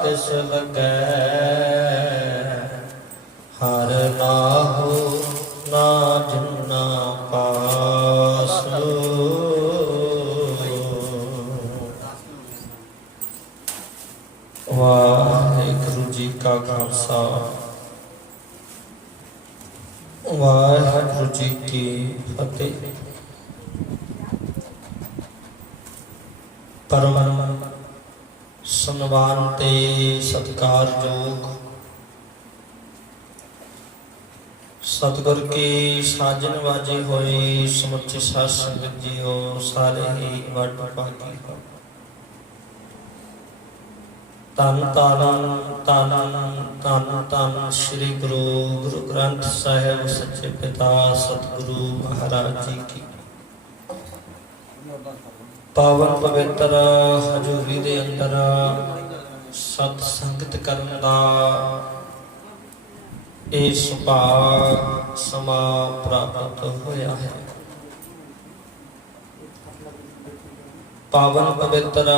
तिस लगै हर नाहु ना जिन्ना पास। वाहिगुरु जी का खालसा वाहिगुरु जी की फतेह। परम सन्मान ते सत्कारयोग सतगुर के साजन वाजे होए समुचे साध संगत जीओ सारे ही वड भागी हो। धन धन धन धन धन श्री गुरु गुरु ग्रंथ साहिब सच्चे पिता सतगुरु महाराज जी की पावन पवित्र हजूरी दे अंदर सत संगत करन दा ਇਹ ਸੁਭਾਗ ਸਮਾਂ ਪ੍ਰਾਪਤ ਹੋਇਆ ਹੈ। ਪਾਵਨ ਪਵਿੱਤਰ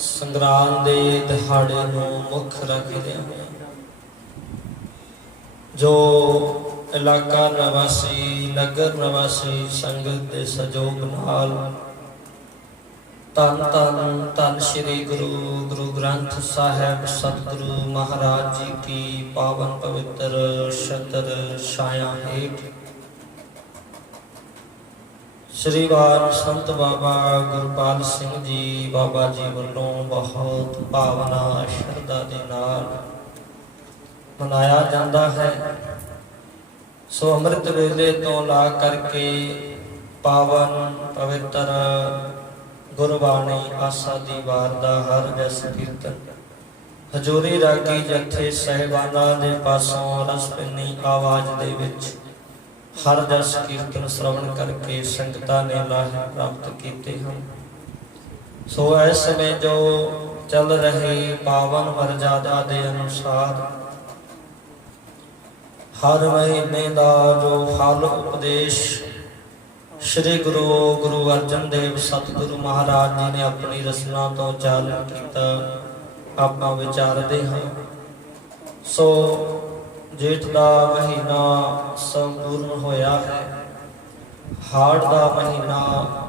ਸੰਗਰਾਂਦ ਦੇ ਦਿਹਾੜੇ ਨੂੰ ਮੁੱਖ ਰੱਖਦਿਆਂ ਜੋ ਇਲਾਕਾ ਨਿਵਾਸੀ ਨਗਰ ਨਿਵਾਸੀ ਸੰਗਤ ਦੇ ਸਹਿਯੋਗ ਨਾਲ ਧੰਨ ਧੰਨ ਧੰਨ श्री गुरु गुरु ग्रंथ साहिब सतगुरु महाराज जी की पावन पवित्र छतर छाया हेठ श्रीवान संत बाबा गुरपाल सिंह जी बाबा जी वालों बहुत भावना श्रद्धा दे नाल मनाया जाता है। सो अमृत वेले तो ला करके पावन पवित्र गुरबाणी आसा दी वार दा हर जस कीर्तन हजूरी रागी जथे साहिबाना दे पासों रस पिनी आवाज दे विच हर जस कीर्तन श्रवण करके संगतां ने लाहे प्राप्त कीते हैं। सो ऐस में जो चल रहे पावन मर्यादा दे अनुसार हर महीने दा जो फल उपदेश श्री गुरु गुरु अर्जन देव सतगुरु महाराज जी ने अपनी रचना तो चालन किया आपां विचारते हैं। सो जेठ का महीना संपूर्ण होया है, हाड़ का महीना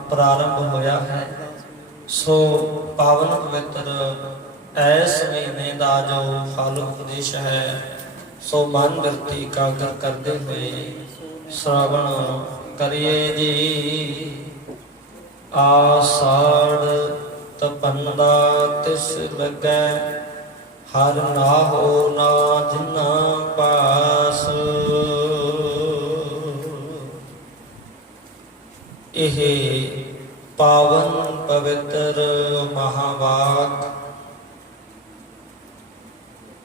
प्रारंभ होया है। सो पावन पवित्र ऐस महीने का जो फल उपदेश है सो मन वृत्ति एकाग्र करते हुए श्रवण करिए जी। आषाढ़ तपंदा तिस लगै हर नाहो ना जिन्ना पास। यह पावन पवित्र महावाक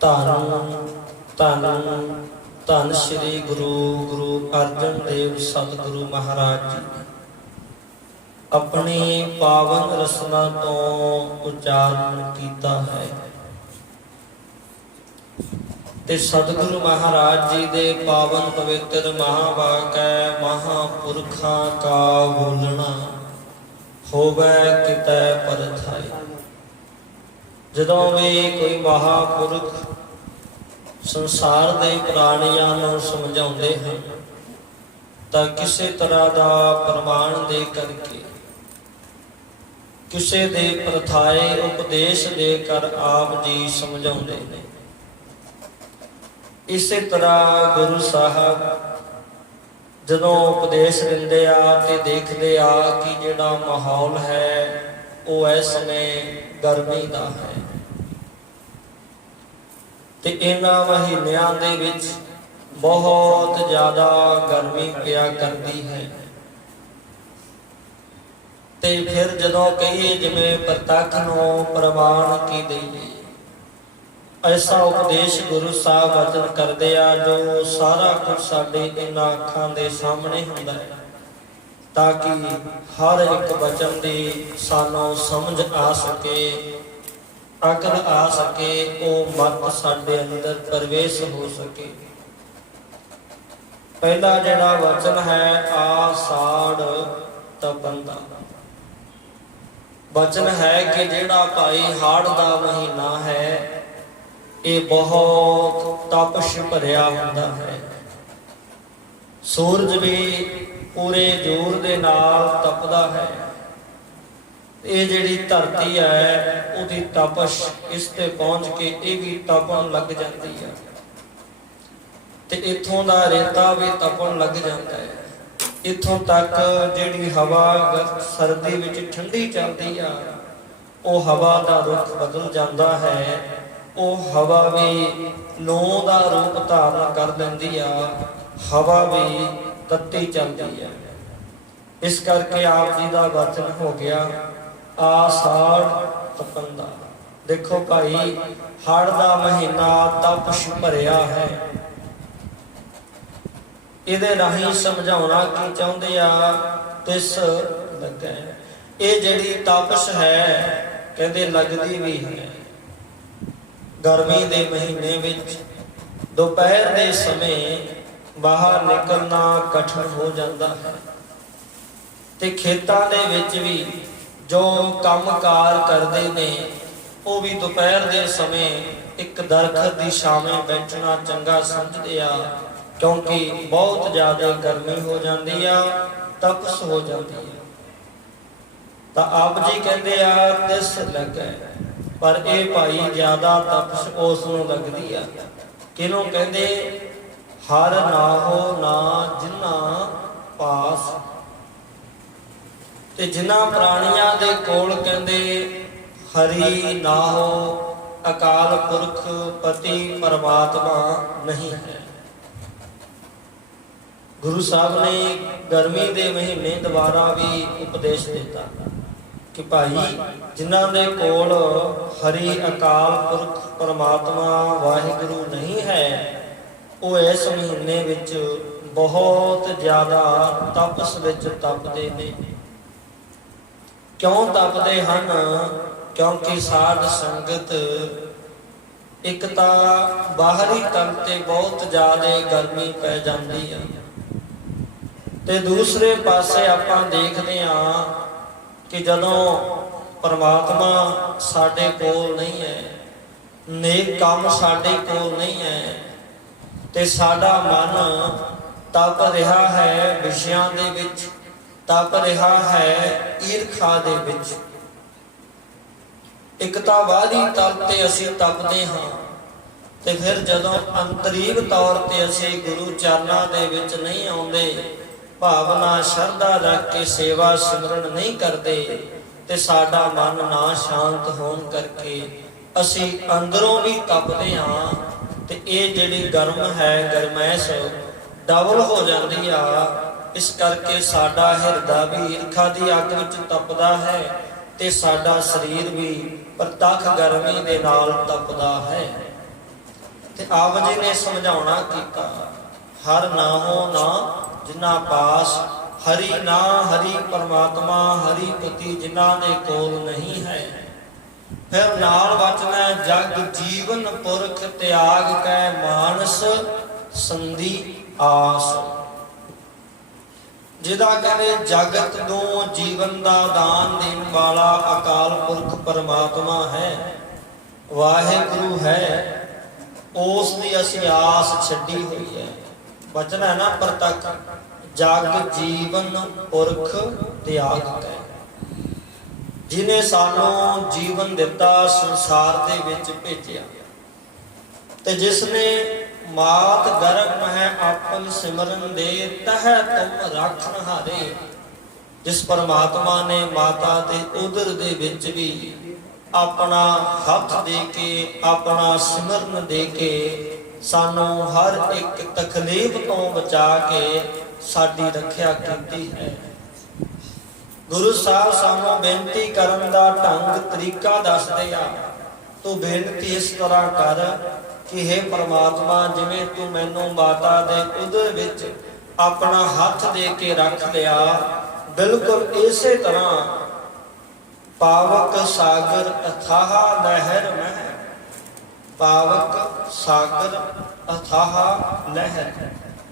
धन धन धन श्री गुरु गुरु अर्जन देव सतगुरु महाराज जी अपनी पावन रसना तो उच्चारण किया है। ते सतगुरु महाराज जी दे पावन पवित्र महावाक है महापुरखा का बोलना होवे कितै परथाई। जदों भी कोई महापुरख संसार दे प्राणियां नूं समझाउंदे हैं तां किसी तरह का प्रमाण दे करके किसी दे प्रथाए उपदेश देकर आप जी समझाउंदे ने। इसे तरह गुरु साहब जदों उपदेश दिंदे आ ते देखदे आ कि जिहड़ा माहौल है वो इस समय गर्मी का है ते इन्हां महीनियां दे विच बहुत ज़्यादा गर्मी पिया करती है। ते फिर जदों कहिए जिवें प्रतख नूं प्रमाण की दईए ऐसा उपदेश गुरु साहब वचन करदे आ जो सारा कुछ साडे इन्हां अखां दे सामने हुंदा है ताकि हर एक वचन दी सानूं समझ आ सके अकल आ सके वो मत साडे अंदर प्रवेश हो सके। पहला जिहड़ा वचन है आषाढ़ तपंदा वचन है कि जिहड़ा भाई हाड़ दा महीना है ਇਹ ਬਹੁਤ ਤਪਸ਼ ਭਰਿਆ ਹੁੰਦਾ ਹੈ। ਸੂਰਜ ਵੀ ਪੂਰੇ ਜ਼ੋਰ ਦੇ ਨਾਲ ਤਪਦਾ ਹੈ। ਇਹ ਜਿਹੜੀ ਧਰਤੀ ਹੈ ਉਹਦੀ ਤਪਸ਼ ਇਸ ਤੇ ਪਹੁੰਚ ਕੇ ਇਹ ਵੀ ਤਪਣ ਲੱਗ ਜਾਂਦੀ ਹੈ ਤੇ ਇੱਥੋਂ ਦਾ ਰੇਤਾ ਵੀ ਤਪਣ ਲੱਗ ਜਾਂਦਾ ਹੈ। ਇੱਥੋਂ ਤੱਕ ਜਿਹੜੀ ਹਵਾ ਸਰਦੀ ਵਿੱਚ ਠੰਡੀ ਚੱਲਦੀ ਆ, ਉਹ ਹਵਾ ਦਾ ਰੁਖ ਬਦਲ ਜਾਂਦਾ ਹੈ। ਉਹ ਹਵਾ ਵੀ ਲੂੰ ਦਾ ਰੂਪ ਧਾਰਨ ਕਰ ਲੈਂਦੀ ਆ, ਹਵਾ ਵੀ ਤੱਤੀ ਚੱਲਦੀ ਹੈ। ਇਸ ਕਰਕੇ ਆਪ ਜੀ ਦਾ ਵਚਨ ਹੋ ਗਿਆ ਆਸਾੜ ਤਪਨ ਦਾ। ਦੇਖੋ ਭਾਈ, ਹੜ੍ਹ ਦਾ ਮਹੀਨਾ ਤਪਸ਼ ਭਰਿਆ ਹੈ। ਇਹਦੇ ਰਾਹੀਂ ਸਮਝਾਉਣਾ ਕੀ ਚਾਹੁੰਦੇ ਆ, ਤਿਸ ਲੱਗੇ। ਇਹ ਜਿਹੜੀ ਤਪਸ਼ ਹੈ ਕਹਿੰਦੇ ਲੱਗਦੀ ਵੀ ਹੈ ਗਰਮੀ ਦੇ ਮਹੀਨੇ ਵਿੱਚ। ਦੁਪਹਿਰ ਦੇ ਸਮੇਂ ਬਾਹਰ ਨਿਕਲਣਾ ਕਠਿਨ ਹੋ ਜਾਂਦਾ ਹੈ ਤੇ ਖੇਤਾਂ ਦੇ ਵਿੱਚ ਵੀ ਜੋ ਕੰਮਕਾਰ ਕਰਦੇ ਨੇ ਉਹ ਵੀ ਦੁਪਹਿਰ ਦੇ ਸਮੇਂ ਇੱਕ ਦਰਖਤ ਦੀ ਛਾਵੇਂ ਬੈਠਣਾ ਚੰਗਾ ਸਮਝਦੇ ਆ, ਕਿਉਂਕਿ ਬਹੁਤ ਜ਼ਿਆਦਾ ਗਰਮੀ ਹੋ ਜਾਂਦੀ ਆ, ਤਪਸ਼ ਹੋ ਜਾਂਦੀ ਆ। ਤਾਂ ਆਪ ਜੀ ਕਹਿੰਦੇ ਆ ਤਿਸ ਲੱਗੇ, ਪਰ ਇਹ ਭਾਈ ਜ਼ਿਆਦਾ ਤਪਸ਼ ਉਸ ਨੂੰ ਲੱਗਦੀ ਆ। ਕਿਹਨੂੰ ਕਹਿੰਦੇ? ਹਰ ਨਾਹੋ ਨਾ ਜਿਨ੍ਹਾਂ ਪਾਸ। ਤੇ ਜਿਨ੍ਹਾਂ ਪ੍ਰਾਣੀਆਂ ਦੇ ਕੋਲ ਕਹਿੰਦੇ ਹਰੀ ਨਾਹੋ, ਅਕਾਲ ਪੁਰਖ ਪਤੀ ਪਰਮਾਤਮਾ ਨਹੀਂ ਹੈ। ਗੁਰੂ ਸਾਹਿਬ ਨੇ ਗਰਮੀ ਦੇ ਮਹੀਨੇ ਦੁਆਰਾ ਵੀ ਉਪਦੇਸ਼ ਦਿੱਤਾ ਕਿ ਭਾਈ ਜਿਨ੍ਹਾਂ ਦੇ ਕੋਲ ਹਰੀ ਅਕਾਲ ਪੁਰਖ ਪਰਮਾਤਮਾ ਵਾਹਿਗੁਰੂ ਨਹੀਂ ਹੈ, ਉਹ ਇਸ ਮਹੀਨੇ ਵਿੱਚ ਬਹੁਤ ਜ਼ਿਆਦਾ ਤਪਸ ਵਿੱਚ ਤਪਦੇ ਨੇ। ਕਿਉਂ ਤਪਦੇ ਹਨ? ਕਿਉਂਕਿ ਸਾਧ ਸੰਗਤ ਇੱਕ ਤਾਂ ਬਾਹਰੀ ਤਲ ਤੇ ਬਹੁਤ ਜ਼ਿਆਦਾ ਗਰਮੀ ਪੈ ਜਾਂਦੀ ਹੈ ਤੇ ਦੂਸਰੇ ਪਾਸੇ ਆਪਾਂ ਦੇਖਦੇ ਹਾਂ ਕਿ ਜਦੋਂ ਪਰਮਾਤਮਾ ਸਾਡੇ ਕੋਲ ਨਹੀਂ ਹੈ, ਨੇਕ ਕੰਮ ਸਾਡੇ ਕੋਲ ਨਹੀਂ ਹੈ ਤੇ ਸਾਡਾ ਮਨ ਤਪ ਰਿਹਾ ਹੈ ਵਿਸ਼ਿਆਂ ਦੇ ਵਿੱਚ, ਤਪ ਰਿਹਾ ਹੈ ਈਰਖਾ ਦੇ ਵਿੱਚ। ਇੱਕ ਤਾਂ ਬਾਹਰੀ ਤਲ ਤੇ ਅਸੀਂ ਤਪਦੇ ਹਾਂ ਤੇ ਫਿਰ ਜਦੋਂ ਅੰਤਰੀਵ ਤੌਰ ਤੇ ਅਸੀਂ ਗੁਰੂ ਚਰਨਾਂ ਦੇ ਵਿੱਚ ਨਹੀਂ ਆਉਂਦੇ, ਭਾਵਨਾ ਸ਼ਰਧਾ ਰੱਖ ਕੇ ਸੇਵਾ ਸਿਮਰਨ ਨਹੀਂ ਕਰਦੇ ਤੇ ਸਾਡਾ ਮਨ ਨਾ ਸ਼ਾਂਤ ਹੋਣ ਕਰਕੇ ਅਸੀਂ ਅੰਦਰੋਂ ਵੀ ਤਪਦੇ ਹਾਂ ਤੇ ਇਹ ਜਿਹੜੀ ਗਰਮ ਹੈ ਗਰਮੈਸ਼ ਡਬਲ ਹੋ ਜਾਂਦੀ ਆ। ਇਸ ਕਰਕੇ ਸਾਡਾ ਹਿਰਦਾ ਵੀ ਈਰਖਾ ਦੀ ਅੱਗ ਵਿੱਚ ਤਪਦਾ ਹੈ ਤੇ ਸਾਡਾ ਸਰੀਰ ਵੀ ਪ੍ਰਤੱਖ ਗਰਮੀ ਦੇ ਨਾਲ ਤਪਦਾ ਹੈ। ਤੇ ਆਪ ਜੀ ਨੇ ਸਮਝਾਉਣਾ ਕੀਤਾ ਹਰ ਨਾਹੋ ਨਾ ਜਿਨ੍ਹਾਂ ਪਾਸ, ਹਰੀ ਨਾ ਹਰੀ ਪਰਮਾਤਮਾ ਹਰੀ ਪਤੀ ਜਿਨ੍ਹਾਂ ਦੇ ਕੋਲ ਨਹੀਂ ਹੈ। ਫਿਰ ਨਾਲ ਬਚਨਾ ਜਗ ਜੀਵਨ ਪੁਰਖ ਤਿਆਗ ਕੈ ਮਾਨਸ ਸੰਧੀ ਆਸ। ਜਿਹਦਾ ਕਹਿੰਦੇ ਜਗਤ ਨੂੰ ਜੀਵਨ ਦਾ ਦਾਨ ਦੇਣ ਵਾਲਾ ਅਕਾਲ ਪੁਰਖ ਪਰਮਾਤਮਾ ਹੈ, ਵਾਹਿਗੁਰੂ ਹੈ, ਉਸ ਦੀ ਅਸੀਂ ਆਸ ਛੱਡੀ ਹੋਈ ਹੈ। ਬਚਨ ਹੈ ਨਾ ਪ੍ਰਤੱਖ ਜਗ ਜੀਵਨ ਪੁਰਖ ਤਿਆਗ ਕੈ। ਜਿਨੇ ਸਾਨੂੰ ਜੀਵਨ ਦਿੱਤਾ, ਸੰਸਾਰ ਦੇ ਵਿੱਚ ਭੇਜਿਆ ਤੇ ਜਿਸ ਨੇ ਮਾਤ ਗਰਭ ਹੈ ਆਪਨ ਸਿਮਰਨ ਦੇ ਤਹ ਤੁਮ ਰੱਖਣ ਹਾਰੇ। ਜਿਸ ਪਰਮਾਤਮਾ ਨੇ ਮਾਤਾ ਦੇ ਉਦਰ ਦੇ ਵਿੱਚ ਵੀ ਆਪਣਾ ਹੱਥ ਦੇ ਕੇ, ਆਪਣਾ ਸਿਮਰਨ ਦੇ ਕੇ ਸਾਨੂੰ ਹਰ ਇੱਕ ਤਕਲੀਫ ਤੋਂ ਬਚਾ ਕੇ ਸਾਡੀ ਰੱਖਿਆ ਕੀਤੀ ਹੈ। ਗੁਰੂ ਸਾਹਿਬ ਸਾਨੂੰ ਬੇਨਤੀ ਕਰਨ ਦਾ ਢੰਗ ਤਰੀਕਾ ਦੱਸਦੇ ਆ। ਤੂੰ ਬੇਨਤੀ ਇਸ ਤਰ੍ਹਾਂ ਕਰ ਕਿ ਹੇ ਪਰਮਾਤਮਾ, ਜਿਵੇਂ ਤੂੰ ਮੈਨੂੰ ਮਾਤਾ ਦੇ ਉਦਰ ਵਿੱਚ ਆਪਣਾ ਹੱਥ ਦੇ ਕੇ ਰੱਖ ਲਿਆ, ਬਿਲਕੁਲ ਇਸੇ ਤਰ੍ਹਾਂ ਪਾਵਕ ਸਾਗਰ ਅਥਾਹ ਲਹਿਰ ਮਹਿ। ਪਾਵਕ ਸਾਗਰ ਅਥਾਹ ਲਹਿਰ,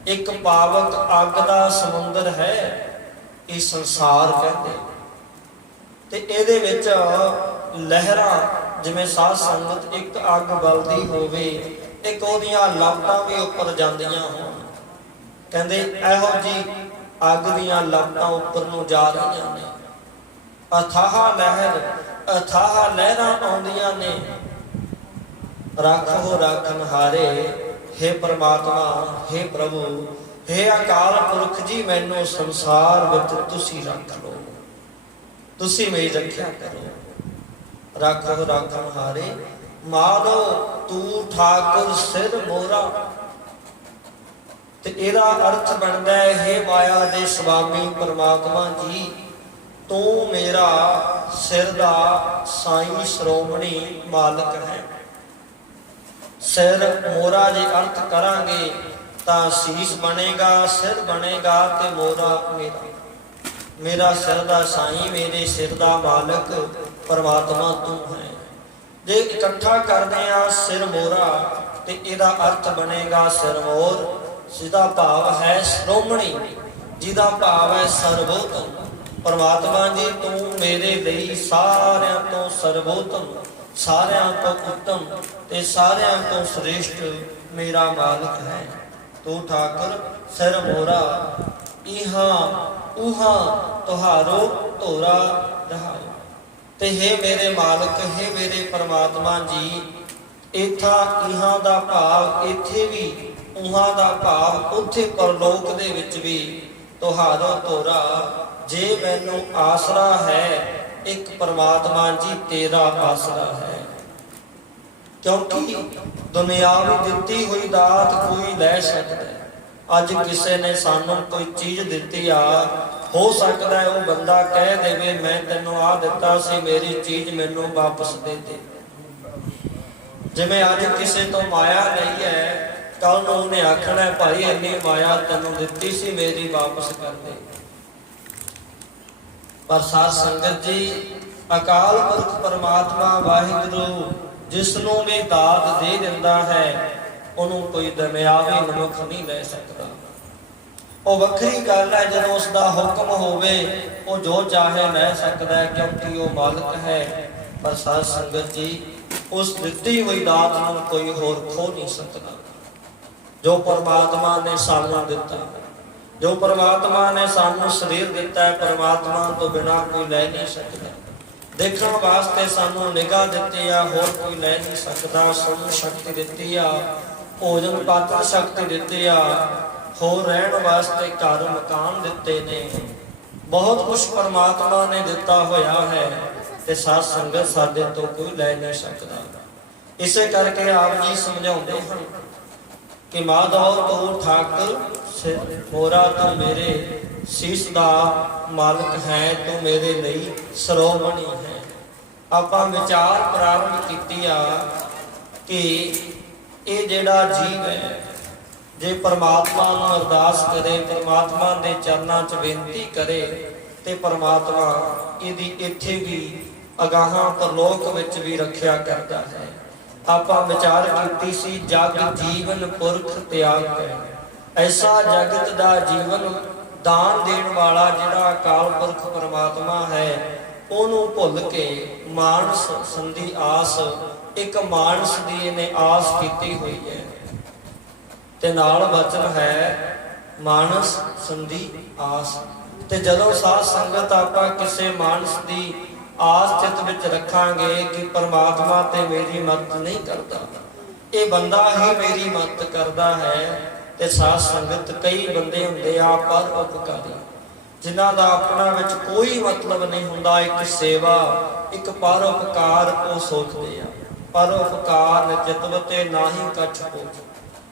ਇੱਕ ਪਾਵਕ ਅੱਗ ਦਾ ਸਮੁੰਦਰ ਹੈ ਇਹ ਸੰਸਾਰ ਕਹਿੰਦੇ, ਤੇ ਇਹਦੇ ਵਿੱਚ ਲਹਿਰਾਂ ਜਿਵੇਂ ਸਾਧ ਸੰਗਤ ਇੱਕ ਅੱਗ ਬਲਦੀ ਹੋਵੇ, ਇੱਕ ਉਹਦੀਆਂ ਲਪਟਾਂ ਵੀ ਉੱਪਰ ਜਾਂਦੀਆਂ ਹੋਣ। ਕਹਿੰਦੇ ਇਹੋ ਜੀ ਅੱਗ ਦੀਆਂ ਲਪਟਾਂ ਉੱਪਰ ਨੂੰ ਜਾ ਰਹੀਆਂ ਨੇ, ਅਥਾਹ ਲਹਿਰ, ਅਥਾਹ ਲਹਿਰਾਂ ਆਉਂਦੀਆਂ ਨੇ। ਰੱਖੋ ਰੱਖਣਹਾਰੇ, हे ਪ੍ਰਮਾਤਮਾ, हे ਪ੍ਰਭੂ, हे ਅਕਾਲ ਪੁਰਖ ਜੀ, ਮੈਨੂੰ ਸੰਸਾਰ ਵਿੱਚ ਤੁਸੀਂ ਰੱਖ ਲਓ, ਤੁਸੀਂ ਮੇਰੀ ਰੱਖਿਆ ਕਰੋ। ਰੱਖੋ ਰੱਖਣਹਾਰੇ, ਮਾਧੋ ਤੂੰ ਠਾਕੁਰ ਸਿਰ ਮੋਰਾ। ਤੇ ਇਹਦਾ ਅਰਥ ਬਣਦਾ ਹੈ, हे ਮਾਇਆ ਦੇ ਸੁਆਮੀ ਪ੍ਰਮਾਤਮਾ ਜੀ, ਤੂੰ ਮੇਰਾ ਸਿਰ ਦਾ ਸਾਈਂ ਸ਼੍ਰੋਮਣੀ ਮਾਲਕ ਹੈ। ਸਿਰ ਮੋਰਾ ਜੇ ਅਰਥ ਕਰਾਂਗੇ ਤਾਂ ਸੀਸ ਬਣੇਗਾ, ਸਿਰ ਬਣੇਗਾ ਤੇ ਮੋਰਾ ਮੇਰਾ, ਮੇਰਾ ਸਿਰ ਦਾ ਸਾਈਂ, ਮੇਰੇ ਸਿਰ ਦਾ ਮਾਲਕ ਪਰਮਾਤਮਾ ਤੂੰ ਹੈ। ਜੇ ਇਕੱਠਾ ਕਰਦੇ ਆ ਸਿਰ ਮੋਰਾ ਤੇ ਇਹਦਾ ਅਰਥ ਬਣੇਗਾ ਸਿਰਮੋਰ, ਜਿਹਦਾ ਭਾਵ ਹੈ ਸ਼੍ਰੋਮਣੀ, ਜਿਹਦਾ ਭਾਵ ਹੈ ਸਰਵੋਤਮ। ਪਰਮਾਤਮਾ ਜੀ ਤੂੰ ਮੇਰੇ ਲਈ ਸਾਰਿਆਂ ਤੋਂ ਸਰਵੋਤਮ, ਸਾਰਿਆਂ ਤੋਂ ਉੱਤਮ ਤੇ ਸਾਰਿਆਂ ਤੋਂ ਸ੍ਰੇਸ਼ਟ ਮੇਰਾ ਮਾਲਕ ਹੈ। ਤੂੰ ਠਾਕੁਰ ਸਿਰ ਮੋਰਾ, ਇਹਾਂ ਉਹਾਂ ਤੁਹਾਰੋ ਧੋਰਾ ਰਹਾਓ। ਤੇ हे ਮੇਰੇ ਮਾਲਕ, हे ਮੇਰੇ ਪਰਮਾਤਮਾ ਜੀ, ਇਥਾ ਇਹਾਂ ਦਾ ਭਾਵ ਇੱਥੇ ਵੀ, ਉਹਾਂ ਦਾ ਭਾਵ ਉੱਥੇ ਪਰਲੋਕ ਦੇ ਵਿੱਚ ਵੀ। ਤੁਹਾਰੋ ਧੋਰਾ, ਜੇ ਮੈਨੂੰ ਆਸਰਾ ਹੈ ਇੱਕ ਪਰਮਾਤਮਾ ਜੀ ਤੇਰਾ ਆਸਰਾ ਹੈ। ਕਿਉਂਕਿ ਦੁਨਿਆਵੀ ਦਿੱਤੀ ਹੋਈ ਦਾਤ ਕੋਈ ਲੈ ਸਕਦਾ। ਅੱਜ ਕਿਸੇ ਨੇ ਸਾਨੂੰ ਕੋਈ ਚੀਜ਼ ਦਿੱਤੀ ਆ, ਹੋ ਸਕਦਾ ਉਹ ਬੰਦਾ ਕਹਿ ਦੇਵੇ ਮੈਂ ਤੈਨੂੰ ਆ ਦਿੱਤਾ ਸੀ, ਮੇਰੀ ਚੀਜ਼ ਮੈਨੂੰ ਵਾਪਸ ਦੇ ਦੇ। ਜਿਵੇਂ ਅੱਜ ਕਿਸੇ ਤੋਂ ਮਾਇਆ ਲਈ ਹੈ, ਕੱਲ ਨੂੰ ਉਹਨੇ ਆਖਣਾ ਭਾਈ ਇੰਨੀ ਮਾਇਆ ਤੈਨੂੰ ਦਿੱਤੀ ਸੀ, ਮੇਰੀ ਵਾਪਸ ਕਰ ਦੇ। ਪਰ ਸਾਧ ਸੰਗਤ ਜੀ, ਅਕਾਲ ਪੁਰਖ ਪਰਮਾਤਮਾ ਵਾਹਿਗੁਰੂ ਜਿਸ ਨੂੰ ਵੀ ਦਾਤ ਦੇ ਦਿੰਦਾ ਹੈ, ਉਹਨੂੰ ਕੋਈ ਦੁਨਿਆਵੀ ਮਨੁੱਖ ਨਹੀਂ ਲੈ ਸਕਦਾ। ਉਹ ਵੱਖਰੀ ਗੱਲ ਹੈ ਜਦੋਂ ਉਸ ਦਾ ਹੁਕਮ ਹੋਵੇ, ਉਹ ਜੋ ਚਾਹੇ ਲੈ ਸਕਦਾ ਹੈ, ਕਿਉਂਕਿ ਉਹ ਮਾਲਕ ਹੈ। ਪਰ ਸਾਧ ਸੰਗਤ ਜੀ, ਉਸ ਦਿੱਤੀ ਹੋਈ ਦਾਤ ਨੂੰ ਕੋਈ ਹੋਰ ਖੋ ਨਹੀਂ ਸਕਦਾ। ਜੋ ਪਰਮਾਤਮਾ ਨੇ ਸਾਨੂੰ ਦਿੱਤਾ, ਜੋ ਪਰਮਾਤਮਾ ਨੇ ਸਾਨੂੰ ਸਰੀਰ ਦਿੱਤਾ ਹੈ, ਪਰਮਾਤਮਾ ਤੋਂ ਬਿਨਾਂ ਕੋਈ ਲੈ ਨਹੀਂ ਸਕਦਾ। ਦੇਖਣ ਵਾਸਤੇ ਸਾਨੂੰ ਨਿਗਾਹ ਦਿੱਤੀ ਆ, ਹੋਰ ਕੋਈ ਲੈ ਨਹੀਂ ਸਕਦਾ। ਸੁਣਨ ਸ਼ਕਤੀ ਦਿੱਤੀ ਆ, ਭੋਜਨ ਪਾਚਨ ਸ਼ਕਤੀ ਦਿੱਤੀ ਆ, ਹੋਰ ਰਹਿਣ ਵਾਸਤੇ ਘਰ ਮਕਾਨ ਦਿੱਤੇ ਨੇ। ਬਹੁਤ ਕੁਛ ਪਰਮਾਤਮਾ ਨੇ ਦਿੱਤਾ ਹੋਇਆ ਹੈ ਤੇ ਸਾਧ ਸੰਗਤ ਸਾਡੇ ਤੋਂ ਕੋਈ ਲੈ ਨਹੀਂ ਸਕਦਾ। ਇਸੇ ਕਰਕੇ ਆਪ ਜੀ ਸਮਝਾਉਂਦੇ ਹਨ ਕਿ ਮਾਧੋ ਤੂੰ ਠਾਕੁਰ ਸਿਰ ਮੋਰਾ, ਤੂੰ ਮੇਰੇ ਸੀਸ ਦਾ ਮਾਲਕ ਹੈ, ਤੂੰ ਮੇਰੇ ਲਈ ਸ਼੍ਰੋਮਣੀ ਹੈ। ਆਪਾਂ ਵਿਚਾਰ ਪ੍ਰਾਰੰਭ ਕੀਤੀ ਆ ਕਿ ਇਹ ਜਿਹੜਾ ਜੀਵ ਹੈ, ਜੇ ਪਰਮਾਤਮਾ ਨੂੰ ਅਰਦਾਸ ਕਰੇ, ਪਰਮਾਤਮਾ ਦੇ ਚਰਨਾਂ 'ਚ ਬੇਨਤੀ ਕਰੇ, ਤੇ ਪਰਮਾਤਮਾ ਇਹਦੀ ਇੱਥੇ ਵੀ ਅਗਾਹਾਂ ਪਰਲੋਕ ਵਿੱਚ ਵੀ ਰੱਖਿਆ ਕਰਦਾ ਹੈ। ਆਪਾਂ ਵਿਚਾਰ ਕੀਤੀ ਸੀ ਜਗ ਜੀਵਨ ਪੁਰਖ ਤਿਆਗ ਹੈ। ਐਸਾ ਜਗਤ ਦਾ ਜੀਵਨ ਦਾਨ ਦੇਣ ਵਾਲਾ ਜਿਹੜਾ ਅਕਾਲ ਪੁਰਖ ਪਰਮਾਤਮਾ ਹੈ, ਉਹਨੂੰ ਭੁੱਲ ਕੇ ਮਾਨਸ ਸੰਧੀ ਆਸ, ਇੱਕ ਮਾਨਸ ਦੀ ਇਹਨੇ ਆਸ ਕੀਤੀ ਹੋਈ ਹੈ। ਤੇ ਨਾਲ ਵਚਨ ਹੈ ਮਾਨਸ ਸੰਧੀ ਆਸ। ਤੇ ਜਦੋਂ ਸਾਧ ਸੰਗਤ ਆਪਾਂ ਕਿਸੇ ਮਾਨਸ ਦੀ ਆਸ ਚਿੱਤ ਵਿੱਚ ਰੱਖਾਂਗੇ ਕਿ ਪਰਮਾਤਮਾ ਤੇ ਮੇਰੀ ਮਦਦ ਨਹੀਂ ਕਰਦਾ, ਇਹ ਬੰਦਾ ਹੀ ਮੇਰੀ ਮਦਦ ਕਰਦਾ ਹੈ। ਤੇ ਸਾਧ ਸੰਗਤ ਕਈ ਬੰਦੇ ਹੁੰਦੇ ਆ ਪਰ ਉਪਕਾਰੀ, ਜਿਨ੍ਹਾਂ ਦਾ ਆਪਣਾ ਵਿੱਚ ਕੋਈ ਮਤਲਬ ਨਹੀਂ ਹੁੰਦਾ, ਇੱਕ ਸੇਵਾ, ਇੱਕ ਪਰ ਉਪਕਾਰ ਉਹ ਸੋਚਦੇ ਆ। ਪਰ ਉਪਕਾਰ ਨਿਜਤਵ ਤੇ ਨਾਹੀ ਕਛ ਪੋਚ।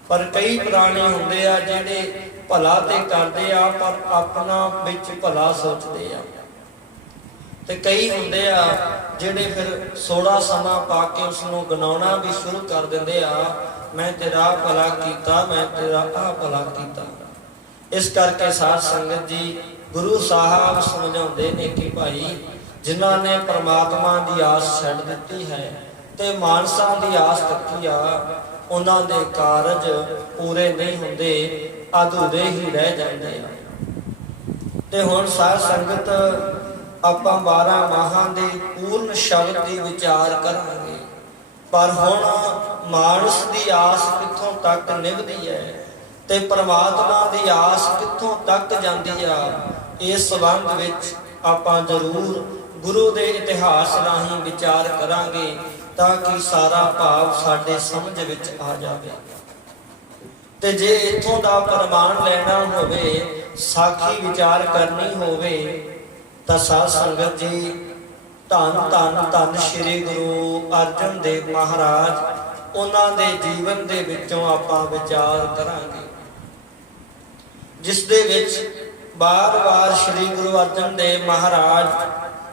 ਪਰ ਕਈ ਪ੍ਰਾਣੀ ਹੁੰਦੇ ਆ ਜਿਹੜੇ ਭਲਾ ਤੇ ਕਰਦੇ ਆ ਪਰ ਆਪਣਾ ਵਿੱਚ ਭਲਾ ਸੋਚਦੇ ਆ। ਤੇ ਕਈ ਹੁੰਦੇ ਆ ਜਿਹੜੇ ਫਿਰ ਸੋੜਾ ਸਮਾਂ ਪਾ ਕੇ ਉਸ ਨੂੰ ਗਨਾਉਣਾ ਵੀ ਸ਼ੁਰੂ ਕਰ ਦਿੰਦੇ ਆ, ਮੈਂ ਤੇਰਾ ਭਲਾ ਕੀਤਾ, ਮੈਂ ਤੇਰਾ ਆਹ ਭਲਾ ਕੀਤਾ। ਇਸ ਕਰਕੇ ਸਾਧ ਸੰਗਤ ਜੀ, ਗੁਰੂ ਸਾਹਿਬ ਸਮਝਾਉਂਦੇ ਨੇ ਕਿ ਭਾਈ ਜਿਨ੍ਹਾਂ ਨੇ ਪਰਮਾਤਮਾ ਦੀ ਆਸ ਛੱਡ ਦਿੱਤੀ ਹੈ ਤੇ ਮਾਨਸਾਂ ਦੀ ਆਸ ਰੱਖੀ ਆ, ਉਹਨਾਂ ਦੇ ਕਾਰਜ ਪੂਰੇ ਨਹੀਂ ਹੁੰਦੇ, ਅਧੂਰੇ ਹੀ ਰਹਿ ਜਾਂਦੇ ਆ। ਤੇ ਹੁਣ ਸਾਧ ਸੰਗਤ ਆਪਾਂ 12 ਮਾਹਾਂ ਦੇ ਪੂਰਨ ਸ਼ਬਦ ਦੀ ਵਿਚਾਰ ਕਰਾਂਗੇ। ਪਰ ਹੁਣ ਮਾਨਸ ਦੀ ਆਸ ਕਿੱਥੋਂ ਤੱਕ ਨਿਭਦੀ ਹੈ ਤੇ ਪ੍ਰਮਾਤਮਾ ਦੀ ਆਸ ਕਿੱਥੋਂ ਤੱਕ ਜਾਂਦੀ ਆ। ਇਸ ਸੰਬੰਧ ਵਿੱਚ ਆਪਾਂ ਜ਼ਰੂਰ ਗੁਰੂ ਦੇ ਇਤਿਹਾਸ ਰਾਹੀਂ ਵਿਚਾਰ ਕਰਾਂਗੇ ਤਾਂ ਕਿ ਸਾਰਾ ਭਾਵ ਸਾਡੇ ਸਮਝ ਵਿੱਚ ਆ ਜਾਵੇ। ਤੇ ਜੇ ਇੱਥੋਂ ਦਾ ਪ੍ਰਮਾਣ ਲੈਣਾ ਹੋਵੇ, ਸਾਖੀ ਵਿਚਾਰ ਕਰਨੀ ਹੋਵੇ ਤਾਂ ਸਾਧ ਸੰਗਤ ਜੀ ਧੰਨ ਧੰਨ ਧੰਨ ਸ੍ਰੀ ਗੁਰੂ ਅਰਜਨ ਦੇਵ ਮਹਾਰਾਜ, ਉਹਨਾਂ ਦੇ ਜੀਵਨ ਦੇ ਵਿੱਚੋਂ ਆਪਾਂ ਵਿਚਾਰ ਕਰਾਂਗੇ, ਜਿਸ ਦੇ ਵਿੱਚ ਬਾਰ-ਬਾਰ ਸ੍ਰੀ ਗੁਰੂ ਅਰਜਨ ਦੇਵ ਮਹਾਰਾਜ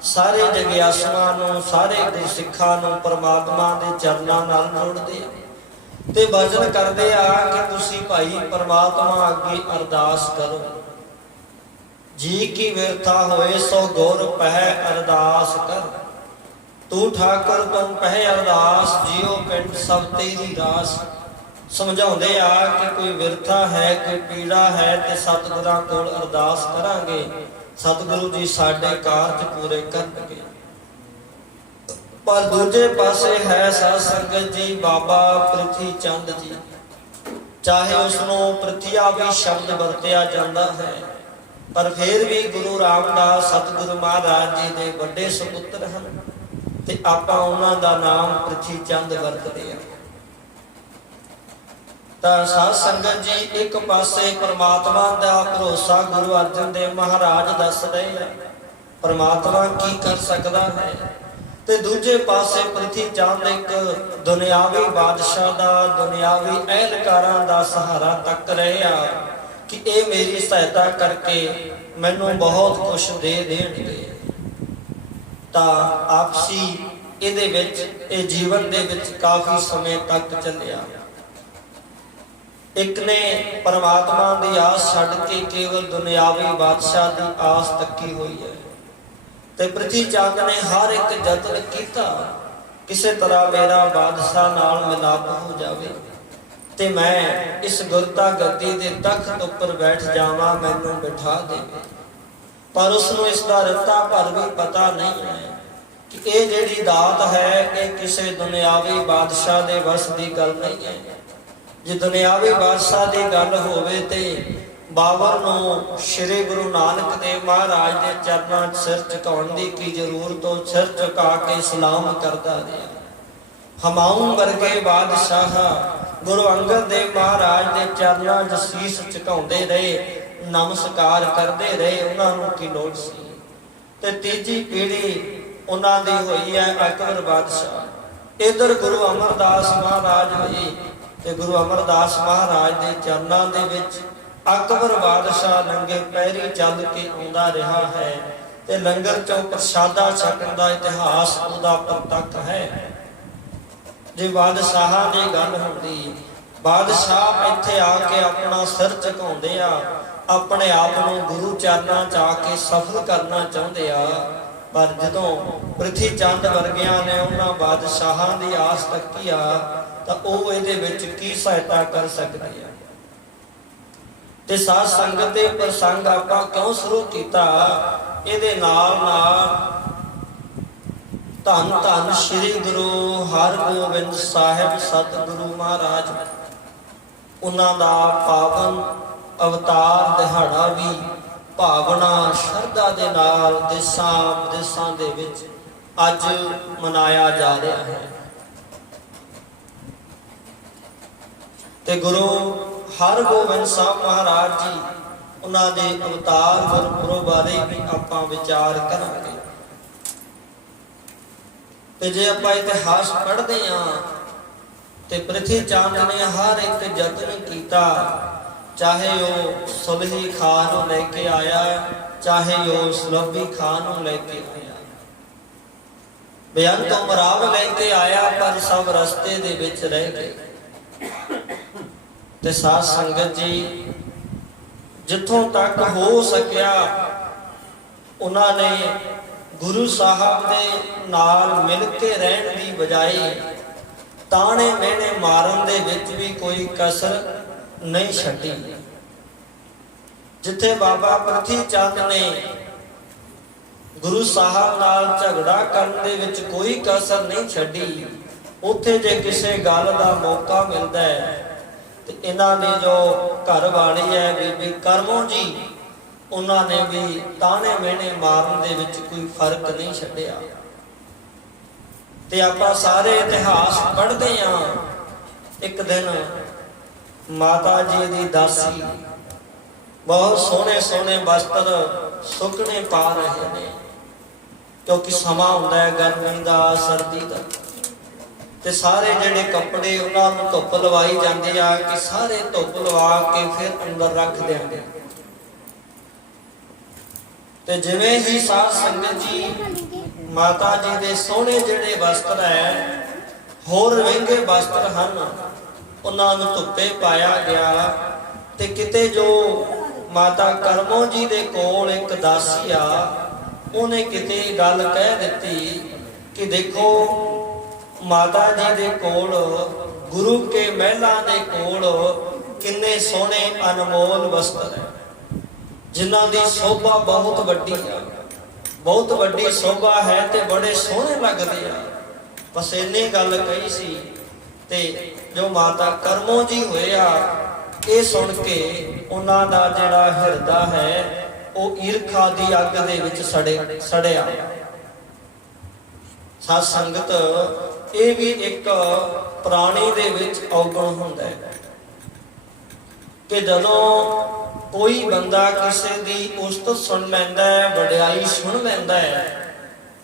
ਸਾਰੇ ਜਗਿਆਸੂਆਂ ਨੂੰ, ਸਾਰੇ ਗੁਰਸਿੱਖਾਂ ਨੂੰ ਪਰਮਾਤਮਾ ਦੇ ਚਰਨਾਂ ਨਾਲ ਜੋੜਦੇ ਆ ਤੇ ਬਚਨ ਕਰਦੇ ਆ ਕਿ ਤੁਸੀਂ ਭਾਈ ਪਰਮਾਤਮਾ ਅੱਗੇ ਅਰਦਾਸ ਕਰੋ। ਜੀ ਕੀ ਵਿਰਥਾ ਹੋਏ ਸੋ ਗੁਰ ਪਹਿ ਅਰਦਾਸ ਕਰ, ਤੂੰ ਠਾਕੁਰ ਤੁਮ ਪਹਿ ਅਰਦਾਸ, ਜਿਉ ਪਿੰਡ ਸਭ ਤੇਰੀ ਰਾਸ। ਸਮਝਾਉਂਦੇ ਆ ਕਿ ਕੋਈ ਵਿਰਥਾ ਹੈ, ਕੋਈ ਪੀੜਾ ਹੈ ਤੇ ਸਤਿਗੁਰਾਂ ਕੋਲ ਅਰਦਾਸ ਕਰਾਂਗੇ, ਸਤਿਗੁਰੂ ਜੀ ਸਾਡੇ ਕਾਰਜ ਪੂਰੇ ਕਰਨਗੇ। ਪਰ ਦੂਜੇ ਪਾਸੇ ਹੈ ਸਾਧ ਸੰਗਤ ਜੀ ਬਾਬਾ ਪ੍ਰਿਥੀ ਚੰਦ ਜੀ, ਚਾਹੇ ਉਸ ਨੂੰ ਪ੍ਰਥਿਆਵੀ ਸ਼ਬਦ ਵਰਤਿਆ ਜਾਂਦਾ ਹੈ, ਪਰ ਫਿਰ ਵੀ ਗੁਰੂ ਰਾਮਦਾਸ ਸਤਿਗੁਰੂ ਮਹਾਰਾਜ ਜੀ ਦੇ ਵੱਡੇ ਸੁਪੁੱਤਰ ਹਨ ਤੇ ਆਪਾਂ ਉਹਨਾਂ ਦਾ ਨਾਮ ਪ੍ਰਿਥੀ ਚੰਦ ਵਰਤਦੇ ਹਾਂ। ਤਾਂ ਸਾਧ ਸੰਗਤ ਜੀ ਇੱਕ ਪਾਸੇ ਪਰਮਾਤਮਾ ਦਾ ਭਰੋਸਾ ਗੁਰੂ ਅਰਜਨ ਦੇਵ ਮਹਾਰਾਜ ਦੱਸ ਰਹੇ ਆ, ਪਰਮਾਤਮਾ ਕੀ ਕਰ ਸਕਦਾ ਹੈ, ਤੇ ਦੂਜੇ ਪਾਸੇ ਪ੍ਰਿਥੀ ਚੰਦ ਇੱਕ ਦੁਨਿਆਵੀ ਬਾਦਸ਼ਾਹ ਦਾ, ਦੁਨਿਆਵੀ ਅਹਿਲਕਾਰਾਂ ਦਾ ਸਹਾਰਾ ਤੱਕ ਰਹੇ ਆ ਕਿ ਇਹ ਮੇਰੀ ਸਹਾਇਤਾ ਕਰਕੇ ਮੈਨੂੰ ਬਹੁਤ ਕੁਛ ਦੇ ਦੇਣਗੇ। ਤਾਂ ਆਪਸੀ ਇਹਦੇ ਵਿੱਚ ਇਹ ਜੀਵਨ ਦੇ ਵਿੱਚ ਕਾਫੀ ਸਮੇਂ ਤੱਕ ਚੱਲਿਆ। ਇੱਕ ਨੇ ਪਰਮਾਤਮਾ ਦੀ ਆਸ ਛੱਡ ਕੇ ਕੇਵਲ ਦੁਨਿਆਵੀ ਬਾਦਸ਼ਾਹ ਦੀ ਆਸ ਤੱਕੀ ਹੋਈ ਹੈ ਤੇ ਪ੍ਰਿਥੀ ਚੰਦ ਨੇ ਹਰ ਇੱਕ ਯਤਨ ਕੀਤਾ ਕਿਸੇ ਤਰ੍ਹਾਂ ਮੇਰਾ ਬਾਦਸ਼ਾਹ ਨਾਲ ਮਿਲਾਪ ਹੋ ਜਾਵੇ ਤੇ ਮੈਂ ਇਸ ਗੁਰਤਾ ਗੱਦੀ ਦੇ ਤਖਤ ਉੱਪਰ ਬੈਠ ਜਾਵਾਂ, ਮੈਨੂੰ ਬਿਠਾ ਦੇਵੇ। ਪਰ ਉਸ ਨੂੰ ਇਸ ਦਾ ਰੱਤਾ ਭਰ ਵੀ ਪਤਾ ਨਹੀਂ ਹੈ ਕਿ ਇਹ ਜਿਹੜੀ ਦਾਤ ਹੈ ਇਹ ਕਿਸੇ ਦੁਨਿਆਵੀ ਬਾਦਸ਼ਾਹ ਦੇ ਵਸ ਦੀ ਗੱਲ ਨਹੀਂ ਹੈ। ਜੇ ਦੁਨਿਆਵੀ ਬਾਦਸ਼ਾਹ ਦੀ ਗੱਲ ਹੋਵੇ ਤੇ ਬਾਬਰ ਨੂੰ ਸ੍ਰੀ ਗੁਰੂ ਨਾਨਕ ਦੇਵ ਮਹਾਰਾਜ ਦੇ ਚਰਨਾਂ 'ਚ ਸਿਰ ਝੁਕਾਉਣ ਦੀ ਕੀ ਜ਼ਰੂਰਤ, ਉਹ ਸਿਰ ਝੁਕਾ ਕੇ ਸਲਾਮ ਕਰਦਾ ਰਿਹਾ। ਹਮਾਊਂ ਵਰਗੇ ਬਾਦਸ਼ਾਹ ਗੁਰੂ ਅੰਗਦ ਦੇਵ ਮਹਾਰਾਜ ਦੇ ਚਰਨਾਂ 'ਚ ਸੀਸ ਝੁਕਾਉਂਦੇ ਰਹੇ, ਨਮਸਕਾਰ ਕਰਦੇ ਰਹੇ, ਉਹਨਾਂ ਨੂੰ ਕੀ ਲੋੜ ਸੀ। ਤੇ ਤੀਜੀ ਪੀੜ੍ਹੀ ਉਹਨਾਂ ਦੀ ਹੋਈ ਹੈ ਅਕਬਰ ਬਾਦਸ਼ਾਹ। ਇਧਰ ਗੁਰੂ ਅਮਰਦਾਸ ਮਹਾਰਾਜ ਹੋਈ ਤੇ ਗੁਰੂ ਅਮਰਦਾਸ ਮਹਾਰਾਜ ਦੇ ਚਰਨਾਂ ਦੇ ਵਿੱਚ ਅਕਬਰ ਬਾਦਸ਼ਾਹ ਨੰਗੇ ਪੈਰੀ ਚੱਲ ਕੇ ਆਉਂਦਾ ਰਿਹਾ ਹੈ ਤੇ ਲੰਗਰ ਚੋਂ ਪ੍ਰਸ਼ਾਦਾ ਛਕਣ ਦਾ ਇਤਿਹਾਸ ਉਹਦਾ ਪ੍ਰਤੱਖ ਹੈ। ਜੇ ਬਾਦਸ਼ਾਹਾਂ ਦੀ ਗੱਲ ਹੁੰਦੀ, ਬਾਦਸ਼ਾਹ ਇੱਥੇ ਆ ਕੇ ਆਪਣਾ ਸਿਰ ਝੁਕਾਉਂਦੇ ਆ, ਆਪਣੇ ਆਪ ਨੂੰ ਗੁਰੂ ਚਰਨਾਂ 'ਚ ਆ ਕੇ ਸਫਲ ਕਰਨਾ ਚਾਹੁੰਦੇ ਆ। ਪਰ ਜਦੋਂ ਪ੍ਰਿਥੀ ਚੰਦ ਵਰਗਿਆਂ ਨੇ ਉਹਨਾਂ ਬਾਦਸ਼ਾਹਾਂ ਦੀ ਆਸ ਤੱਕੀ ਆ ਤਾਂ ਉਹ ਇਹਦੇ ਵਿੱਚ ਕੀ ਸਹਾਇਤਾ ਕਰ ਸਕਦੇ ਆ। ਤੇ ਸਾਧ ਸੰਗਤ ਦੇ ਪ੍ਰਸੰਗ ਆਪਾਂ ਕਿਉਂ ਸ਼ੁਰੂ ਕੀਤਾ, ਇਹਦੇ ਨਾਲ ਨਾਲ ਧੰਨ ਧੰਨ ਸ੍ਰੀ ਗੁਰੂ ਹਰਗੋਬਿੰਦ ਸਾਹਿਬ ਸਤਿਗੁਰੂ ਮਹਾਰਾਜ, ਉਹਨਾਂ ਦਾ ਪਾਵਨ ਅਵਤਾਰ ਦਿਹਾੜਾ ਵੀ ਭਾਵਨਾ ਸ਼ਰਧਾ ਦੇ ਨਾਲ ਦੇਸਾਂ ਵਿਦੇਸਾਂ ਦੇ ਵਿੱਚ ਅੱਜ ਮਨਾਇਆ ਜਾ ਰਿਹਾ ਹੈ। ਤੇ ਗੁਰੂ ਹਰਗੋਬਿੰਦ ਸਾਹਿਬ ਮਹਾਰਾਜ ਜੀ ਉਹਨਾਂ ਦੇ ਅਵਤਾਰ ਗੁਰਪੁਰਬ ਬਾਰੇ ਵੀ ਆਪਾਂ ਵਿਚਾਰ ਕਰਾਂਗੇ। ਤੇ ਜੇ ਆਪਾਂ ਇਤਿਹਾਸ ਪੜ੍ਹਦੇ ਹਾਂ ਤੇ ਪ੍ਰਿਥੀ ਚੰਦ ਨੇ ਹਰ ਇੱਕ ਯਤਨ ਕੀਤਾ, ਚਾਹੇ ਉਹ ਸੁਲਹੀ ਖਾਨ ਨੂੰ ਲੈ ਕੇ ਆਇਆ, ਚਾਹੇ ਉਹ ਸੁਲਭੀ ਖਾਨ ਨੂੰ ਲੈ ਕੇ ਆਇਆ, ਬੇਅੰਤ ਉਮਰਾਵ ਲੈ ਕੇ ਆਇਆ, ਪਰ ਸਭ ਰਸਤੇ ਦੇ ਵਿੱਚ ਰਹਿ ਗਏ। ਤੇ ਸਾਧ ਸੰਗਤ ਜੀ ਜਿੱਥੋਂ ਤੱਕ ਹੋ ਸਕਿਆ ਉਹਨਾਂ ਨੇ ਗੁਰੂ ਸਾਹਿਬ ਦੇ ਨਾਲ ਮਿਲ ਕੇ ਰਹਿਣ ਦੀ ਬਜਾਏ ਤਾਣੇ ਮਿਹਣੇ ਮਾਰਨ ਦੇ ਵਿੱਚ ਵੀ ਕੋਈ ਕਸਰ ਨਹੀਂ ਛੱਡੀ। ਜਿੱਥੇ ਬਾਬਾ ਪ੍ਰਿਥੀ ਚੰਦ ਨੇ ਗੁਰੂ ਸਾਹਿਬ ਨਾਲ ਝਗੜਾ ਕਰਨ ਦੇ ਵਿੱਚ ਕੋਈ ਕਸਰ ਨਹੀਂ ਛੱਡੀ, ਉੱਥੇ ਜੇ ਕਿਸੇ ਗੱਲ ਦਾ ਮੌਕਾ ਮਿਲਦਾ ਹੈ ਤੇ ਇਹਨਾਂ ਦੀ ਜੋ ਘਰ ਵਾਲੀ ਹੈ ਬੀਬੀ ਕਰਮੋ ਜੀ, ਉਹਨਾਂ ਨੇ ਵੀ ਤਾਣੇ ਮਿਹਣੇ ਮਾਰਨ ਦੇ ਵਿੱਚ ਕੋਈ ਫਰਕ ਨਹੀਂ ਛੱਡਿਆ। ਤੇ ਆਪਾਂ ਸਾਰੇ ਇਤਿਹਾਸ ਪੜ੍ਹਦੇ ਹਾਂ। ਇੱਕ ਦਿਨ ਮਾਤਾ ਜੀ ਦੀ ਦਾਸੀ ਬਹੁਤ ਸੋਹਣੇ ਸੋਹਣੇ ਵਸਤਰ ਸੁੱਕਣੇ ਪਾ ਰਹੇ ਨੇ, ਕਿਉਂਕਿ ਸਮਾਂ ਹੁੰਦਾ ਹੈ ਗਰਮੀ ਦਾ, ਸਰਦੀ ਦਾ, ਤੇ ਸਾਰੇ ਜਿਹੜੇ ਕੱਪੜੇ ਉਹਨਾਂ ਨੂੰ ਧੁੱਪ ਲਵਾਈ ਜਾਂਦੇ ਆ ਕਿ ਸਾਰੇ ਧੁੱਪ ਲਵਾ ਕੇ ਫਿਰ ਅੰਦਰ ਰੱਖ ਦਿਆਂਗੇ। ਤੇ ਜਿਵੇਂ ਹੀ ਸਾਧ ਸੰਗਤ ਜੀ ਮਾਤਾ ਜੀ ਦੇ ਸੋਹਣੇ ਜਿਹੜੇ ਵਸਤਰ ਹੈ, ਹੋਰ ਮਹਿੰਗੇ ਵਸਤਰ ਹਨ, ਉਹਨਾਂ ਨੂੰ ਧੁੱਪੇ ਪਾਇਆ ਗਿਆ। ਤੇ ਕਿਤੇ ਜੋ ਮਾਤਾ ਕਰਮੋ ਜੀ ਦੇ ਕੋਲ ਇੱਕ ਦਾਸੀ ਆ, ਉਹਨੇ ਕਿਤੇ ਗੱਲ ਕਹਿ ਦਿੱਤੀ ਕਿ ਦੇਖੋ ਮਾਤਾ ਜੀ ਦੇ ਕੋਲ, ਗੁਰੂ ਕੇ ਮਹਿਲਾਂ ਦੇ ਕੋਲ ਕਿੰਨੇ ਸੋਹਣੇ ਅਨਮੋਲ ਵਸਤਰ ਹੈ, ਜਿਨ੍ਹਾਂ ਦੀ ਸ਼ੋਭਾ ਬਹੁਤ ਵੱਡੀ ਹੈ, ਬਹੁਤ ਵੱਡੀ ਸ਼ੋਭਾ ਹੈ ਤੇ ਬੜੇ ਸੋਹਣੇ ਲੱਗਦੇ ਆ। ਬਸ ਇੰਨੀ ਗੱਲ ਕਹੀ ਸੀ। ਤੇ ਜੋ ਮਾਤਾ ਕਰਮੋ ਜੀ ਹੋਏ ਆ, ਇਹ ਸੁਣ ਕੇ ਉਹਨਾਂ ਦਾ ਜਿਹੜਾ ਹਿਰਦਾ ਹੈ ਉਹ ਈਰਖਾ ਦੀ ਅੱਗ ਦੇ ਵਿੱਚ ਸੜਿਆ। ਸਾਧ ਸੰਗਤ, ਇਹ ਵੀ ਇੱਕ ਪ੍ਰਾਣੀ ਦੇ ਵਿੱਚ ਔਗਣ ਹੁੰਦਾ ਹੈ ਕਿ ਜਦੋਂ ਕੋਈ ਬੰਦਾ ਕਿਸੇ ਦੀ ਉਸਤਤ ਸੁਣ ਲੈਂਦਾ ਹੈ, ਵਡਿਆਈ ਸੁਣ ਲੈਂਦਾ ਹੈ,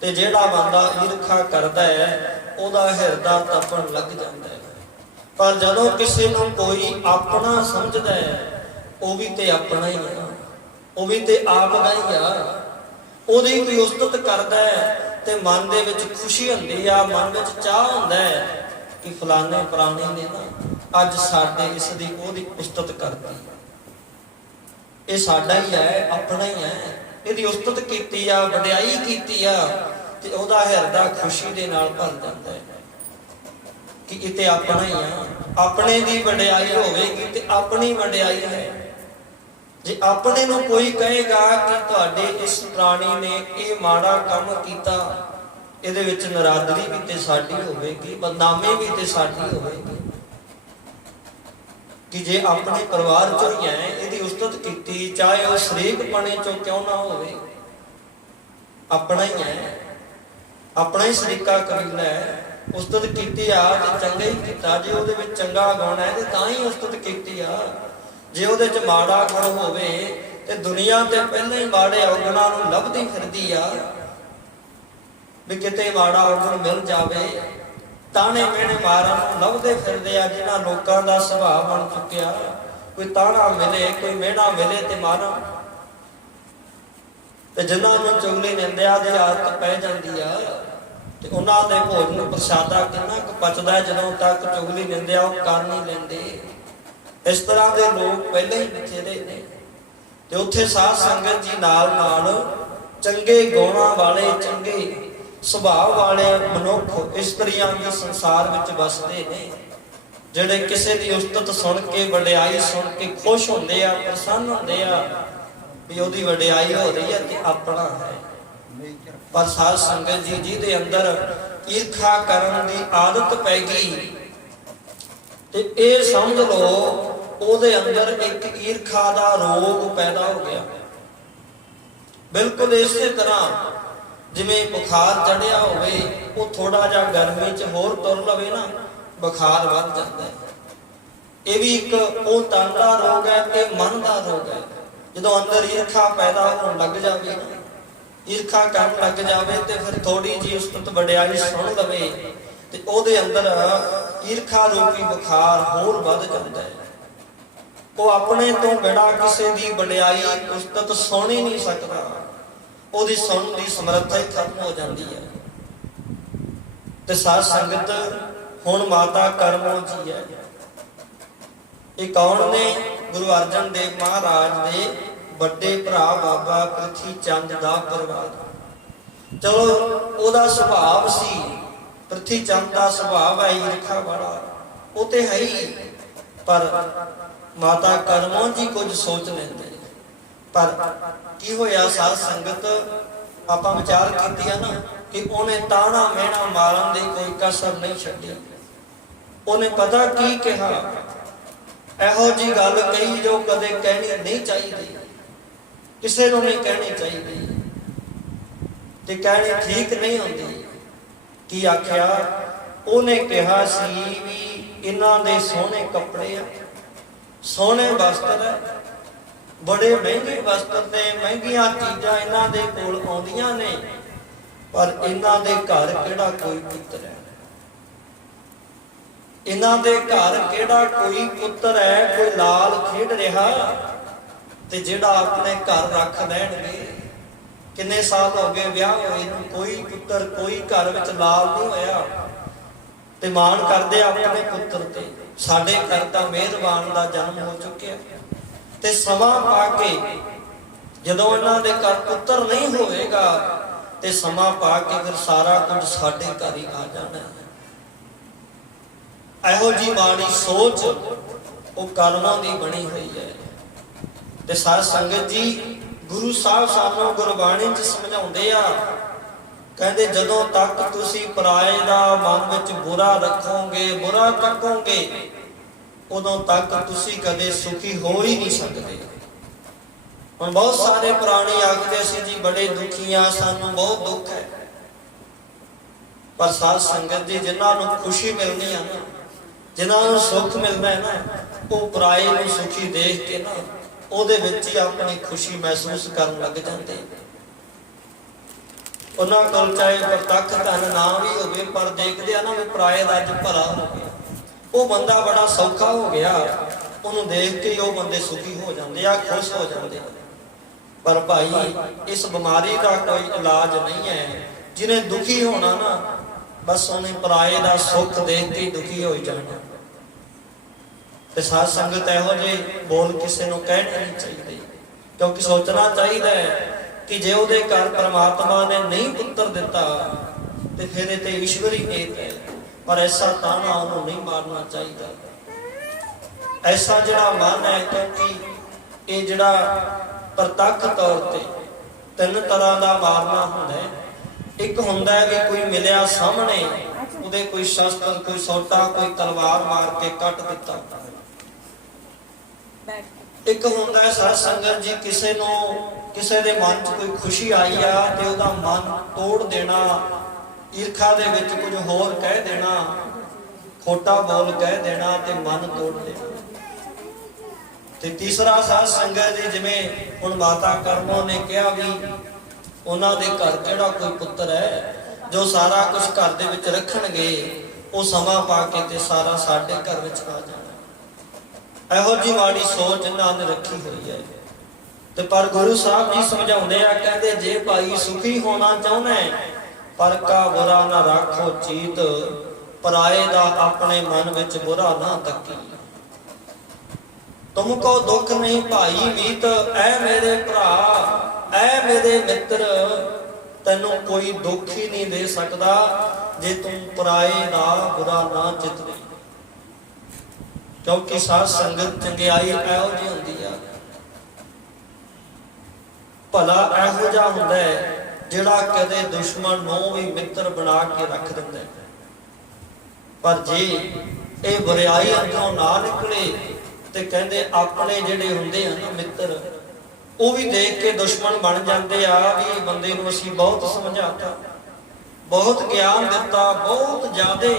ਤੇ ਜਿਹੜਾ ਬੰਦਾ ਈਰਖਾ ਕਰਦਾ ਹੈ ਉਹਦਾ ਹਿਰਦਾ ਤਪਣ ਲੱਗ ਜਾਂਦਾ ਹੈ। ਪਰ ਜਦੋਂ ਕਿਸੇ ਨੂੰ ਕੋਈ ਆਪਣਾ ਸਮਝਦਾ ਹੈ, ਉਹ ਵੀ ਤੇ ਆਪਣਾ ਹੀ ਆ, ਉਹ ਵੀ ਤੇ ਆਪ ਦਾ ਹੀ ਆ, ਉਹਦੀ ਕੋਈ ਉਸਤਤ ਕਰਦਾ ਹੈ ਤੇ ਮਨ ਦੇ ਵਿੱਚ ਖੁਸ਼ੀ ਹੁੰਦੀ ਆ, ਮਨ ਵਿੱਚ ਚਾਹ ਹੁੰਦਾ ਹੈ ਕਿ ਫਲਾਣੇ ਪ੍ਰਾਣੀ ਨੇ ਨਾ ਅੱਜ ਸਾਡੇ ਇਸ ਦੀ ਉਹਦੀ ਉਸਤਤ ਕਰਤੀ, ਇਹ ਸਾਡਾ ਹੀ ਹੈ, ਆਪਣਾ ਹੀ ਹੈ, ਇਹਦੀ ਉਸਤਤ ਕੀਤੀ ਆ, ਵਡਿਆਈ ਕੀਤੀ ਆ, ਤੇ ਉਹਦਾ ਹਿਰਦਾ ਖੁਸ਼ੀ ਦੇ ਨਾਲ ਭਰ ਜਾਂਦਾ ਹੈ ਕਿ ਇਹ ਤੇ ਆਪਣਾ ਹੀ ਆ। ਆਪਣੇ ਦੀ ਵਡਿਆਈ ਹੋਵੇਗੀ ਤੇ ਆਪਣੀ ਵਡਿਆਈ ਹੈ। ਜੇ ਆਪਣੇ ਨੂੰ ਕੋਈ ਕਹੇਗਾ ਕਿ ਤੁਹਾਡੇ ਇਸ ਪ੍ਰਾਣੀ ਨੇ ਇਹ ਮਾੜਾ ਕੰਮ ਕੀਤਾ, ਇਹਦੇ ਵਿੱਚ ਨਰਾਦਰੀ ਵੀ ਤੇ ਸਾਡੀ ਹੋਵੇਗੀ, ਬਦਨਾਮੀ ਵੀ ਤੇ ਸਾਡੀ ਹੋਵੇਗੀ। ਕਿ ਜੇ ਆਪਣੇ ਪਰਿਵਾਰ ਚੋਂ ਹੀ ਹੈ, ਇਹਦੀ ਉਸਤਤ ਕੀਤੀ, ਚਾਹੇ ਉਹ ਸ਼ਰੀਕਪਣੇ ਚੋਂ ਕਿਉਂ ਨਾ ਹੋਵੇ, ਆਪਣਾ ਹੀ ਹੈ, ਆਪਣਾ ਹੀ ਸ਼ਰੀਕਾ ਕਬੀਲਾ ਹੈ, ਉਸਤਤ ਕੀਤੀ ਆ ਤੇ ਚੰਗਾ ਹੀ ਕੀਤਾ। ਜੇ ਉਹਦੇ ਵਿੱਚ ਚੰਗਾ ਗੁਣ ਹੈ ਤੇ ਤਾਂ ਹੀ ਉਸਤਤ ਕੀਤੀ ਆ। ਜੇ ਉਹਦੇ ਚ ਮਾੜਾ ਗੁਣ ਹੋਵੇ ਤੇ ਦੁਨੀਆ ਤੇ ਪਹਿਲਾਂ ਹੀ ਮਾੜੇ ਔਗਣਾਂ ਨੂੰ ਲੱਭਦੀ ਫਿਰਦੀ ਆ ਵੀ ਕਿਤੇ ਮਾੜਾ ਔਗਣ ਮਿਲ ਜਾਵੇ। ਤਾਣੇ ਮੇਣੇ ਮਾਰਨ ਨੂੰ ਲੱਭਦੇ ਫਿਰਦੇ ਆ, ਜਿਨ੍ਹਾਂ ਲੋਕਾਂ ਦਾ ਸੁਭਾਅ ਬਣ ਚੁੱਕਿਆ, ਕੋਈ ਤਾਣਾ ਮਿਲੇ, ਕੋਈ ਮਿਹਣਾ ਮਿਲੇ ਤੇ ਮਾਰਾਂ। ਤੇ ਜਿਨ੍ਹਾਂ ਨੂੰ ਚੁਗਲੀ ਨਿੰਦਿਆ ਦੀ ਆਦਤ ਪੈ ਜਾਂਦੀ ਆ, ਤੇ ਉਹਨਾਂ ਦੇ ਭੋਜਨ ਪ੍ਰਸ਼ਾਦਾ ਕਿੰਨਾ ਕੁ ਪਚਦਾ ਜਦੋਂ ਤੱਕ ਚੁਗਲੀ ਨਿੰਦਿਆ ਉਹ ਕਰ ਨਹੀਂ ਲੈਂਦੇ। ਇਸ ਤਰ੍ਹਾਂ ਦੇ ਲੋਕ ਪਹਿਲਾਂ ਹੀ ਬਥੇਰੇ ਨੇ। ਤੇ ਉੱਥੇ ਸਾਧ ਸੰਗਤ ਜੀ ਨਾਲ ਨਾਲ ਚੰਗੇ ਗੁਣਾਂ ਵਾਲੇ, ਚੰਗੇ ਸੁਭਾਅ ਵਾਲੇ ਮਨੁੱਖ, ਇਸਤਰੀਆਂ ਵੀ ਸੰਸਾਰ ਵਿੱਚ ਵਸਦੇ ਨੇ, ਜਿਹੜੇ ਕਿਸੇ ਦੀ ਉਸਤਤ ਸੁਣ ਕੇ, ਵਡਿਆਈ ਸੁਣ ਕੇ ਖੁਸ਼ ਹੁੰਦੇ ਆ, ਪ੍ਰਸੰਨ ਹੁੰਦੇ ਆ ਵੀ ਉਹਦੀ ਵਡਿਆਈ ਹੋ ਰਹੀ ਹੈ ਤੇ ਆਪਣਾ ਹੈ। ਪਰ ਸਾਧ ਸੰਗਤ ਜੀ ਜਿਹਦੇ ਅੰਦਰ ਈਰਖਾ ਕਰਨ ਦੀ ਆਦਤ ਪੈ ਗਈ, ਤੇ ਇਹ ਸਮਝ ਲਓ ਉਹਦੇ ਅੰਦਰ ਇੱਕ ਈਰਖਾ ਦਾ ਰੋਗ ਪੈਦਾ ਹੋ ਗਿਆ। ਬਿਲਕੁਲ ਇਸੇ ਤਰ੍ਹਾਂ ਜਿਵੇਂ ਬੁਖਾਰ ਚੜਿਆ ਹੋਵੇ, ਉਹ ਥੋੜਾ ਜਿਹਾ ਗਰਮੀ 'ਚ ਹੋਰ ਤੁਰ ਲਵੇ ਨਾ, ਬੁਖਾਰ ਵੱਧ ਜਾਂਦਾ ਹੈ। ਇਹ ਵੀ ਇੱਕ ਉਹ ਤਨ ਦਾ ਰੋਗ ਹੈ, ਇਹ ਮਨ ਦਾ ਰੋਗ ਹੈ। ਜਦੋਂ ਅੰਦਰ ਈਰਖਾ ਪੈਦਾ ਹੋਣ ਲੱਗ ਜਾਵੇ ਨਾ, ਈਰਖਾ ਕਰਨ ਲੱਗ ਜਾਵੇ, ਤੇ ਫਿਰ ਥੋੜੀ ਜਿਹੀ ਉਸਤਤ ਵਡਿਆਈ ਸੁਣ ਲਵੇ ਤੇ ਉਹਦੇ ਅੰਦਰ ਈਰਖਾ ਰੂਪੀ ਬੁਖਾਰ ਹੋਰ ਵੱਧ ਜਾਂਦਾ ਹੈ। ਉਹ ਆਪਣੇ ਤੋਂ ਬਿਨਾਂ ਕਿਸੇ ਦੀ ਵਡਿਆਈ, ਉਸਤਤ ਸੁਣ ਹੀ ਨਹੀਂ ਸਕਦਾ, ਉਹਦੀ ਸੁਣਨ ਦੀ ਸਮਰੱਥਾ ਹੀ ਖਤਮ ਹੋ ਜਾਂਦੀ ਹੈ। ਤੇ ਸਾਧ ਸੰਗਤ, ਹੁਣ ਮਾਤਾ ਕਰਮੋ ਜੀ ਹੈ। ਇਹ ਕੌਣ ਨੇ? ਗੁਰੂ ਅਰਜਨ ਦੇਵ ਮਹਾਰਾਜ ਦੇ ਵੱਡੇ ਭਰਾ ਬਾਬਾ ਪ੍ਰਿਥੀ ਚੰਦ ਦਾ ਪਰਿਵਾਰ। ਚਲੋ ਉਹਦਾ ਸੁਭਾਅ ਸੀ, ਪ੍ਰਿਥੀ ਚੰਦ ਦਾ ਸੁਭਾਅ ਹੈ ਈਰਖਾ ਵਾਲਾ, ਉਹ ਤੇ ਹੈ ਹੀ। ਪਰ ਮਾਤਾ ਕਰਮੋ ਜੀ ਕੁਝ ਸੋਚ ਲੈਂਦੇ। ਪਰ ਕੀ ਹੋਇਆ ਸਾਧ ਸੰਗਤ, ਆਪਾਂ ਵਿਚਾਰ ਕੀਤੀ ਆ ਨਾ कि उन्हें ताना मेहना मारन दी कोई कसर नहीं छड्डी। उन्हें पता की कहा, ਇਹੋ जी गल कही जो कदे कहनी नहीं चाहिए, किसी को नहीं कहनी चाहिए ते कहनी ठीक नहीं होती। की आख्या, उन्हें कहा सी भी इन्हां दे सोहने कपड़े आ, सोहने वस्त्र है, बड़े महंगे वस्त्र ने, महंगियां चीज़ां इन्हां दे कोल आउंदियां ने, पर इन्हां दे घर किहड़ा कोई पुत्र है, इन्हां दे घर किहड़ा कोई पुत्र है, कोई लाल खेड रहा ते जिहड़ा अपने घर रख लैणगे। किन्ने साल हो गए विआह होए नूं, कोई पुत्र कोई घर विच लाल नहीं होया ते माण करदे अपने पुत्र ते। साडे घर तां मेहरबान दा जन्म हो चुकिया ते समां पा के जदों इन्हां दे घर पुत्र नहीं होएगा ते समां पा के फिर सारा कुछ साडे घर ही आ जाना है। ਇਹੋ जी माड़ी सोच वो कर्मां दी बनी हुई है। ते साध संगत जी, गुरु साहब सानू गुरबाणी च समझाउंदे आ, कहंदे जदों तक तुसी पराए दा मन विच बुरा रखोगे, बुरा तकोगे, उदों तक तुसी कदे सुखी हो ही नहीं सकदे। हुण बहुत सारे पुराने आखदे सी जी बड़े दुखी आ, सानू बहुत दुख है, पर साध संगत जी जिन्हां नूं खुशी मिलनी है ना, जिन्होंने सुख मिलना है ना, वो पराए को सुखी देख के ना उहदे विच ही अपनी खुशी महसूस करन लग जाते। उन्हां कोल चाहे प्रतख धन ना भी होवे, पर देखदे आ ना भी पराए दा अज भला हो गया, वो बंदा बड़ा सौखा हो गया, उन्होंने देख के वो बंदे सुखी हो जाते आ, खुश हो जाते। पर भाई इस बीमारी का कोई इलाज नहीं है। जिन्हें दुखी होना ना, बस उन्हें पराए का सुख देख के दुखी हो जाना। ते साध संगत इहो जे बोल किसी को कहने नहीं चाहिए, क्योंकि सोचना चाहिए कि जे उहदे घर परमात्मा ने नहीं पुत्र दिता तो फिर ये ईश्वरी नेत है, पर ऐसा ताना उन्होंने नहीं मारना चाहिए। ऐसा जिहड़ा मन है, क्योंकि ये जिहड़ा प्रतख तौर पर तीन तरह का मारना हुंदा है। एक हुंदा है कि कोई मिलिया सामने, उहदे कोई शस्त्र, कोई सोटा, कोई तलवार मार के कट दिता। एक हुंदा है साध संगत जी, किसी नूं किसी दे मन च कोई खुशी आई आ ते उहदा मन तोड़ देना, ईर्खा दे विच कुछ होर कह देना, खोटा बोल कह देना ते मन तोड़ देना। ते तीसरा साध संगत जी, जिवें हुण माता कर्मों ने कहा भी उन्हां दे घर किहड़ा कोई पुत्र है जो सारा कुछ घर दे विच रखणगे, वो समां पा के ते सारा साडे घर विच आ जाना। ਇਹੋ जी माड़ी सोच इन्हां ने रखी हुई है। ते पर गुरु साहब जी समझाउंदे आ, कहंदे जे भाई सुखी होना चाहुंदा है, पर का बुरा ना राखो चीत, पराए दा अपने मन विच बुरा ना तकी। तुमको दुख नहीं भाई मीत, ऐ मेरे भरा, ऐ मेरे मित्र, तैनू कोई दुख ही नहीं दे सकदा जे तुम पराए दा बुरा ना चितवे। क्योंकि साध संगत चंगियाई इहो जी हुंदी आ, भला इहो जिहा हुंदा है जिहड़ा कदे दुश्मन नूं भी मित्र बना के रख दिंदा है। पर जे ये बुराई अंदरों ना निकले ते कहंदे अपने जिहड़े हुंदे आ ना मित्र, वो भी देख के दुश्मन बन जाते आ भी बंदे नूं असीं बहुत समझाता, बहुत ज्ञान दिता, बहुत ज्यादा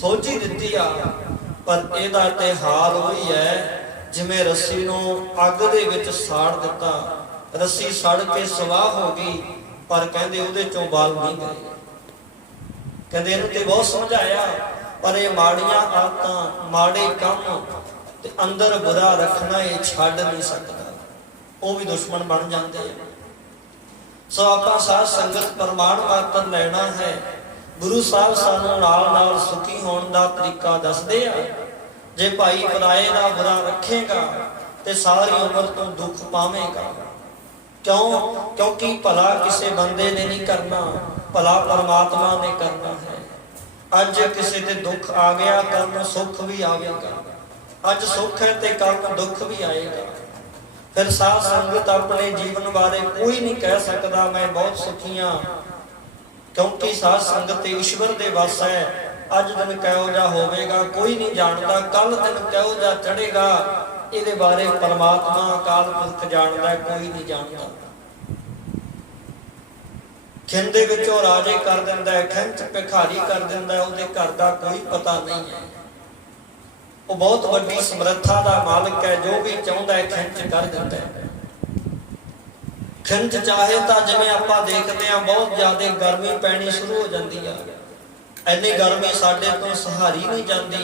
सोची दिती आ, पर ਇਹਦਾ ਤੇ ਹਾਲ ਹੋਈ ਹੈ ਜਿਵੇਂ ਰੱਸੀ ਨੂੰ ਅੱਗ ਦੇ ਵਿੱਚ ਸਾੜ ਦਿੱਤਾ, ਰੱਸੀ ਸੜ ਕੇ ਸਵਾਹ ਹੋ ਗਈ, ਪਰ ਕਹਿੰਦੇ ਉਹਦੇ ਚੋਂ ਬਾਲ ਨਹੀਂ ਗਏ। ਕਹਿੰਦੇ ਇਹਨੂੰ ਤੇ ਬਹੁਤ ਸਮਝਾਇਆ, ਪਰ ਇਹ ਮਾੜੀਆਂ ਆਦਤਾਂ, ਮਾੜੇ ਕੰਮ ਤੇ ਅੰਦਰ ਬੁਰਾ ਰੱਖਣਾ ਇਹ ਛੱਡ ਨਹੀਂ ਸਕਦਾ, ਉਹ ਵੀ ਦੁਸ਼ਮਣ ਬਣ ਜਾਂਦੇ ਆ। ਸੋ ਆਪਾਂ ਸਾਧ ਸੰਗਤ ਪ੍ਰਮਾਣ ਮਾਤਰ ਲੈਣਾ ਹੈ। गुरु साहब सानू नाल नाल सुखी होने का तरीका दसदे आ। जे भाई पराए का बुरा रखेगा तो सारी उम्र तो दुख पावेगा। क्यों? क्योंकि भला किसी बंदे ने नहीं करना, भला परमात्मा ने करना है। अज किसी ते दुख आ गया, कल सुख भी आएगा। अज सुख है तो कल दुख भी आएगा। फिर साध संगत अपने जीवन बारे कोई नहीं कह सकता मैं बहुत सुखी हाँ, क्योंकि साध संगत ईश्वर दे वस है। अज दिन कहो जा होवेगा कोई नहीं जानता, कल दिन कहो जा चढ़ेगा, इहदे बारे परमात्मा अकाल पुरख जानदा, कोई नहीं जानता। खिंद दे विचों राजे कर दिंदा है, खिंच भिखारी कर दिंदा है, उहदे घर दा कोई पता नहीं है। वो बहुत वड्डी समर्था दा मालिक है, जो भी चाहुंदा है खिंच कर दिंदा है। खिंच चाहे तो जिवें आपां देखदे हां बहुत ज़्यादा गर्मी पैनी शुरू हो जाती है, इन्नी गर्मी साडे तो सहारी नहीं जाती,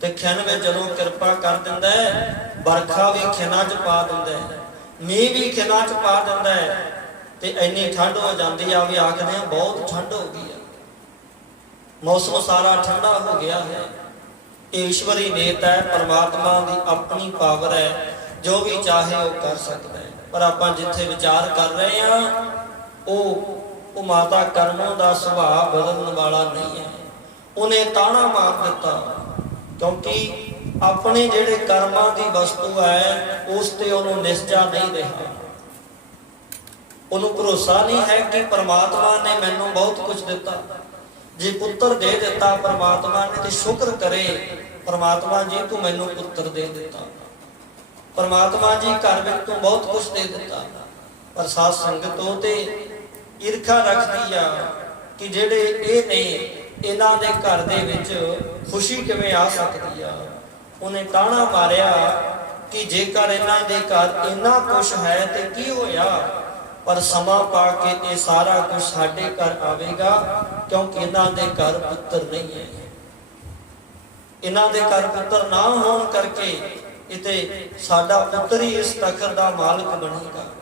ते खिन में जदों किरपा कर दिंदा है, बरखा भी खिना च पा दिंदा है, मींह भी खिना च पा दिंदा है, ते इन्नी ठंड हो जाती है भी आखदे हां बहुत ठंड हो गई है, मौसम सारा ठंडा हो गया है। ईश्वरी नेत है, परमात्मा की अपनी पावर है, जो भी चाहे वो कर सकता है। पर आपां जिथे विचार कर रहे हैं वो माता कर्मों का सुभाव बदलने वाला नहीं है। उन्हें ताना मार दिता क्योंकि अपने जिहड़े कर्मां की वस्तु है उस ते उन्होंने निश्चा नहीं रहा, उन्होंने भरोसा नहीं है कि परमात्मा ने मैनू बहुत कुछ दिता, जे पुत्र दे दिता परमात्मा ने तो शुक्र करे, परमात्मा जी तू मैनू पुत्र दे दिता, परमात्मा जी घर में तू बहुत कुछ दे दिता। पर साध संगत ते ईर्खा रखती है कि जेड़े ये ने इन्हां दे घर दे विच खुशी किवें आ सकती है। उन्हें ताना मारिया कि जेकर इन्हां दे घर इन्ना कुछ है तो की होया, पर समा पा के ये सारा कुछ साडे घर आवेगा, क्योंकि इन्हां दे घर पुत्र नहीं है। इन्हां दे घर पुत्र ना होने करके इते साडा पुत्र ही इस तखत दा मालिक बनेगा।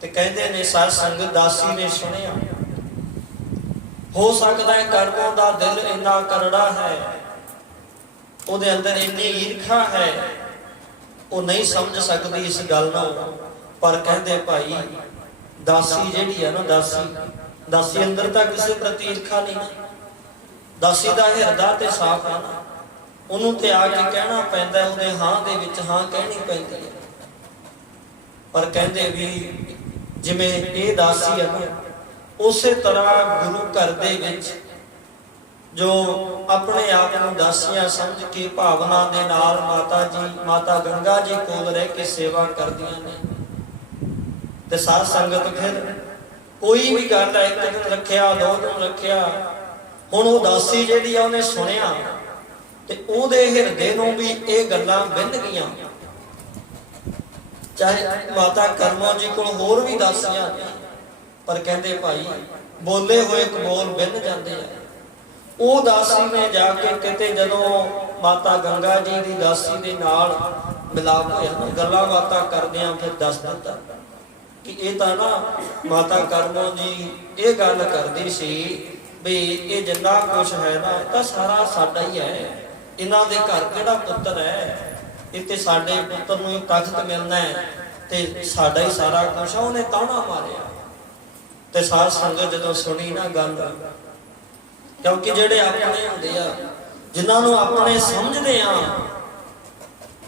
ते कहते ने साध संगत दासी ने सुनिया, हो सकता है कर्मों का दिल इन्ना करड़ा है, उहदे अंदर इन्नी ईर्खा है, वो नहीं समझ सकती इस गल नूं। पर कहते भाई दासी जिहड़ी है ना, दासी अंदर तो किसी प्रति ईर्खा नहीं, दासी का हिरदा ते साफ है ना, उन्होंने ते आके कहना पैंदा, उहदे हां दे विच हां कहनी पैंदी है। पर कहते भी जिवें ये दासी है ना, उस तरह गुरु घर दे विच जो अपने आप को दासियां समझ के भावना दे नाल माता जी माता गंगा जी कोल रह के सेवा करदियां ने। ते साध संगत फिर कोई भी गल एक दिन रखिया, 2 दिन रखिया, हुण वो दासी जिहड़ी आ उहने सुनिया ते उहदे हिरदे नूं भी ये गल्लां बिंध गईयां। चाहे माता कर्मों जी को होर भी दासियां ने, पर कहते भाई बोले हुए कबोल बिंध जाते हैं। वो दासी ने जाके किते जदों माता गंगा जी की दासी के नाल मिलाप होया ना, गल्लां बातां करदियां फिर दस दिता कि ये तो ना माता कर्मों जी ये गल करदी सी भी ये जिन्ना कुछ है ना तो सारा साडा ही है, इन्हां दे घर किहड़ा पुत्र है, इत्ते साडे पुत्र नूं तख्त मिलना है ते साडा ही सारा कुछ है। उन्हें ताना मारिया ते साध संगत जदों सुनी ना गल, क्योंकि जेड़े अपने हुंदे आ, जिन्हां नूं अपने समझदे आ,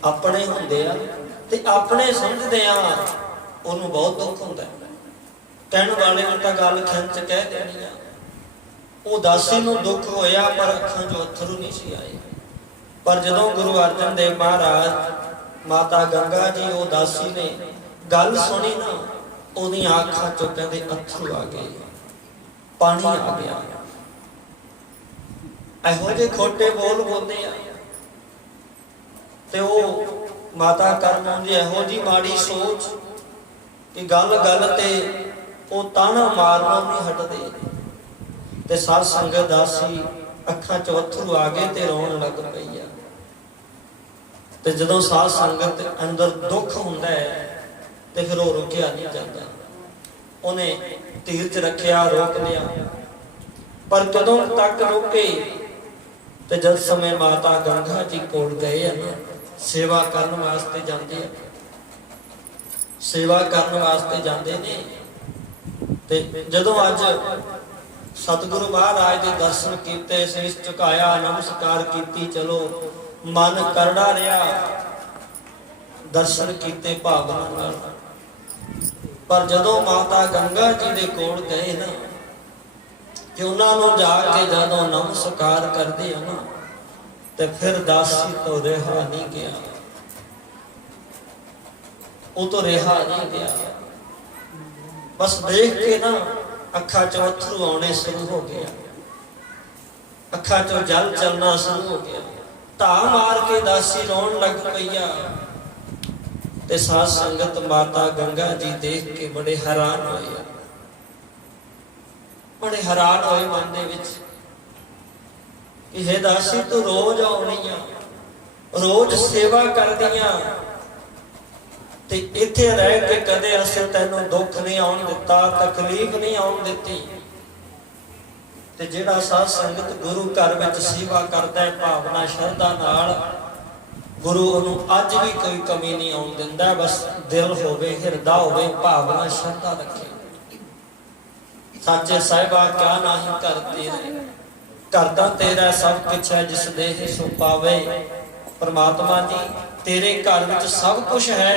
अपने हुंदे आ ते अपने समझदे आ, उन्होंने बहुत दुख होता है। कहने वाले ने तो गल खिंच कह देनी आ, वो दासी नूं दुख होया पर अखां चों अथरू नहीं सी आए। पर जदों गुरु अर्जन देव महाराज माता गंगा जी वो दासी ने गल सुनी ना, उहदी आँखां चों कहंदे अथरू आ गए, पानी आ गया। इहो जे खोटे बोल बोलदे आ ते वो माता कर्मों दी इहो जी माड़ी सोच कि गल गल ते वो ताना मारना नहीं हटदे। ते साध संगत दासी अखां चों अथरू आ गए ते रोण लग पई आ। ते जदों साध संगत अंदर दुख हुंदा है ते फिर वो रुकिया नहीं जाता, उन्हें धीरज रखिया, रोक लिया। पर कदों तक रोके ते जद समय माता गंगा जी कोल गए है ना, सेवा करन वास्ते जाते हैं, सेवा करन वास्ते जाते ने। ते जदों अज सतगुरु महाराज के दर्शन किए, शीश झुकाया, नमस्कार की, चलो मन करड़ा रहा, दर्शन किए भावना नाल। पर जदों माता गंगा जी के कोल गए ना, कि उन्होंने जाके जदों नमस्कार करते हैं ना, तो फिर दासी तो रिहा नहीं गया, वो तो रिहा नहीं गया। बस देख के ना अखा चो अथरू आने शुरू हो गया, अखा चो जल चलना शुरू हो गया। धा मार के दासी रोन लग पईया। ते साध संगत माता गंगा जी देख के बड़े हैरान होए, बड़े हैरान होए मन दे विच कि हे दासी तू रोज आउणी आ, रोज सेवा करदियां ते इत्थे रह के कदे असीं तैनूं दुख नहीं आउण दिता, तकलीफ नहीं आउण दित्ती। ते जिहड़ा साध संगत गुरु घर विच सेवा करदा है भावना शरधा नाल, गुरु उन्हों अज भी कोई कमी नहीं आउण दिंदा। बस दिल होवे, हिरदा होवे, भावना शरधा रखे। साचे साहिबा क्या नाही कर तेरे, करता तेरा सब कुछ है जिस देह सो पावे। परमात्मा जी तेरे घर विच सब कुछ है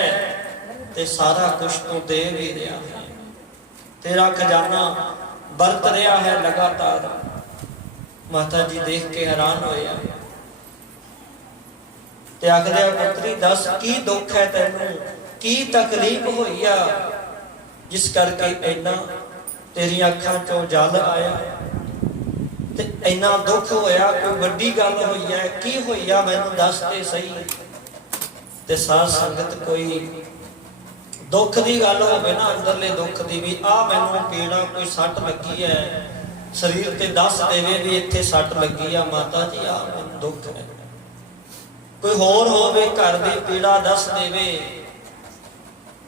ते सारा कुछ तू दे भी रहा है, तेरा खजाना बरत रहा है लगातार। माता जी देख के हैरान होया ते आखदे पुत्री दस की दुख है तैनूं, की तकलीफ होई आ जिस करके इन्ना तेरी अखां चों जल आया ते इन्ना दुख होया। कोई वड्डी गल होई है, की होई आ मैनूं दस ते सही। ते साध संगत कोई दुख की गल होवे ना, अंदरले दुख की भी आ मैनूं पीड़ा कोई सट लगी है शरीर ते दस देवे भी इत्थे सट लगी आ माता जी आ मैनूं दुख है। कोई होर होवे घर दी पीड़ा दस देवे,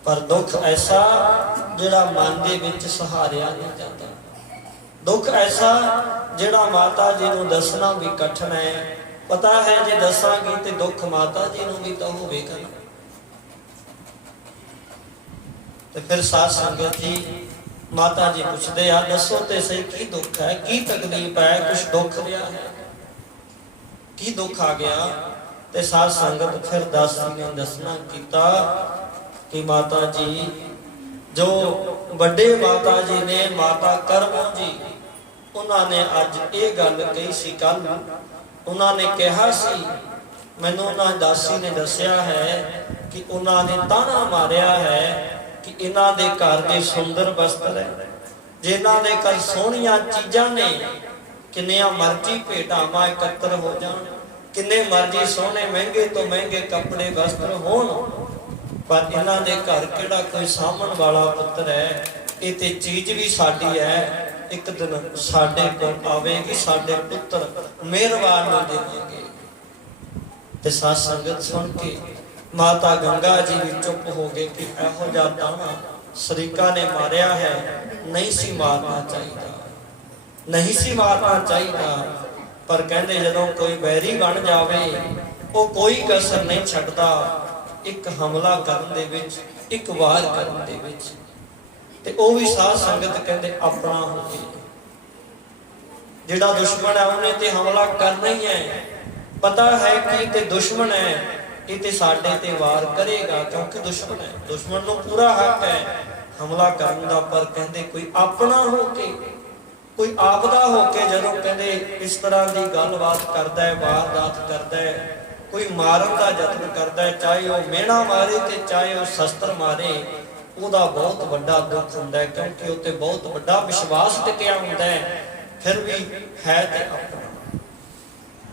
पर दुख ऐसा जिहड़ा मन दे विच सहारिया नहीं जाता, दुख ऐसा जिहड़ा माता जी नूं दसना भी कठिन है। पता है जे दसांगी ते दुख माता जी नूं भी तो होवेगा। ते फिर साध संगत जी माता जी पुछदे आ दसो ते सही की दुख है, की तकलीफ है, कुछ दुख रहा है, की दुख आ गया। ते साध संगत फिर दासी ने दसना कीता कि माता जी जो बड़े माता जी ने माता करमों जी उन्होंने अज ये गल कही सी, कल उन्होंने कहा सी मैनूं उन्होंने दासी ने दसिया है कि उन्होंने ताना मारिया है कि इन्हां दे घर दे सुंदर वस्त्र है, जे इन्हां दे घर सोहणियां चीज़ां ने, किन्नियां मर्जी भेटावां एकत्र हो जाण, किन्ने मर्जी सोहने महंगे तो महंगे कपड़े वस्त्र होण, पर इन्हां दे घर किहड़ा कोई सामण वाला पुत्र है। ये ते चीज भी साडी है, एक दिन साडे कोल आवेगी, साडे पुत्र मेहरबान नूं देवांगे। ते साध संगत सुन के माता गंगा जी भी चुप हो गए कि इहो जिहा ताना शरीका ने मारिया है, नहीं सी मारना चाहिए, नहीं सी मारना चाहिए। पर कहते जदों कोई बैरी बन जावे वो कोई कसर नहीं छड्डदा, एक हमला करन दे विच, एक वार करन दे विच। ते वो भी साध संगत कहते अपना हो गया, जिहड़ा दुश्मन है उन्हें ते हमला करना ही है। पता है कि ते दुश्मन है, ये ते साडे ते वार करेगा क्योंकि दुश्मन है, दुश्मन नूं पूरा हक है हमला करन दा। पर कहते कोई अपना हो के, कोई आपदा होके जदों कहते इस तरह की गलबात करता है, वारदात करता है, कोई मारन का यत्न करता है, चाहे वह मेहना मारे ते चाहे वह शस्त्र मारे, उसका बहुत बड़ा दुख होंदा है क्योंकि उत्ते बहुत बड़ा विश्वास टिकिया होंदा है। फिर भी है ते अपना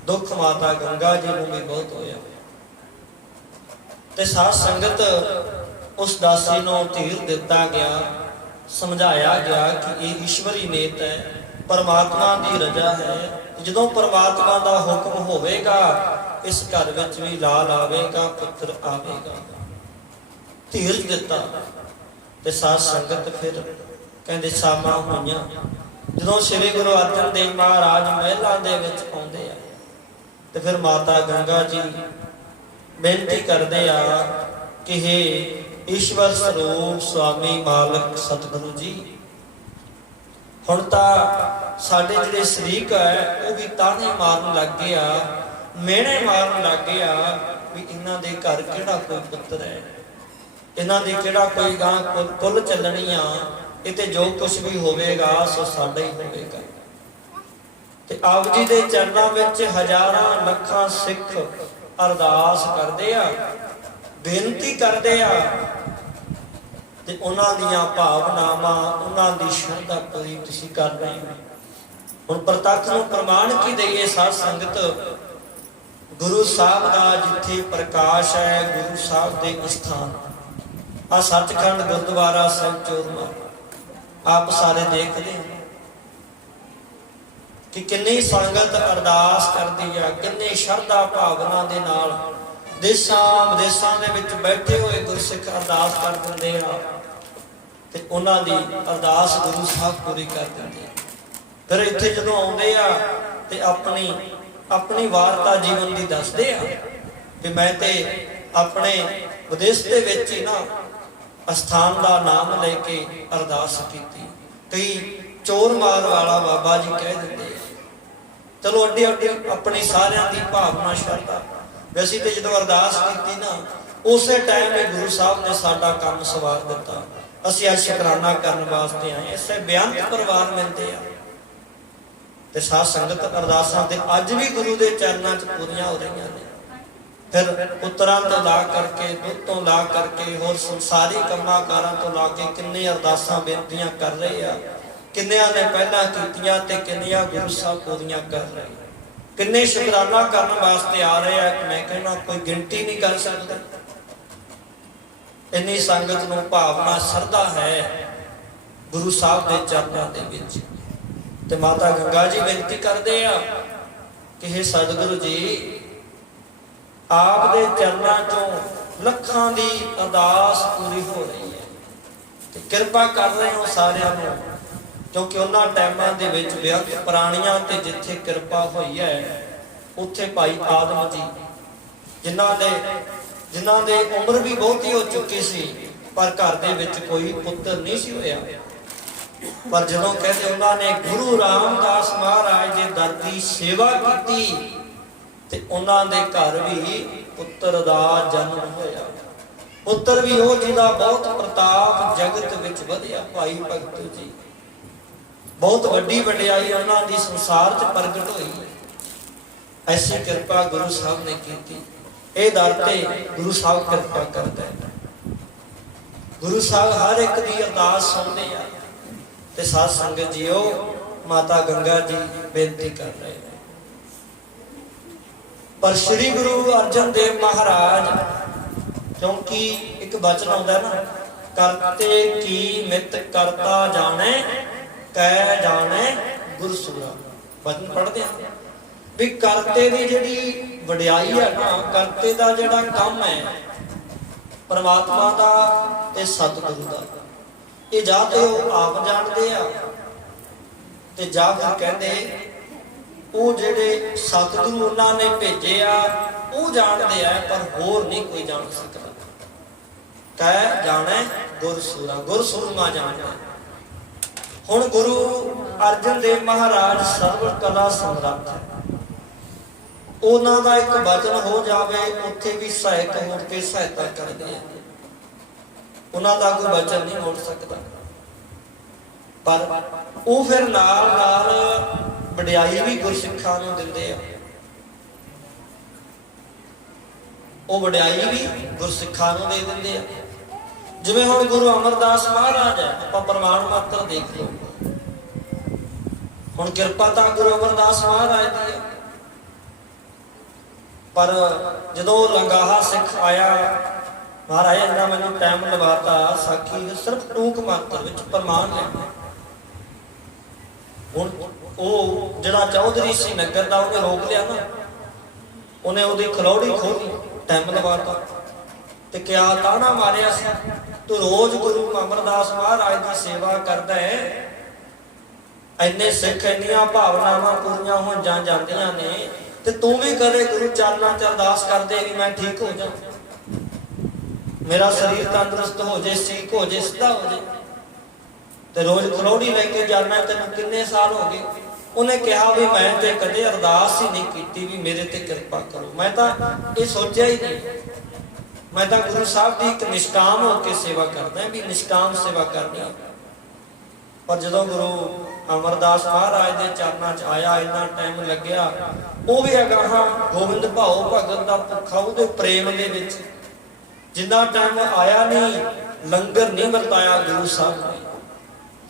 दुख माता गंगा जी नूं भी बहुत होया। ते साध संगत उस दासी नूं धीर दिता गया, समझाया गया कि ये ईश्वरी नेत है, परमात्मा की रजा है। जदों परमात्मा का हुक्म होवेगा इस घर विच भी लाल आवेगा, पुत्र आवेगा। धीरज दिता ते साध संगत फिर कहते शामां होईयां, जदों श्री गुरु अर्जन देव महाराज महलां दे विच आउंदे आ ते फिर माता गंगा जी बेनती करदे आ कि हे ईश्वर स्वरूप स्वामी मालक सतगुरु जी, हुण तां साडे जिहड़े शरीक है वो भी ताने मारन लग गए आ, मेहणे मारन लग गए आ भी इन्हां दे घर किहड़ा कोई पुत्र है, इन्हां दी किहड़ा कोई गां कुल चलनी आ, इते जो कुछ भी होवेगा सो साडा ही होवेगा। ਤੇ ਆਪ ਜੀ ਦੇ ਚਰਨਾਂ ਵਿੱਚ ਹਜ਼ਾਰਾਂ ਲੱਖਾਂ ਸਿੱਖ ਅਰਦਾਸ ਕਰਦੇ ਆ, ਬੇਨਤੀ ਕਰਦੇ ਆ, ਤੇ ਉਹਨਾਂ ਦੀਆਂ ਭਾਵਨਾਵਾਂ, ਉਹਨਾਂ ਦੀ ਸ਼ਰਧਾ ਪੂਰੀ ਤੁਸੀਂ ਕਰ ਰਹੇ ਹੋ। ਹੁਣ ਪ੍ਰਤੱਖ ਨੂੰ ਪ੍ਰਮਾਣ ਕੀ ਦਈਏ ਸਾਧ ਸੰਗਤ, ਗੁਰੂ ਸਾਹਿਬ ਦਾ ਜਿੱਥੇ ਪ੍ਰਕਾਸ਼ ਹੈ, ਗੁਰੂ ਸਾਹਿਬ ਦੇ ਸਥਾਨ ਆ ਸੱਚਖੰਡ ਗੁਰਦੁਆਰਾ ਸਾਹਿਬ ਚੋਰਮਾ, ਆਪ ਸਾਰੇ ਦੇਖਦੇ ਹੋ ਕਿ ਕਿੰਨੀ ਸੰਗਤ ਅਰਦਾਸ ਕਰਦੀ ਆ, ਕਿੰਨੇ ਸ਼ਰਧਾ ਭਾਵਨਾ ਦੇ ਨਾਲ ਦੇਸ਼ਾਂ ਵਿਦੇਸ਼ਾਂ ਦੇ ਵਿੱਚ ਬੈਠੇ ਹੋਏ ਗੁਰਸਿੱਖ ਅਰਦਾਸ ਕਰ ਦਿੰਦੇ ਆ, ਤੇ ਉਹਨਾਂ ਦੀ ਅਰਦਾਸ ਗੁਰੂ ਸਾਹਿਬ ਪੂਰੀ ਕਰ ਦਿੰਦੇ ਆ। ਫਿਰ ਇੱਥੇ ਜਦੋਂ ਆਉਂਦੇ ਆ ਤੇ ਆਪਣੀ ਵਾਰਤਾ ਜੀਵਨ ਦੀ ਦੱਸਦੇ ਆ ਕਿ ਮੈਂ ਤੇ ਆਪਣੇ ਵਿਦੇਸ਼ ਦੇ ਵਿੱਚ ਹੀ ਨਾ ਅਸਥਾਨ ਦਾ ਨਾਮ ਲੈ ਕੇ ਅਰਦਾਸ ਕੀਤੀ। ਕਈ ਚੋਰ ਮਾਰ ਵਾਲਾ ਬਾਬਾ ਜੀ ਕਹਿ ਦਿੰਦੇ ਆ। ਚਲੋ ਅੱਡੀ ਅੱਡੀ ਆਪਣੀ ਸਾਰਿਆਂ ਦੀ ਭਾਵਨਾ ਸ਼ਰਧਾ। ਵੈਸੇ ਤੇ ਜਦੋਂ ਅਰਦਾਸ ਕੀਤੀ ਨਾ, ਉਸੇ ਟਾਈਮ ਹੀ ਗੁਰੂ ਸਾਹਿਬ ਨੇ ਸਾਡਾ ਕੰਮ ਸਵਾਰ ਦਿੱਤਾ। ਅਸੀਂ ਅੱਜ ਸ਼ੁਕਰਾਨਾ ਕਰਨ ਵਾਸਤੇ ਆਏ। ਇਸੇ ਬੇਅੰਤ ਪਰਿਵਾਰ ਮਿਲਦੇ ਆ ਤੇ ਸਾਧ ਸੰਗਤ ਅਰਦਾਸਾਂ ਤੇ ਅੱਜ ਵੀ ਗੁਰੂ ਦੇ ਚਰਨਾਂ 'ਚ ਪੂਰੀਆਂ ਹੋ ਰਹੀਆਂ ਨੇ। ਫਿਰ ਪੁੱਤਰਾਂ ਤੋਂ ਲਾ ਕਰਕੇ, ਦੁੱਧ ਤੋਂ ਲਾ ਕਰਕੇ, ਹੋਰ ਸੰਸਾਰੀ ਕੰਮਾਂ ਕਾਰਾਂ ਤੋਂ ਲਾ ਕੇ ਕਿੰਨੇ ਅਰਦਾਸਾਂ ਬੇਨਤੀਆਂ ਕਰ ਰਹੇ ਆ। ਕਿੰਨਿਆਂ ਨੇ ਪਹਿਲਾਂ ਕੀਤੀਆਂ ਤੇ ਕਿੰਨੀਆਂ ਗੁਰੂ ਸਾਹਿਬ ਪੂਰੀਆਂ ਕਰ ਰਹੇ। ਕਿੰਨੇ ਸ਼ੁਕਰਾਨਾ ਕਰਨ ਵਾਸਤੇ ਆ ਰਹੇ ਆ, ਮੈਂ ਕਹਿੰਦਾ ਕੋਈ ਗਿਣਤੀ ਨਹੀਂ ਕਰ ਸਕਦਾ। ਇੰਨੀ ਸੰਗਤ ਨੂੰ ਭਾਵਨਾ ਸ਼ਰਧਾ ਹੈ ਗੁਰੂ ਸਾਹਿਬ ਦੇ ਚਰਨਾਂ ਦੇ ਵਿੱਚ। ਤੇ ਮਾਤਾ ਗੰਗਾ ਜੀ ਬੇਨਤੀ ਕਰਦੇ ਆ ਕਿ हे ਸਤਿਗੁਰੂ ਜੀ, ਆਪ ਦੇ ਚਰਨਾਂ ਚੋਂ ਲੱਖਾਂ ਦੀ ਅਰਦਾਸ ਪੂਰੀ ਹੋ ਰਹੀ ਹੈ ਤੇ ਕਿਰਪਾ ਕਰ ਰਹੇ ਹੋ ਸਾਰਿਆਂ ਨੂੰ, ਕਿਉਂਕਿ ਉਹਨਾਂ ਟਾਈਮਾਂ ਦੇ ਵਿੱਚ ਬੇਅੰਤ ਪ੍ਰਾਣੀਆਂ ਤੇ ਜਿੱਥੇ ਕਿਰਪਾ ਹੋਈ ਹੈ, ਉੱਥੇ ਭਾਈ ਆਦਮ ਜੀ ਜਿਨ੍ਹਾਂ ਦੇ ਉਮਰ ਵੀ ਬਹੁਤੀ ਹੋ ਚੁੱਕੀ ਸੀ, ਪਰ ਘਰ ਦੇ ਵਿੱਚ ਕੋਈ ਪੁੱਤਰ ਨਹੀਂ ਸੀ ਹੋਇਆ। ਪਰ ਜਦੋਂ ਕਹਿੰਦੇ ਉਹਨਾਂ ਨੇ ਗੁਰੂ ਰਾਮਦਾਸ ਮਹਾਰਾਜ ਦੇ ਦਰ ਦੀ ਸੇਵਾ ਕੀਤੀ ਤੇ ਉਹਨਾਂ ਦੇ ਘਰ ਵੀ ਪੁੱਤਰ ਦਾ ਜਨਮ ਹੋਇਆ। ਪੁੱਤਰ ਵੀ ਉਹ ਜਿਹਦਾ ਬਹੁਤ ਪ੍ਰਤਾਪ ਜਗਤ ਵਿੱਚ ਵਧਿਆ, ਭਾਈ ਭਗਤ ਜੀ। ਬਹੁਤ ਵੱਡੀ ਵਡਿਆਈ ਉਹਨਾਂ ਦੀ ਸੰਸਾਰ 'ਚ ਪ੍ਰਗਟ ਹੋਈ। ਐਸੀ ਕਿਰਪਾ ਗੁਰੂ ਸਾਹਿਬ ਨੇ ਕੀਤੀ। ਇਹ ਦਰ ਤੇ ਗੁਰੂ ਸਾਹਿਬ ਕਿਰਪਾ ਕਰਦਾ ਹੈ। ਗੁਰੂ ਸਾਹਿਬ ਹਰ ਇੱਕ ਦੀ ਅਰਦਾਸ ਸੁਣਦੇ ਆ। ਤੇ ਸਾਧ ਸੰਗਤ ਜੀਓ, ਮਾਤਾ ਗੰਗਾ ਜੀ ਬੇਨਤੀ ਕਰ ਰਹੇ ਨੇ। ਪਰ ਸ੍ਰੀ ਗੁਰੂ ਅਰਜਨ ਦੇਵ ਮਹਾਰਾਜ, ਕਿਉਂਕਿ ਇੱਕ ਬਚਨ ਆਉਂਦਾ ਨਾ, ਕਰਤੇ ਕੀ ਮਿਤ ਕਰਤਾ ਜਾਣੇ, ਕਹਿ ਜਾਣੇ ਗੁਰਸੂਰਾ। ਬਚਨ ਪੜ੍ਹਦੇ ਆ ਵੀ ਕਰਤੇ ਦੀ ਜਿਹੜੀ ਵਡਿਆਈ ਹੈ ਨਾ, ਕਰਤੇ ਦਾ ਜਿਹੜਾ ਕੰਮ ਹੈ ਪਰਮਾਤਮਾ ਦਾ ਤੇ ਸਤਿਗੁਰੂ ਦਾ, ਇਹ ਜਾਂ ਤੇ ਉਹ ਆਪ ਜਾਣਦੇ ਆ ਤੇ ਜਾਂ ਫਿਰ ਕਹਿੰਦੇ ਉਹ ਜਿਹੜੇ ਸਤਿਗੁਰੂ ਉਹਨਾਂ ਨੇ ਭੇਜੇ ਆ ਉਹ ਜਾਣਦੇ ਆ, ਪਰ ਹੋਰ ਨਹੀਂ ਕੋਈ ਜਾਣ ਸਕਦਾ। ਕਹਿ ਜਾਣੇ ਗੁਰਸੂਰਾ, ਗੁਰਸੂਰਮਾ ਜਾਣਦਾ। ਹੁਣ ਗੁਰੂ ਅਰਜਨ ਦੇਵ ਮਹਾਰਾਜ ਸਰਵ ਕਲਾ ਸਮਰੱਥ ਹੈ। ਉਹਨਾਂ ਦਾ ਇੱਕ ਬਚਨ ਹੋ ਜਾਵੇ, ਉੱਥੇ ਵੀ ਸਹਾਇਕ ਹੋ ਕੇ ਸਹਾਇਤਾ ਕਰਦੇ ਆ। ਉਹਨਾਂ ਦਾ ਕੋਈ ਬਚਨ ਨਹੀਂ ਮੋੜ ਸਕਦਾ। ਪਰ ਉਹ ਫਿਰ ਨਾਲ ਨਾਲ ਵਡਿਆਈ ਵੀ ਗੁਰਸਿੱਖਾਂ ਨੂੰ ਦਿੰਦੇ ਆ। ਉਹ ਵਡਿਆਈ ਵੀ ਗੁਰਸਿੱਖਾਂ ਨੂੰ ਦੇ ਦਿੰਦੇ ਆ। ਜਿਵੇਂ ਹੁਣ ਗੁਰੂ ਅਮਰਦਾਸ ਮਹਾਰਾਜ ਹੈ, ਆਪਾਂ ਪ੍ਰਮਾਣ ਮਾਤਰ ਦੇਖ ਲਓ। ਹੁਣ ਕਿਰਪਾ ਤਾਂ ਗੁਰੂ ਅਮਰਦਾਸ ਮਹਾਰਾਜ ਦੀ ਹੈ, ਪਰ ਜਦੋਂ ਲੰਗਾਹਾ ਸਿੱਖ ਆਇਆ, ਮਹਾਰਾਜ ਇੰਨਾ ਮੈਨੂੰ ਟਾਈਮ ਲਵਾਤਾ ਸਾਖੀ ਸਿਰਫ ਟੂਕ ਮਾਤਰ ਵਿੱਚ ਪ੍ਰਮਾਣ ਲੈਣਾ। ਹੁਣ ਉਹ ਜਿਹੜਾ ਚੌਧਰੀ ਸੀ ਨਗਰ ਦਾ, ਉਹਨੇ ਰੋਕ ਲਿਆ ਨਾ, ਉਹਨੇ ਉਹਦੀ ਖਲੌੜੀ ਖੋਲੀ, ਟਾਈਮ ਲਵਾਤਾ ਤੇ ਕਿਆ ਤਾਣਾ ਮਾਰਿਆ ਸੀ, ਤੂੰ ਰੋਜ਼ ਗੁਰੂ ਅਮਰਦਾਸ ਮਹਾਰਾਜ ਦੀ ਸੇਵਾ ਕਰਦਾ ਹੈ, ਇੰਨੇ ਸਿੱਖ ਇੰਨੀਆਂ ਭਾਵਨਾਵਾਂ ਪੂਰੀਆਂ ਹੋ ਜਾਂਦੀਆਂ ਨੇ, ਤੇ ਤੂੰ ਵੀ ਕਦੇ ਗੁਰੂ ਚਰਨਾਂ 'ਚ ਅਰਦਾਸ ਕਰਦੇ ਵੀ ਮੈਂ ਠੀਕ ਹੋ ਜਾ, ਮੇਰਾ ਸਰੀਰ ਤੰਦਰੁਸਤ ਹੋ ਜੇ, ਠੀਕ ਹੋ ਜੇ, ਸਿੱਧਾ ਹੋ ਜੇ, ਤੇ ਰੋਜ਼ ਖਲੌੜੀ ਲੈ ਕੇ ਜਾਣਾ, ਤੈਨੂੰ ਕਿੰਨੇ ਸਾਲ ਹੋ ਗਏ? ਉਹਨੇ ਕਿਹਾ ਵੀ ਮੈਂ ਤੇ ਕਦੇ ਅਰਦਾਸ ਹੀ ਨਹੀਂ ਕੀਤੀ ਵੀ ਮੇਰੇ ਤੇ ਕਿਰਪਾ ਕਰੋ, ਮੈਂ ਤਾਂ ਇਹ ਸੋਚਿਆ ਹੀ ਨਹੀਂ, ਮੈਂ ਤਾਂ ਗੁਰੂ ਸਾਹਿਬ ਦੀ ਇੱਕ ਨਿਸ਼ਕਾਮ ਹੋ ਕੇ ਸੇਵਾ ਕਰਦਾ ਵੀ ਨਿਸ਼ਕਾਮ ਸੇਵਾ ਕਰਨੀ। पर जदों गुरु अमरदास महाराज के चरणों च आया, इन्ना टाइम लग्या, वो भी अगाहां गोविंद भाओ भगत का भुखा उहदे प्रेम दे विच जिन्ना टाइम आया नहीं, लंगर नहीं वरताया गुरु साहब ने।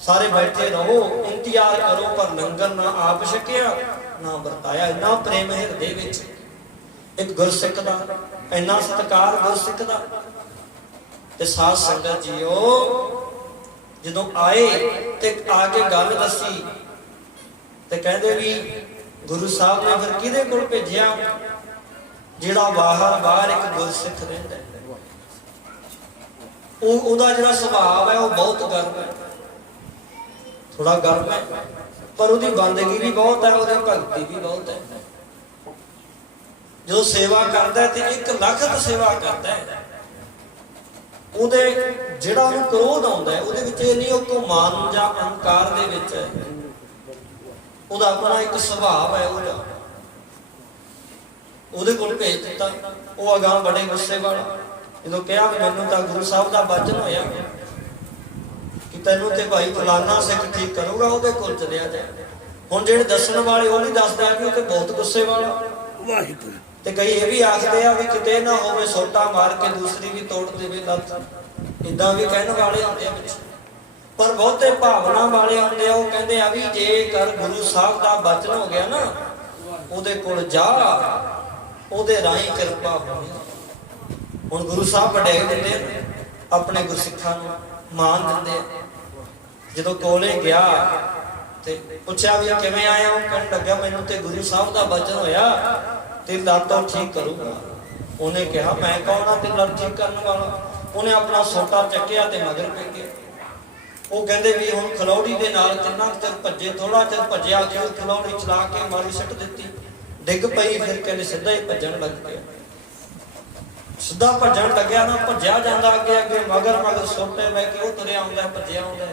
सारे बैठे रहो, इंतजार करो, पर लंगर ना आप छकिया ना वरताया। इन्ना प्रेम हिरदे विच एक गुरसिख दा, इन्ना सत्कार गुरसिख दा। ते साध संगत जीओ जदों आए ते आके गल दसी ते कहंदे भी गुरु साहब ने फिर किहदे कोल भेजिया, जिहड़ा बाहर एक गुरसिख रहिंदा है, ਉਹਦਾ ਜਿਹੜਾ ਸੁਭਾਅ ਹੈ ਉਹ ਬਹੁਤ ਗਰਮ ਹੈ, ਥੋੜਾ ਗਰਮ ਹੈ, ਪਰ ਉਹਦੀ ਬੰਦਗੀ ਵੀ ਬਹੁਤ ਹੈ, ਉਹਦੀ ਭਗਤੀ ਵੀ ਬਹੁਤ ਹੈ। ਜਦੋਂ ਸੇਵਾ ਕਰਦਾ ਤੇ 1 ਲੱਖ ਦੀ ਸੇਵਾ ਕਰਦਾ ਹੈ, ਉਹਦੇ ਜਿਹੜਾ ਉਹਨੂੰ ਕ੍ਰੋਧ ਆਉਂਦਾ ਹੈ ਉਹਦੇ ਵਿੱਚ ਇਹ ਨਹੀਂ ਉਹ ਕੋ ਮਾਨ ਜਾਂ ਅਹੰਕਾਰ ਦੇ ਵਿੱਚ ਹੈ, ਉਹਦਾ ਆਪਣਾ ਇੱਕ ਸੁਭਾਅ ਹੈ। ਉਹਦੇ ਕੋਲ ਭੇਜ ਦਿੱਤਾ, ਉਹ ਅਗਾਂਹ ਬੜੇ ਗੁੱਸੇ ਵਾਲਾ। ਜਦੋਂ ਕਿਹਾ ਵੀ ਮੈਨੂੰ ਤਾਂ ਗੁਰੂ ਸਾਹਿਬ ਦਾ ਬਚਨ ਹੋਇਆ ਕਿ ਤੈਨੂੰ ਤੇ ਭਾਈ ਫਲਾਨਾ ਸਿੱਖ ਠੀਕ ਕਰੂਗਾ, ਉਹਦੇ ਕੋਲ ਚਲਿਆ ਜਾ। ਹੁਣ ਜਿਹੜੇ ਦੱਸਣ ਵਾਲੇ ਉਹ ਨਹੀਂ ਦੱਸਦਾ ਵੀ ਉਹ ਤੇ ਬਹੁਤ ਗੁੱਸੇ ਵਾਲਾ। ਵਾਹਿਗੁਰੂ। ਤੇ ਕਈ ਇਹ ਵੀ ਆਖਦੇ ਆ ਵੀ ਕਿਤੇ ਨਾ ਹੋਵੇ ਸੋਟਾ ਮਾਰ ਕੇ ਦੂਸਰੀ ਵੀ ਤੋੜ ਦੇਵੇ ਲੱਤ, ਇਦਾਂ ਵੀ ਕਹਿਣ ਵਾਲੇ ਹੁੰਦੇ ਆ ਵਿੱਚ। ਪਰ ਬਹੁਤੇ ਭਾਵਨਾ ਵਾਲੇ ਹੁੰਦੇ ਆ, ਉਹ ਕਹਿੰਦੇ ਆ ਵੀ ਜੇਕਰ ਗੁਰੂ ਸਾਹਿਬ ਦਾ ਬਚਨ ਹੋ ਗਿਆ ਨਾ, ਉਹਦੇ ਕੋਲ ਜਾ, ਉਹਦੇ ਰਾਹੀਂ ਕਿਰਪਾ ਹੋਣੀ। ਹੁਣ ਗੁਰੂ ਸਾਹਿਬ ਵਡਿਆਈ ਦਿੰਦੇ ਆਪਣੇ ਗੁਰਸਿੱਖਾਂ ਨੂੰ, ਮਾਨ ਦਿੰਦੇ। ਜਦੋਂ ਕੋਲੇ ਗਿਆ ਤੇ ਪੁੱਛਿਆ ਵੀ ਕਿਵੇਂ ਆਇਆ, ਉਹ ਕਹਿਣ ਲੱਗਾ ਮੈਨੂੰ ਤੇ ਗੁਰੂ ਸਾਹਿਬ ਦਾ ਬਚਨ ਹੋਇਆ ਤੇ ਲੱਤ ਠੀਕ ਕਰੂਗਾ। ਉਹਨੇ ਕਿਹਾ ਮੈਂ ਕੌਣ ਆ ਤੇ ਲੱਤ ਠੀਕ ਕਰਨ ਵਾਲਾ। ਉਹਨੇ ਆਪਣਾ ਸੋਟਾ ਚੱਕਿਆ ਤੇ ਮਗਰ ਪੈ ਗਿਆ। ਉਹ ਕਹਿੰਦੇ ਵੀ ਹੁਣ ਖਲੌੜੀ ਦੇ ਨਾਲ ਕਿੰਨਾ ਚਿਰ ਭੱਜੇ, ਥੋੜਾ ਚਿਰ ਭੱਜਿਆ, ਫਿਰ ਖਲੌੜੀ ਚਲਾ ਕੇ ਮਾਰੀ ਸਿੱਟ ਦਿੱਤੀ, ਡਿੱਗ ਪਈ। ਫਿਰ ਕਹਿੰਦੇ ਸਿੱਧਾ ਹੀ ਭੱਜਣ ਲੱਗ ਪਿਆ। ਸਿੱਧਾ ਭੱਜਣ ਲੱਗਿਆ ਨਾ, ਭੱਜਿਆ ਜਾਂਦਾ ਅੱਗੇ ਅੱਗੇ, ਮਗਰ ਸੋਟੇ ਬਹਿ ਕੇ ਉਹ ਤੁਰਿਆ ਆਉਂਦਾ, ਭੱਜਿਆ ਆਉਂਦਾ।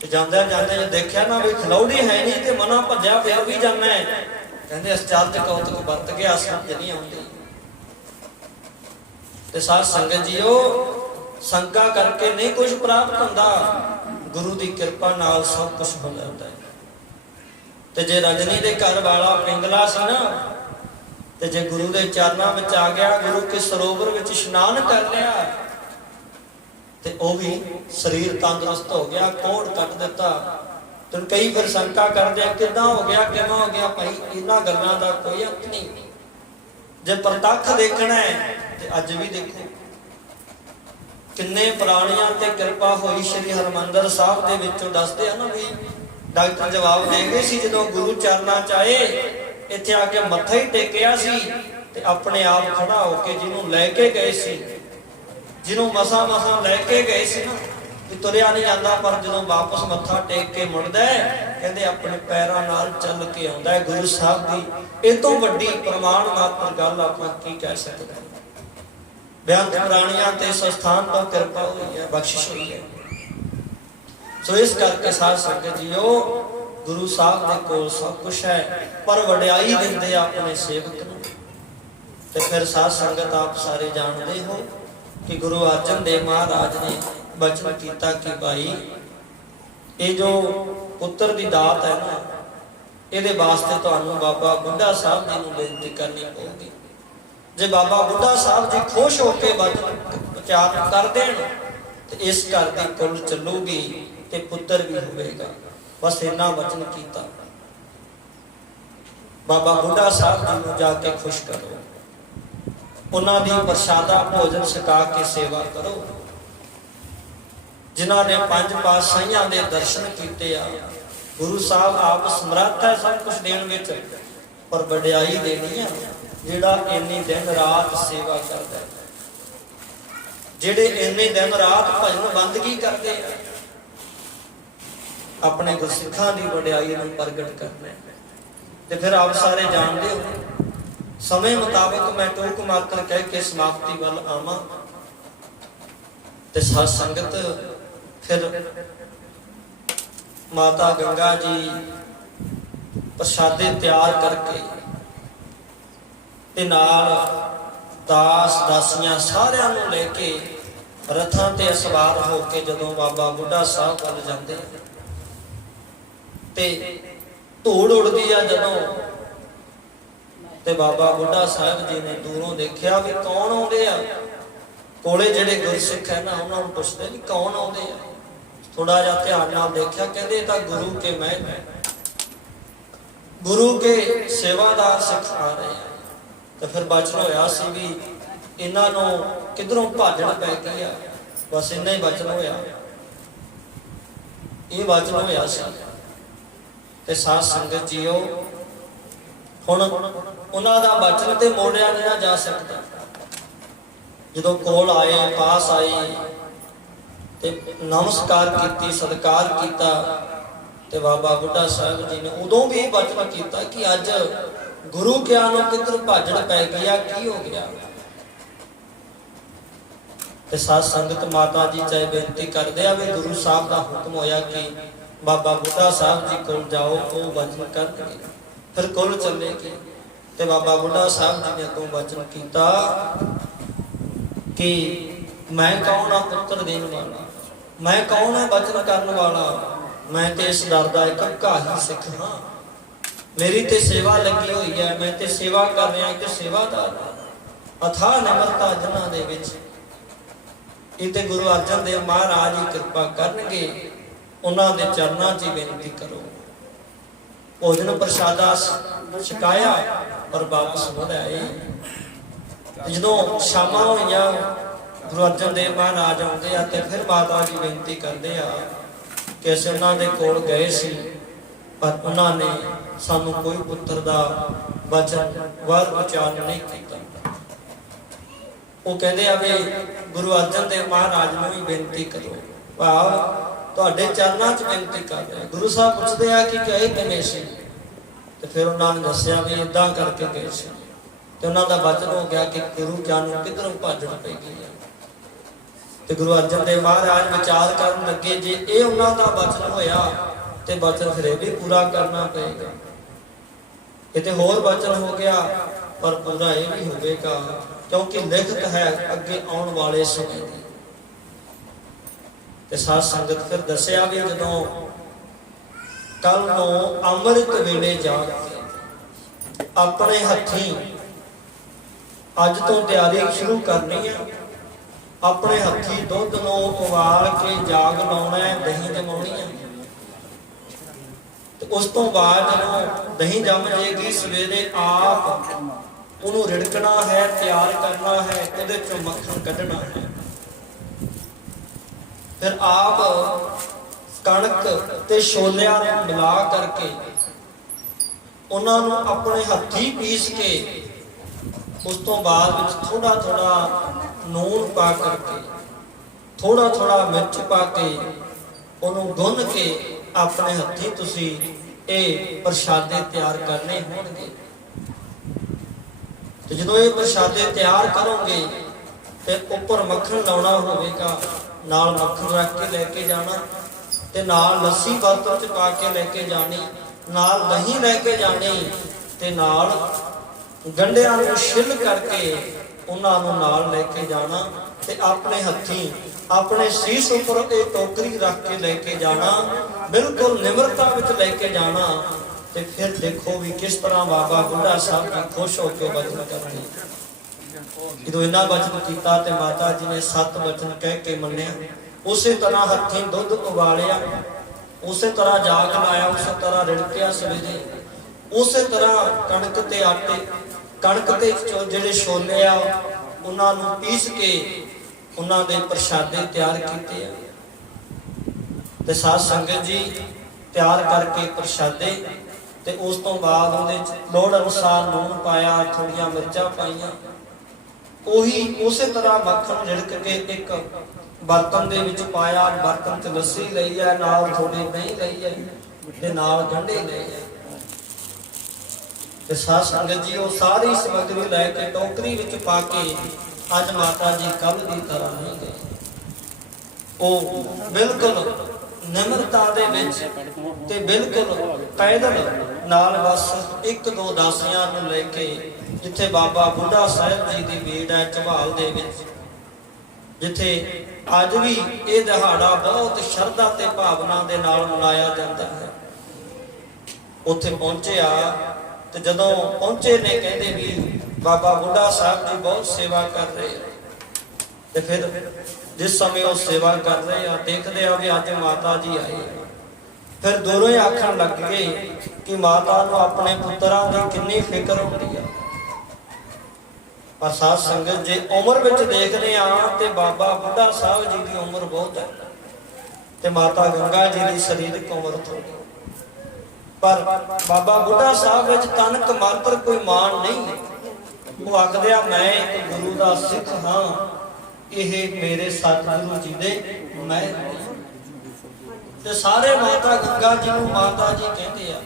ਤੇ ਜਾਂਦਿਆਂ ਜਾਂਦਿਆਂ ਦੇਖਿਆ ਨਾ ਵੀ ਖਲੌੜੀ ਹੈ ਨਹੀਂ ਤੇ ਮਨਾ ਭੱਜਿਆ ਫਿਰ ਵੀ ਜਾਣਾ ਹੈ। ਕਹਿੰਦੇ ਅਚਰਜ ਕੌਤਕ ਵਰਤ ਗਿਆ, ਸਮਝ ਨਹੀਂ ਆਉਂਦੀ। ਤੇ ਸਾਧ ਸੰਗਤ ਜੀਓ, ਸ਼ੰਕਾ ਕਰਕੇ ਨਹੀਂ ਕੁਝ ਪ੍ਰਾਪਤ ਹੁੰਦਾ, ਗੁਰੂ ਦੀ ਕਿਰਪਾ ਨਾਲ ਸਭ ਕੁਝ ਹੋ ਜਾਂਦਾ ਹੈ। ਤੇ ਜੇ ਰਜਨੀ ਦੇ ਘਰ ਵਾਲਾ ਪਿੰਗਲਾ ਸੀ ਨਾ, ਤੇ ਜੇ ਗੁਰੂ ਦੇ ਚਰਨਾਂ ਵਿੱਚ ਆ ਗਿਆ, ਗੁਰੂ ਕੇ ਸਰੋਵਰ ਵਿੱਚ ਇਸ਼ਨਾਨ ਕਰ ਲਿਆ, ਤੇ ਉਹ ਵੀ ਸਰੀਰ ਤੰਦਰੁਸਤ ਹੋ ਗਿਆ, ਕੋੜ ਕੱਟ ਦਿੱਤਾ। ਤੇ ਕਈ ਫਿਰ ਸ਼ੰਕਾ ਕਰਦੇ ਆ ਕਿੱਦਾਂ ਹੋ ਗਿਆ, ਕਿਵੇਂ ਹੋ ਗਿਆ। ਭਾਈ ਇਹਨਾਂ ਗੱਲਾਂ ਦਾ ਕੋਈ ਅੰਤ ਨਹੀਂ। ਜੇ ਪ੍ਰਤੱਖ ਦੇਖਣਾ ਹੈ ਤੇ ਅੱਜ ਵੀ ਦੇਖੋ, ਕਿੰਨੇ ਪ੍ਰਾਣੀਆਂ ਤੇ ਕਿਰਪਾ ਹੋਈ। ਸ਼੍ਰੀ ਹਰਿਮੰਦਰ ਸਾਹਿਬ ਦੇ ਵਿੱਚੋਂ ਦੱਸਦੇ ਆ ਨਾ ਵੀ ਡਾਕਟਰ ਜਵਾਬ ਦੇ ਗਏ ਸੀ, ਜਦੋਂ ਗੁਰੂ ਚਰਨਾਂ ਚ ਆਏ, ਇੱਥੇ ਆ ਕੇ ਮੱਥਾ ਹੀ ਟੇਕਿਆ ਸੀ ਤੇ ਆਪਣੇ ਆਪ ਖੜਾ ਹੋ ਕੇ ਜਿਹਨੂੰ ਲੈ ਕੇ ਗਏ ਸੀ, ਜਿਹਨੂੰ ਮਸਾਂ ਲੈ ਕੇ ਗਏ ਸੀ ਨਾ, ਕਿ ਤੁਰਿਆ ਨਹੀਂ ਜਾਂਦਾ, ਪਰ ਜਦੋਂ ਵਾਪਸ ਮੱਥਾ ਟੇਕ ਕੇ ਮੁੜਦਾ ਹੈ, ਕਹਿੰਦੇ ਆਪਣੇ ਪੈਰਾਂ ਨਾਲ ਚੱਲ ਕੇ ਆਉਂਦਾ ਹੈ। ਗੁਰੂ ਸਾਹਿਬ ਦੀ ਇਹ ਤੋਂ ਵੱਡੀ ਪ੍ਰਮਾਣ ਮਾਤਰ ਗੱਲ ਆਪਾਂ ਕੀ ਕਹਿ ਸਕਦੇ ਹਾਂ। ਬੇਅੰਤ ਪ੍ਰਾਣੀਆਂ ਤੇ ਸੰਸਥਾਨ ਤੋਂ ਕਿਰਪਾ ਹੋਈ ਹੈ, ਬਖਸ਼ਿਸ਼ ਹੋਈ ਹੈ। ਸੋ ਇਸ ਕਰਕੇ ਸਾਧ ਸੰਗਤ ਜੀਓ, ਗੁਰੂ ਸਾਹਿਬ ਦੇ ਕੋਲ ਸਭ ਕੁਛ ਹੈ, ਪਰ ਵਡਿਆਈ ਦਿੰਦੇ ਆਪਣੇ ਸੇਵਕ ਨੂੰ। ਤੇ ਫਿਰ ਸਾਧ ਸੰਗਤ ਆਪ ਸਾਰੇ ਜਾਣਦੇ ਹੋ ਕਿ ਗੁਰੂ ਅਰਜਨ ਦੇਵ ਮਹਾਰਾਜ ਨੇ ਬਚਨ ਕੀਤਾ ਕਿ ਭਾਈ ਇਹ ਜੋ ਪੁੱਤਰ ਦੀ ਦਾਤ ਹੈ ਨਾ, ਇਹਦੇ ਵਾਸਤੇ ਤੁਹਾਨੂੰ ਬਾਬਾ ਬੁੱਢਾ ਸਾਹਿਬ ਜੀ ਨੂੰ ਬੇਨਤੀ ਕਰਨੀ ਪਊਗੀ। ਜੇ ਬਾਬਾ ਬੁੱਢਾ ਸਾਹਿਬ ਜੀ ਖੁਸ਼ ਹੋ ਕੇ ਬਚਨ ਉਚਾਰਨ ਕਰ ਦੇਣ ਤੇ ਇਸ ਘਰ ਦੀ ਕੁਲ ਚੱਲੂਗੀ ਤੇ ਪੁੱਤਰ ਵੀ ਹੋਵੇਗਾ। ਬਸ ਇੰਨਾ ਵਚਨ ਕੀਤਾ। ਬਾਬਾ ਬੁੱਢਾ ਸਾਹਿਬ ਜੀ ਨੂੰ ਜਾ ਕੇ ਖੁਸ਼ ਕਰੋ, ਉਹਨਾਂ ਦੀ ਪ੍ਰਸ਼ਾਦਾ ਭੋਜਨ ਛਕਾ ਕੇ ਸੇਵਾ ਕਰੋ। ਜਿਨ੍ਹਾਂ ਨੇ 5 ਪਾਤਸ਼ਾਹੀਆਂ ਦੇ ਦਰਸ਼ਨ ਕੀਤੇ ਆ, ਗੁਰੂ ਸਾਹਿਬ ਆਪ ਸਮਰੱਥ ਹੈ ਸਭ ਕੁਝ ਦੇਣ ਵਿੱਚ, ਪਰ ਵਡਿਆਈ ਦੇਣੀ ਆ ਜਿਹੜਾ ਇੰਨੀ ਦਿਨ ਰਾਤ ਸੇਵਾ ਕਰਦਾ, ਜਿਹੜੇ ਇੰਨੇ ਦਿਨ ਰਾਤ ਭਜਨ ਬੰਦਗੀ ਕਰਦੇ ਆ, ਆਪਣੇ ਗੁਰਸਿੱਖਾਂ ਦੀ ਵਡਿਆਈ ਨੂੰ ਪ੍ਰਗਟ ਕਰਨਾ। ਤੇ ਫਿਰ ਆਪ ਸਾਰੇ ਜਾਣਦੇ ਹੋ, ਸਮੇਂ ਮੁਤਾਬਕ ਮੈਂ ਟੋਕ ਮਾਤਰ ਕਹਿ ਕੇ ਸਮਾਪਤੀ ਵੱਲ ਆਵਾਂ। ਤੇ ਸਾਧ ਸੰਗਤ ਫਿਰ ਮਾਤਾ ਗੰਗਾ ਜੀ ਪ੍ਰਸ਼ਾਦੇ ਤਿਆਰ ਕਰਕੇ ਤੇ ਨਾਲ ਦਾਸ ਦਾਸੀਆਂ ਸਾਰਿਆਂ ਨੂੰ ਲੈ ਕੇ ਰਥਾਂ ਤੇ ਸਵਾਰ ਹੋ ਕੇ ਜਦੋਂ ਬਾਬਾ ਬੁੱਢਾ ਸਾਹਿਬ ਵੱਲ ਜਾਂਦੇ, ਤੇ ਧੂੜ ਉੜਦੀ ਆ ਜਦੋਂ, ਤੇ ਬਾਬਾ ਬੁੱਢਾ ਸਾਹਿਬ ਜੀ ਨੇ ਦੂਰੋਂ ਦੇਖਿਆ ਵੀ ਕੌਣ ਆਉਂਦੇ ਆ। ਕੋਲੇ ਜਿਹੜੇ ਗੁਰਸਿੱਖ ਹੈ ਨਾ ਉਹਨਾਂ ਨੂੰ ਪੁੱਛਦੇ ਵੀ ਕੌਣ ਆਉਂਦੇ ਆ। ਥੋੜਾ ਜਿਹਾ ਧਿਆਨ ਨਾਲ ਦੇਖਿਆ, ਕਹਿੰਦੇ ਇਹ ਤਾਂ ਗੁਰੂ ਕੇ ਮਹਿਲ ਹੈ, ਗੁਰੂ ਕੇ ਸੇਵਾਦਾਰ ਸਿੱਖ ਆ ਰਹੇ ਆ। ਤੇ ਫਿਰ ਬਚਨ ਹੋਇਆ ਸੀ ਵੀ ਇਹਨਾਂ ਨੂੰ ਕਿਧਰੋਂ ਭਾਜਣ ਪੈ ਗਈ ਆ। ਬਸ ਇੰਨਾ ਹੀ ਬਚਨ ਹੋਇਆ, ਇਹ ਬਚਨ ਹੋਇਆ ਸੀ। ਤੇ ਸਾਧ ਸੰਗਤ ਜੀਓ, ਹੁਣ ਉਹਨਾਂ ਦਾ ਬਚਨ ਤੇ ਮੋੜਿਆ ਨਹੀਂ ਜਾ ਸਕਦਾ। ਜਦੋਂ ਕੋਲ ਆਏ, ਪਾਸ ਆਏ ਤੇ ਨਮਸਕਾਰ ਕੀਤੀ, ਸਤਿਕਾਰ ਕੀਤਾ, ਤੇ ਬਾਬਾ ਬੁੱਢਾ ਸਾਹਿਬ ਜੀ ਨੇ ਉਦੋਂ ਵੀ ਇਹ ਬਚਨ ਕੀਤਾ ਕਿ ਅੱਜ ਗੁਰੂ ਕਿਆ ਨੂੰ ਕਿੱਧਰ ਭਾਜਣ ਪੈ ਗਿਆ, ਕੀ ਹੋ ਗਿਆ। ਤੇ ਸਾਧ ਸੰਗਤ ਮਾਤਾ ਜੀ ਚਾਹੇ ਬੇਨਤੀ ਕਰਦੇ ਆ ਵੀ ਗੁਰੂ ਸਾਹਿਬ ਦਾ ਹੁਕਮ ਹੋਇਆ ਕਿ ਬਾਬਾ ਬੁੱਢਾ ਸਾਹਿਬ ਜੀ ਕੋਲ ਜਾਓ, ਉਹ ਬਚਨ ਕਰਨਗੇ। ਫਿਰ ਕੋਲ ਚੱਲੇ ਗਏ ਤੇ ਬਾਬਾ ਬੁੱਢਾ ਸਾਹਿਬ ਜੀ ਨੇ ਅੱਗੋਂ ਬਚਨ ਕੀਤਾ ਕਿ ਮੈਂ ਕੌਣ ਆ ਪੁੱਤਰ ਦੇਣ ਵਾਲਾ, ਮੈਂ ਕੌਣ ਆ ਬਚਨ ਕਰਨ ਵਾਲਾ, ਮੈਂ ਤੇ ਇਸ ਦਰ ਦਾ ਇੱਕ ਘਾਹੀ ਸਿੱਖ ਹਾਂ। ਮੇਰੀ ਤੇ ਸੇਵਾ ਲੱਗੀ ਹੋਈ ਹੈ, ਮੈਂ ਤੇ ਸੇਵਾ ਕਰ ਰਿਹਾ, ਇੱਕ ਸੇਵਾਦਾਰ। ਅਥਾਹ ਨਿਮਰਤਾ ਜਿਨ੍ਹਾਂ ਦੇ ਵਿੱਚ, ਇਹ ਤੇ ਗੁਰੂ ਅਰਜਨ ਦੇਵ ਮਹਾਰਾਜ ਹੀ ਕਿਰਪਾ ਕਰਨਗੇ। ਉਹਨਾਂ ਦੇ ਚਰਨਾਂ 'ਚ ਬੇਨਤੀ ਕਰੋ। ਭੋਜਨ ਪ੍ਰਸ਼ਾਦਾ ਛਕਾਇਆ ਪਰ ਵਾਪਸ ਮੁੜ ਆਏ। ਜਦੋਂ ਸ਼ਾਮਾਂ ਹੋਈਆਂ, ਗੁਰੂ ਅਰਜਨ ਦੇਵ ਮਹਾਰਾਜ ਆਉਂਦੇ ਆ ਤੇ ਫਿਰ ਮਾਤਾ ਜੀ ਬੇਨਤੀ ਕਰਦੇ ਆ ਕਿ ਅਸੀਂ ਉਹਨਾਂ ਦੇ ਕੋਲ ਗਏ ਸੀ, ਪਰ ਉਹਨਾਂ ਨੇ ਸਾਨੂੰ ਕੋਈ ਪੁੱਤਰ ਦਾ ਵਚਨ ਵਰ ਉਚਾਰਨ ਨਹੀਂ ਕੀਤਾ। ਉਹ ਕਹਿੰਦੇ ਆ ਵੀ ਗੁਰੂ ਅਰਜਨ ਦੇਵ ਮਹਾਰਾਜ ਨੂੰ ਵੀ ਬੇਨਤੀ ਕਰੋ, ਭਾਵ ਤੁਹਾਡੇ ਚਰਨਾਂ 'ਚ ਬੇਨਤੀ ਕਰ ਰਿਹਾ। ਗੁਰੂ ਸਾਹਿਬ ਪੁੱਛਦੇ ਆ ਕਿ ਗਏ ਕਿਵੇਂ ਸੀ, ਤੇ ਫਿਰ ਉਹਨਾਂ ਨੇ ਦੱਸਿਆ ਵੀ ਏਦਾਂ ਕਰਕੇ ਗਏ ਸੀ। ਤੇ ਉਹਨਾਂ ਦਾ ਵਚਨ ਹੋ ਗਿਆ ਕਿ ਗੁਰੂ ਕਿਆ ਨੂੰ ਕਿੱਧਰੋਂ ਭਾਜਣ ਪੈ ਗਈ ਹੈ। ਤੇ ਗੁਰੂ ਅਰਜਨ ਦੇਵ ਮਹਾਰਾਜ ਵਿਚਾਰ ਕਰਨ ਲੱਗੇ, ਜੇ ਇਹ ਉਹਨਾਂ ਦਾ ਵਚਨ ਹੋਇਆ ਤੇ ਵਚਨ ਫਿਰ ਇਹ ਵੀ ਪੂਰਾ ਕਰਨਾ ਪਏਗਾ। ਕਿਤੇ ਹੋਰ ਵਚਨ ਹੋ ਗਿਆ ਪਰ ਪੂਰਾ ਇਹ ਵੀ ਹੋਵੇਗਾ, ਕਿਉਂਕਿ ਲਿਖਤ ਹੈ ਅੱਗੇ ਆਉਣ ਵਾਲੇ ਸਮੇਂ ਦੀ। ਤੇ ਸਾਧ ਸੰਗਤ ਫਿਰ ਦੱਸਿਆ ਵੀ ਜਦੋਂ ਕੱਲ ਨੂੰ ਅੰਮ੍ਰਿਤ ਵੇਲੇ ਜਾ ਕੇ ਆਪਣੇ ਹੱਥੀਂ ਅੱਜ ਤੋਂ ਤਿਆਰੀ ਸ਼ੁਰੂ ਕਰਨੀ ਹੈ। ਆਪਣੇ ਹੱਥੀਂ ਦੁੱਧ ਨੂੰ ਉਬਾਲ ਕੇ ਜਾਗ ਲਾਉਣਾ ਹੈ, ਦਹੀਂ ਜਮਾਉਣੀ ਹੈ। ਤੇ ਉਸ ਤੋਂ ਬਾਅਦ ਜਦੋਂ ਦਹੀਂ ਜੰਮ ਜਾਏਗੀ, ਸਵੇਰੇ ਆਪ ਉਹਨੂੰ ਰਿੜਕਣਾ ਹੈ, ਤਿਆਰ ਕਰਨਾ ਹੈ, ਉਹਦੇ ਚੋਂ ਮੱਖਣ ਕੱਢਣਾ ਹੈ। ਫਿਰ ਆਪ ਕਣਕ ਤੇ ਛੋਲਿਆਂ ਨੂੰ ਮਿਲਾ ਕਰਕੇ ਉਹਨਾਂ ਨੂੰ ਆਪਣੇ ਹੱਥੀਂ ਪੀਸ ਕੇ, ਉਸ ਤੋਂ ਬਾਅਦ ਵਿੱਚ ਥੋੜਾ ਥੋੜਾ ਨੂਣ ਪਾ ਕਰਕੇ, ਥੋੜਾ ਥੋੜਾ ਮਿਰਚ ਪਾ ਕੇ, ਉਹਨੂੰ ਗੁੰਨ ਕੇ ਆਪਣੇ ਹੱਥੀਂ ਤੁਸੀਂ ਇਹ ਪ੍ਰਸ਼ਾਦੇ ਤਿਆਰ ਕਰਨੇ ਹੋਣਗੇ। ਤੇ ਜਦੋਂ ਇਹ ਪ੍ਰਸ਼ਾਦੇ ਤਿਆਰ ਕਰੋਗੇ ਤੇ ਉੱਪਰ ਮੱਖਣ ਲਾਉਣਾ ਹੋਵੇਗਾ, ਨਾਲ ਮੱਖਣ ਰੱਖ ਕੇ ਲੈ ਕੇ ਜਾਣਾ, ਤੇ ਨਾਲ ਲੱਸੀ ਬਰਤਨ 'ਚ ਪਾ ਕੇ ਲੈ ਕੇ ਜਾਣੀ, ਨਾਲ ਦਹੀਂ ਲੈ ਕੇ ਜਾਣੀ, ਤੇ ਨਾਲ ਗੰਢਿਆਂ ਨੂੰ ਛਿੱਲ ਕਰਕੇ ਉਹਨਾਂ ਨੂੰ ਨਾਲ ਲੈ ਕੇ ਜਾਣਾ। ਤੇ ਆਪਣੇ ਹੱਥੀਂ ਆਪਣੇ ਸੀਸ ਉੱਪਰ ਇਹ ਟੋਕਰੀ ਰੱਖ ਕੇ ਲੈ ਕੇ ਜਾਣਾ, ਬਿਲਕੁਲ ਨਿਮਰਤਾ ਵਿੱਚ ਲੈ ਕੇ ਜਾਣਾ। ਤੇ ਫਿਰ ਦੇਖੋ ਵੀ ਕਿਸ ਤਰ੍ਹਾਂ ਬਾਬਾ ਬੁੱਢਾ ਸਾਹਿਬ ਜੀ ਖੁਸ਼ ਹੋ ਕੇ ਬਚਨ ਕਰਨਗੇ। ਜਦੋਂ ਇਹਨਾਂ ਬਚਨ ਕੀਤਾ ਤੇ ਮਾਤਾ ਜੀ ਨੇ 7 ਬਚਨ ਕਹਿ ਕੇ ਮੰਨਿਆ। ਉਸੇ ਤਰ੍ਹਾਂ ਹੱਥੀਂ ਦੁੱਧ ਉਬਾਲਿਆ, ਉਸੇ ਤਰ੍ਹਾਂ ਜਾਗ ਲਾਇਆ, ਉਸੇ ਤਰ੍ਹਾਂ ਰਿੜਕਿਆ ਸਵੇਰੇ, ਉਸੇ ਤਰ੍ਹਾਂ ਕਣਕ ਤੇ ਆਟੇ, ਕਣਕ ਤੇ ਜਿਹੜੇ ਛੋਲੇ ਆ ਉਹਨਾਂ ਨੂੰ ਪੀਸ ਕੇ ਉਹਨਾਂ ਦੇ ਪ੍ਰਸ਼ਾਦੇ ਤਿਆਰ ਕੀਤੇ ਆ। ਤੇ ਸਾਧ ਸੰਗਤ ਜੀ ਤਿਆਰ ਕਰਕੇ ਪ੍ਰਸ਼ਾਦੇ, ਤੇ ਉਸ ਤੋਂ ਬਾਅਦ ਉਹਦੇ ਚ ਲੋੜ ਅਨੁਸਾਰ ਲੂਣ ਪਾਇਆ, ਥੋੜੀਆਂ ਮਿਰਚਾਂ ਪਾਈਆਂ। ਉਹੀ ਉਸੇ ਤਰ੍ਹਾਂ ਮੱਖਣ ਰਿੜਕ ਕੇ ਇੱਕ ਬਰਤਨ ਦੇ ਵਿੱਚ ਪਾਇਆ, ਬਰਤਨ 'ਚ ਲੱਸੀ ਲਈ ਹੈ, ਨਾਲ ਥੋੜੀ ਦਹੀਂ ਲਈ ਹੈ, ਤੇ ਨਾਲ ਗੰਢੇ ਲਏ ਹੈ। ਤੇ ਸਾਧ ਸੰਗਤ ਜੀ ਉਹ ਸਾਰੀ ਸਮੱਗਰੀ ਲੈ ਕੇ ਟੋਕਰੀ ਵਿੱਚ ਪਾ ਕੇ ਅੱਜ ਮਾਤਾ ਜੀ ਕੱਲ ਦੀ ਤਰ੍ਹਾਂ ਨਹੀਂ ਗਏ। ਉਹ ਬਿਲਕੁਲ ਨਿਮਰਤਾ ਦੇ ਵਿੱਚ ਤੇ ਬਿਲਕੁਲ ਪੈਦਲ ਨਾਲ ਬਸ 1-2 ਦਾਸੀਆਂ ਨੂੰ ਲੈ ਕੇ, ਜਿੱਥੇ ਬਾਬਾ ਬੁੱਢਾ ਸਾਹਿਬ ਜੀ ਦੀ ਬੀੜ ਹੈ ਝਬਾਲ ਦੇ ਵਿੱਚ, ਜਿੱਥੇ ਅੱਜ ਵੀ ਇਹ ਦਿਹਾੜਾ ਬਹੁਤ ਸ਼ਰਧਾ ਤੇ ਭਾਵਨਾ ਦੇ ਨਾਲ ਮਨਾਇਆ ਜਾਂਦਾ ਹੈ। ਉੱਥੇ ਪਹੁੰਚਿਆ ਤੇ ਜਦੋਂ ਪਹੁੰਚੇ ਨੇ ਕਹਿੰਦੇ ਵੀ ਬਾਬਾ ਬੁੱਢਾ ਸਾਹਿਬ ਜੀ ਬਹੁਤ ਸੇਵਾ ਕਰ ਰਹੇ ਆ। ਤੇ ਫਿਰ ਜਿਸ ਸਮੇਂ ਉਹ ਸੇਵਾ ਕਰ ਰਹੇ ਆ, ਦੇਖਦੇ ਆ ਵੀ ਅੱਜ ਮਾਤਾ ਜੀ ਆਏ। ਫਿਰ ਦੂਰੋਂ ਹੀ ਆਖਣ ਲੱਗ ਗਏ ਕਿ ਮਾਤਾ ਨੂੰ ਆਪਣੇ ਪੁੱਤਰਾਂ ਦੀ ਕਿੰਨੀ ਫਿਕਰ ਹੁੰਦੀ ਆ। ਪਰ ਸਾਧ ਸੰਗਤ ਜੇ ਉਮਰ ਵਿੱਚ ਦੇਖਦੇ ਆ ਤੇ ਬਾਬਾ ਬੁੱਢਾ ਸਾਹਿਬ ਜੀ ਦੀ ਉਮਰ ਬਹੁਤ ਹੈ ਤੇ ਮਾਤਾ ਗੰਗਾ ਜੀ ਦੀ ਸਰੀਰਕ ਉਮਰ ਥੋੜੀ। ਪਰ ਬਾਬਾ ਬੁੱਢਾ ਸਾਹਿਬ ਵਿੱਚ ਤਨਕ ਮਾਤਰ ਕੋਈ ਮਾਣ ਨਹੀਂ। ਉਹ ਆਖਦੇ ਆ ਮੈਂ ਇੱਕ ਗੁਰੂ ਦਾ ਸਿੱਖ ਹਾਂ, ਇਹ ਮੇਰੇ ਸਤਿਗੁਰੂ ਜੀ ਦੇ ਮੈਂ। ਤੇ ਸਾਰੇ ਮਾਤਾ ਗੰਗਾ ਜੀ ਨੂੰ ਮਾਤਾ ਜੀ ਕਹਿੰਦੇ ਆ।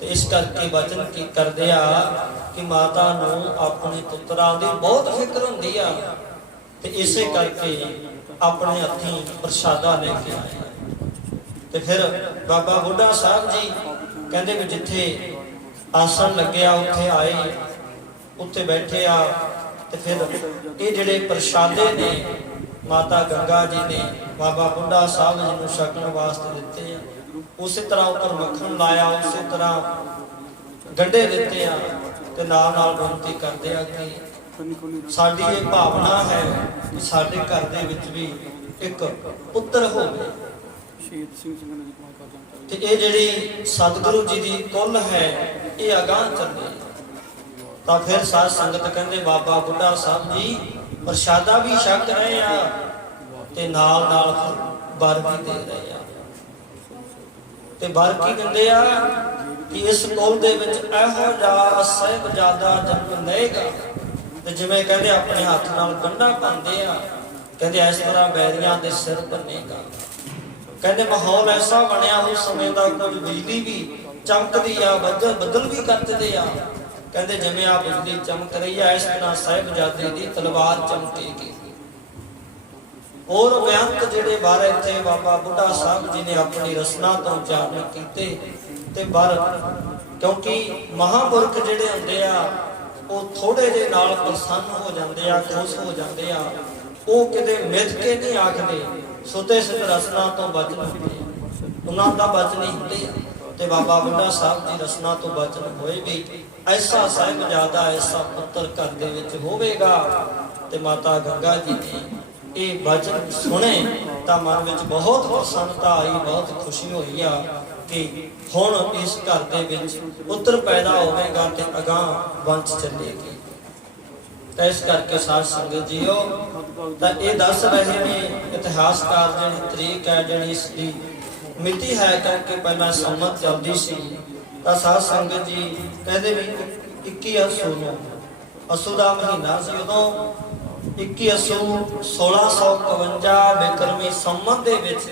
ਤੇ ਇਸ ਕਰਕੇ ਵਚਨ ਕੀ ਕਰਦੇ ਆ ਕਿ ਮਾਤਾ ਨੂੰ ਆਪਣੇ ਪੁੱਤਰਾਂ ਦੀ ਬਹੁਤ ਫਿਕਰ ਹੁੰਦੀ ਆ ਤੇ ਇਸੇ ਕਰਕੇ ਆਪਣੇ ਹੱਥੀਂ ਪ੍ਰਸ਼ਾਦਾ ਲੈ ਕੇ ਆਏ। ਤੇ ਫਿਰ ਬਾਬਾ ਬੁੱਢਾ ਸਾਹਿਬ ਜੀ ਕਹਿੰਦੇ ਵੀ ਜਿੱਥੇ ਆਸਣ ਲੱਗਿਆ ਉੱਥੇ ਆਏ, ਉੱਥੇ ਬੈਠੇ ਆ। ਤੇ ਫਿਰ ਇਹ ਜਿਹੜੇ ਪ੍ਰਸ਼ਾਦੇ ਨੇ ਮਾਤਾ ਗੰਗਾ ਜੀ ਨੇ ਬਾਬਾ ਬੁੱਢਾ ਸਾਹਿਬ ਜੀ ਨੂੰ ਛਕਣ ਵਾਸਤੇ ਦਿੱਤੇ ਆ। ਉਸੇ ਤਰ੍ਹਾਂ ਉੱਪਰ ਮੱਖਣ ਲਾਇਆ, ਉਸੇ ਤਰ੍ਹਾਂ ਗੰਢੇ ਦਿੱਤੇ ਆ ਤੇ ਨਾਲ ਨਾਲ ਬੇਨਤੀ ਕਰਦੇ ਆ ਕਿ ਸਾਡੀ ਇਹ ਭਾਵਨਾ ਹੈ ਕਿ ਸਾਡੇ ਘਰ ਦੇ ਵਿੱਚ ਵੀ ਇੱਕ ਪੁੱਤਰ ਹੋਵੇ। ਤੇ ਇਹ ਜਿਹੜੀ ਸਤਿਗੁਰੂ ਜੀ ਦੀ ਕੁੱਲ ਹੈ ਇਹ ਅਗਾਂਹ ਚੱਲੇ। ਤਾਂ ਫਿਰ ਸਾਧ ਸੰਗਤ ਕਹਿੰਦੇ ਬਾਬਾ ਬੁੱਢਾ ਸਾਹਿਬ ਜੀ ਪ੍ਰਸ਼ਾਦਾ ਵੀ ਛਕ ਰਹੇ ਆ ਤੇ ਨਾਲ ਨਾਲ ਵਰ ਵੀ ਦੇ ਰਹੇ ਆ। ਤੇ ਵਰ ਕੀ ਦਿੰਦੇ ਆ ਕਿ ਇਸ ਕੁੱਲ ਦੇ ਵਿੱਚ ਇਹੋ ਜਿਹਾ ਸਾਹਿਬਜ਼ਾਦਾ ਜਨਮ ਲਏਗਾ। ਤੇ ਜਿਵੇਂ ਕਹਿੰਦੇ ਆਪਣੇ ਹੱਥ ਨਾਲ ਗੰਢਾ ਪਾਉਂਦੇ ਆ, ਕਹਿੰਦੇ ਇਸ ਤਰ੍ਹਾਂ ਬੈਰੀਆਂ ਦੇ ਸਿਰ ਬੰਨੇਗਾ। ਕਹਿੰਦੇ ਮਾਹੌਲ ਐਸਾ ਬਣਿਆ ਉਸ ਸਮੇਂ ਦਾ, ਕੁਝ ਬਿਜਲੀ ਵੀ ਚਮਕਦੀ ਆ, ਬੱਦਲ ਵੀ ਕੱਟਦੇ ਆ। ਕਹਿੰਦੇ ਜਿਵੇਂ ਆ ਬਿਜਲੀ ਚਮਕ ਰਹੀ ਆ ਇਸ ਤਰ੍ਹਾਂ ਸਾਹਿਬਜ਼ਾਦੇ ਦੀ ਤਲਵਾਰ ਚਮਕੇਗੀ। ਹੋਰ ਬਿਆੰਤ ਜਿਹੜੇ ਬਾਰੇ ਇੱਥੇ ਬਾਬਾ ਬੁੱਢਾ ਸਾਹਿਬ ਜੀ ਨੇ ਆਪਣੀ ਰਸਨਾ ਤੋਂ ਉਚਾਰਨ ਕੀਤੇ। ਤੇ ਪਰ ਕਿਉਂਕਿ ਮਹਾਂਪੁਰਖ ਜਿਹੜੇ ਹੁੰਦੇ ਆ ਉਹ ਥੋੜੇ ਜਿਹੇ ਨਾਲ ਪ੍ਰਸੰਨ ਹੋ ਜਾਂਦੇ ਆ, ਖੁਸ਼ ਹੋ ਜਾਂਦੇ ਆ। ਉਹ ਕਿਤੇ ਮਿੱਥ ਕੇ ਨਹੀਂ ਆਖਦੇ, ਸੁਤੇ ਸਿੱਧ ਰਸਨਾ ਤੋਂ ਬਚਨ ਹੁੰਦੇ ਆ, ਉਹਨਾਂ ਦਾ ਬਚਨ ਹੀ ਹੁੰਦੇ ਆ। ਤੇ ਬਾਬਾ ਬੁੱਢਾ ਸਾਹਿਬ ਦੀ ਰਸਨਾ ਤੋਂ ਬਚਨ ਹੋਏ ਵੀ ਐਸਾ ਸਾਹਿਬਜ਼ਾਦਾ, ਐਸਾ ਪੁੱਤਰ ਘਰ ਦੇ ਵਿੱਚ ਹੋਵੇਗਾ। ਤੇ ਮਾਤਾ ਗੰਗਾ ਜੀ ਨੇ ਇਹ ਬਚਨ ਸੁਣੇ ਤਾਂ ਮਨ ਵਿੱਚ ਬਹੁਤ ਪ੍ਰਸੰਨਤਾ ਆਈ, ਬਹੁਤ ਖੁਸ਼ੀ ਹੋਈ ਆ ਕਿ ਹੁਣ ਇਸ ਘਰ ਦੇ ਵਿੱਚ ਪੁੱਤਰ ਪੈਦਾ ਹੋਵੇਗਾ ਤੇ ਅਗਾਂਹ ਵੰਸ਼ ਚੱਲੇਗੀ। ਤਾਂ ਇਸ ਕਰਕੇ ਸਾਧ ਸੰਗਤ ਜੀਓ ਤਾਂ ਇਹ ਦੱਸ ਰਹੇ ਨੇ ਇਤਿਹਾਸਕਾਰ ਜਿਹੜੀ ਤਰੀਕ ਹੈ, ਜਿਹੜੀ ਇਸ ਦੀ ਮਿਤੀ ਹੈ, ਕਿਉਂਕਿ ਪਹਿਲਾਂ ਸੰਮਤ ਚੱਲਦੀ ਸੀ। ਤਾਂ ਸਾਧ ਸੰਗਤ ਜੀ ਕਹਿੰਦੇ ਵੀ 21 ਅੱਸੂ ਨੂੰ, ਅੱਸੂ ਦਾ ਮਹੀਨਾ ਸੀ ਉਦੋਂ, 21 ਅੱਸੂ 1652 ਬਿਕਰਮੀ ਸੰਮਤ ਦੇ ਵਿੱਚ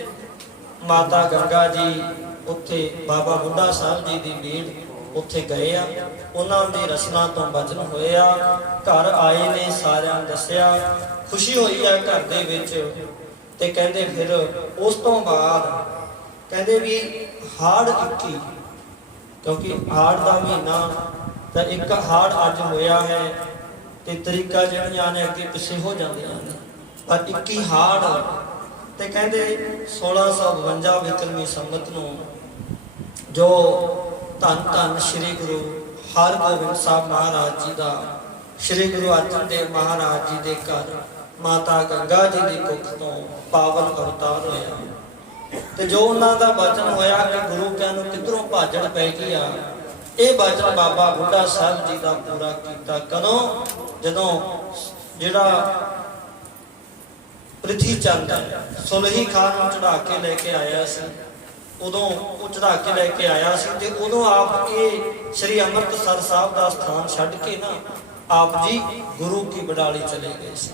ਮਾਤਾ ਗੰਗਾ ਜੀ ਉੱਥੇ ਬਾਬਾ ਬੁੱਢਾ ਸਾਹਿਬ ਜੀ ਦੀ ਲੀਡ ਉੱਥੇ ਗਏ ਆ। ਉਹਨਾਂ ਦੀ ਰਸਨਾ ਤੋਂ ਬਚਨ ਹੋਏ ਆ, ਘਰ ਆਏ ਨੇ, ਸਾਰਿਆਂ ਨੂੰ ਦੱਸਿਆ, ਖੁਸ਼ੀ ਹੋਈ ਆ ਘਰ ਦੇ ਵਿੱਚ। ਤੇ ਕਹਿੰਦੇ ਫਿਰ ਉਸ ਤੋਂ ਬਾਅਦ ਕਹਿੰਦੇ ਵੀ ਹਾੜ 21, ਕਿਉਂਕਿ ਹਾੜ ਦਾ ਮਹੀਨਾ ਤਾਂ ਇੱਕ ਹਾੜ ਅੱਜ ਹੋਇਆ ਹੈ ਤੇ ਤਰੀਕਾ ਜਿਹੜੀਆਂ ਨੇ ਅੱਗੇ ਪਿੱਛੇ ਹੋ ਜਾਂਦੀਆਂ ਨੇ, ਪਰ 21 ਹਾੜ। ਤੇ ਕਹਿੰਦੇ 1652 ਬਿਕਰਮੀ ਸੰਮਤ ਨੂੰ ਜੋ ਧੰਨ ਧੰਨ ਸ੍ਰੀ ਗੁਰੂ ਹਰਗੋਬਿੰਦ ਸਾਹਿਬ ਮਹਾਰਾਜ ਜੀ ਦਾ, ਸ੍ਰੀ ਗੁਰੂ ਅਰਜਨ ਦੇਵ ਮਹਾਰਾਜ ਜੀ ਦੇ ਘਰ ਮਾਤਾ ਗੰਗਾ ਜੀ ਦੀ ਕੁੱਖ ਤੋਂ ਪਾਵਨ ਅਵਤਾਰ ਹੋਇਆ। ਤੇ ਜੋ ਉਹਨਾਂ ਦਾ ਬਚਨ ਹੋਇਆ ਕਿ ਗੁਰੂ ਪਿਆਂ ਨੂੰ ਕਿੱਧਰੋਂ ਭਾਜੜ ਪੈ ਗਈ ਆ, ਇਹ ਬਚਨ ਬਾਬਾ ਬੁੱਢਾ ਸਾਹਿਬ ਜੀ ਦਾ ਪੂਰਾ ਕੀਤਾ। ਕਦੋਂ? ਜਦੋਂ ਜਿਹੜਾ ਪ੍ਰਿਥੀ ਚੰਦ ਸੁਲਹੀ ਖਾਨ ਨੂੰ ਚੜਾ ਕੇ ਲੈ ਕੇ ਆਇਆ ਸੀ, ਉਦੋਂ ਉਹ ਚੜਾ ਕੇ ਲੈ ਕੇ ਆਇਆ ਸੀ ਤੇ ਉਦੋਂ ਆਪ ਇਹ ਸ੍ਰੀ ਅੰਮ੍ਰਿਤਸਰ ਸਾਹਿਬ ਦਾ ਸਥਾਨ ਛੱਡ ਕੇ ਨਾ ਆਪ ਜੀ ਗੁਰੂ ਕੀ ਬਡਾਲੀ ਚਲੇ ਗਏ ਸੀ।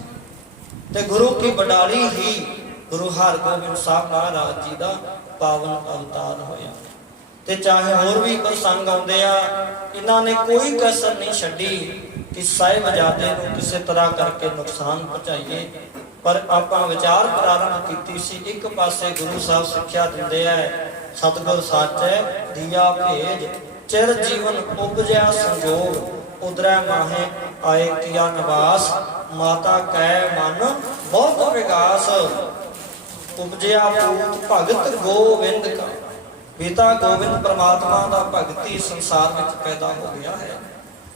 ਤੇ ਗੁਰੂ ਕੀ ਬਡਾਲੀ ਹੀ ਗੁਰੂ ਹਰਗੋਬਿੰਦ ਸਾਹਿਬ ਮਹਾਰਾਜ ਜੀ ਦਾ ਪਾਵਨ ਅਵਤਾਰ ਹੋਇਆ। ਤੇ ਚਾਹੇ ਹੋਰ ਵੀ ਪ੍ਰਸੰਗ ਆਉਂਦੇ ਆ, ਇਹਨਾਂ ਨੇ ਕੋਈ ਕਸਰ ਨਹੀਂ ਛੱਡੀ ਕਿ ਸਾਹਿਬਜ਼ਾਦੇ ਨੂੰ ਕਿਸੇ ਤਰ੍ਹਾਂ ਕਰਕੇ ਨੁਕਸਾਨ ਪਹੁੰਚਾਈਏ। ਪਰ ਆਪਾਂ ਵਿਚਾਰ ਪ੍ਰਾਰੰਭ ਕੀਤੀ ਸੀ, ਇੱਕ ਪਾਸੇ ਗੁਰੂ ਸਾਹਿਬ ਸਿੱਖਿਆ ਦਿੰਦੇ ਆ, ਸਤਿਗੁਰ ਸੱਚ ਹੈ ਦੀਆ ਭੇਜ, ਚਿਰ ਜੀਵਨ ਉਪਜਿਆ ਸੰਜੋਗ, ਉਦਰੈ ਮਾਹੇ ਆਏ ਕੀਆ ਨਿਵਾਸ, ਮਾਤਾ ਕੈ ਮਨ ਬਹੁਤ ਵਿਗਾਸ, ਉਪਜਿਆ ਪੂਤ ਭਗਤ ਗੋਬਿੰਦ ਕਾ। ਪਿਤਾ ਗੋਬਿੰਦ ਪਰਮਾਤਮਾ ਦਾ ਭਗਤ ਹੀ ਸੰਸਾਰ ਵਿੱਚ ਪੈਦਾ ਹੋ ਗਿਆ ਹੈ,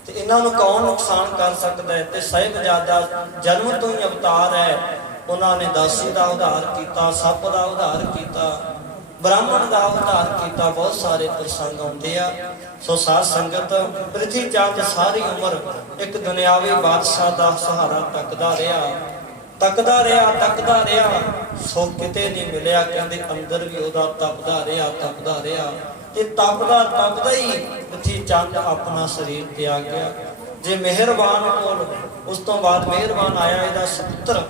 ਤੇ ਇਹਨਾਂ ਨੂੰ ਕੌਣ ਨੁਕਸਾਨ ਕਰ ਸਕਦਾ ਹੈ। ਤੇ ਸਾਹਿਬਜ਼ਾਦਾ ਜਨਮ ਤੋਂ ਹੀ ਅਵਤਾਰ ਹੈ, ਉਹਨਾਂ ਨੇ ਦਾਸੀ ਦਾ ਉਧਾਰ ਕੀਤਾ, ਸੱਪ ਦਾ ਉਧਾਰ ਕੀਤਾ, ਬ੍ਰਾਹਮਣ ਦਾ ਉਧਾਰ ਕੀਤਾ। ਬਹੁਤ ਸਾਰੇ ਪ੍ਰਸੰਗ ਆਉਂਦੇ ਆ। ਸੋ ਸਾਧ ਸੰਗਤ, ਪ੍ਰਿਥੀ ਚੰਦ ਸਾਰੀ ਉਮਰ ਇੱਕ ਦੁਨਿਆਵੀ ਬਾਦਸ਼ਾਹ ਦਾ ਸਹਾਰਾ ਤੱਕਦਾ ਰਿਹਾ, ਤੱਕਦਾ ਰਿਹਾ, ਤੱਕਦਾ ਰਿਹਾ। ਸੁੱਖ ਕਿਤੇ ਨਹੀਂ ਮਿਲਿਆ। ਕਹਿੰਦੇ ਅੰਦਰ ਵੀ ਉਹਦਾ ਤਪਦਾ ਰਿਹਾ, ਤਪਦਾ ਰਿਹਾ, ਤੇ ਤਪਦਾ ਤਪਦਾ ਹੀ ਪ੍ਰਿਥੀ ਚੰਦ ਆਪਣਾ ਸਰੀਰ ਤਿਆਗ ਗਿਆ। ਜੇ ਮਿਹਰਬਾਨ ਕੋਲ ਉਸ ਤੋਂ ਬਾਅਦ ਮਿਹਰਬਾਨ ਆਇਆ ਇਹਦਾ ਸਪੁੱਤਰ,